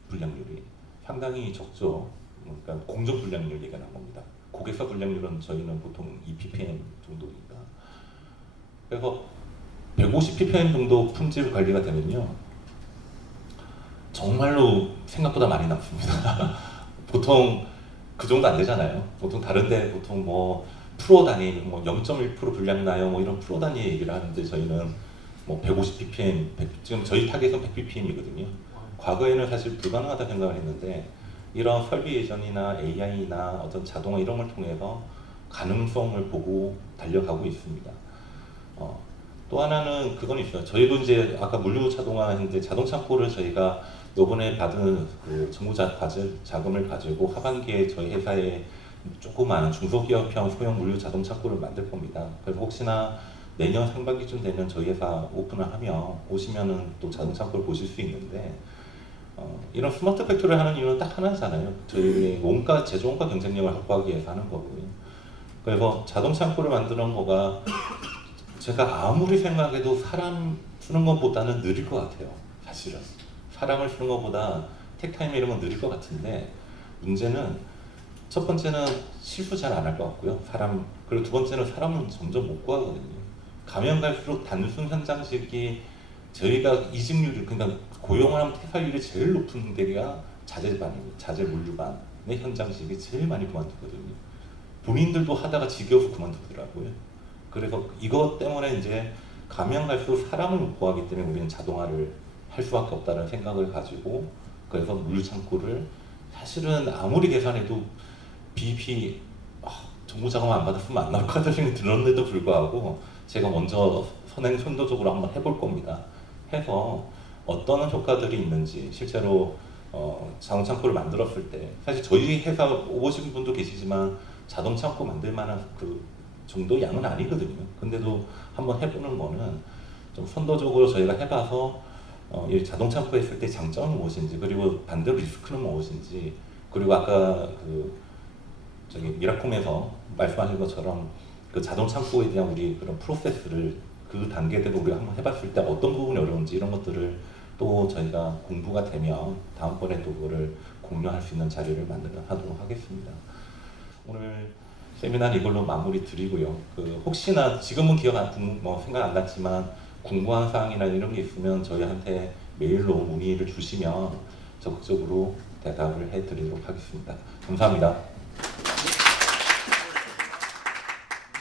불량률이 상당히 적죠. 그러니까 공정 불량률 얘기하는 겁니다. 고객사 불량률은 저희는 보통 2 ppm 정도니까. 그래서 150 ppm 정도 품질 관리가 되면요. 정말로 생각보다 많이 남습니다. 보통 그 정도 안 되잖아요. 보통 다른데 보통 뭐 프로 단위 뭐 0.1% 불량 나요. 뭐 이런 프로 단위 얘기를 하는데 저희는 뭐 150 ppm, 지금 저희 타겟은 100 ppm이거든요. 과거에는 사실 불가능하다 생각을 했는데 이런 설비 예전이나 AI나 어떤 자동화 이런 걸 통해서 가능성을 보고 달려가고 있습니다. 또 하나는 그건 있어요. 저희도 이제 아까 물류 자동화 했는데 자동 창고를 저희가 이번에 받은 그 정부 과제 자금을 가지고 하반기에 저희 회사에 조그마한 중소기업형 소형 물류 자동 창고를 만들 겁니다. 그래서 혹시나 내년 상반기쯤 되면 저희 회사 오픈을 하면 오시면은 또 자동 창고를 보실 수 있는데 이런 스마트 팩토리를 하는 이유는 딱 하나잖아요. 저희 원가 제조 원가 경쟁력을 확보하기 위해서 하는 거고요. 그래서 자동 창고를 만드는 거가 제가 아무리 생각해도 사람 쓰는 것보다는 느릴 것 같아요. 사실은 사람을 쓰는 것보다 택타임 이런 건 느릴 것 같은데 문제는 첫 번째는 실수 잘 안 할 것 같고요. 그리고 두 번째는 사람은 점점 못 구하거든요. 가면 갈수록 단순 현장직이 저희가 이직률이 그러니까 고용하는 퇴사율이 제일 높은 데가 자재반입니다. 자재 물류반의 현장직이 제일 많이 그만두거든요. 본인들도 하다가 지겨워서 그만두더라고요. 그래서 이것 때문에 이제 가면 갈수록 사람을 못 구하기 때문에 우리는 자동화를 할 수밖에 없다는 생각을 가지고 그래서 물류 창고를 사실은 아무리 계산해도 BP 정부 자금 안 받았으면 안 나올 것 같다는 생각이 들었는데도 불구하고 제가 먼저 선도적으로 한번 해볼 겁니다. 해서 어떤 효과들이 있는지 실제로 자동 창고를 만들었을 때 사실 저희 회사 오신 분도 계시지만 자동 창고 만들 만한 그 정도 양은 아니거든요. 근데도 한번 해보는 거는 좀 선도적으로 저희가 해봐서 이 자동 창고 했을 때 장점은 무엇인지 그리고 반대로 리스크는 무엇인지 그리고 아까 저기 미라콤에서 말씀하신 것처럼 그 자동 창고에 대한 우리 그런 프로세스를 그 단계대로 우리가 한번 해봤을 때 어떤 부분이 어려운지 이런 것들을 또 저희가 공부가 되면 다음번에 또 그거를 공유할 수 있는 자리를 하도록 하겠습니다. 오늘 세미나는 이걸로 마무리 드리고요. 혹시나 지금은 생각 안 났지만 궁금한 사항이나 이런 게 있으면 저희한테 메일로 문의를 주시면 적극적으로 대답을 해드리도록 하겠습니다. 감사합니다.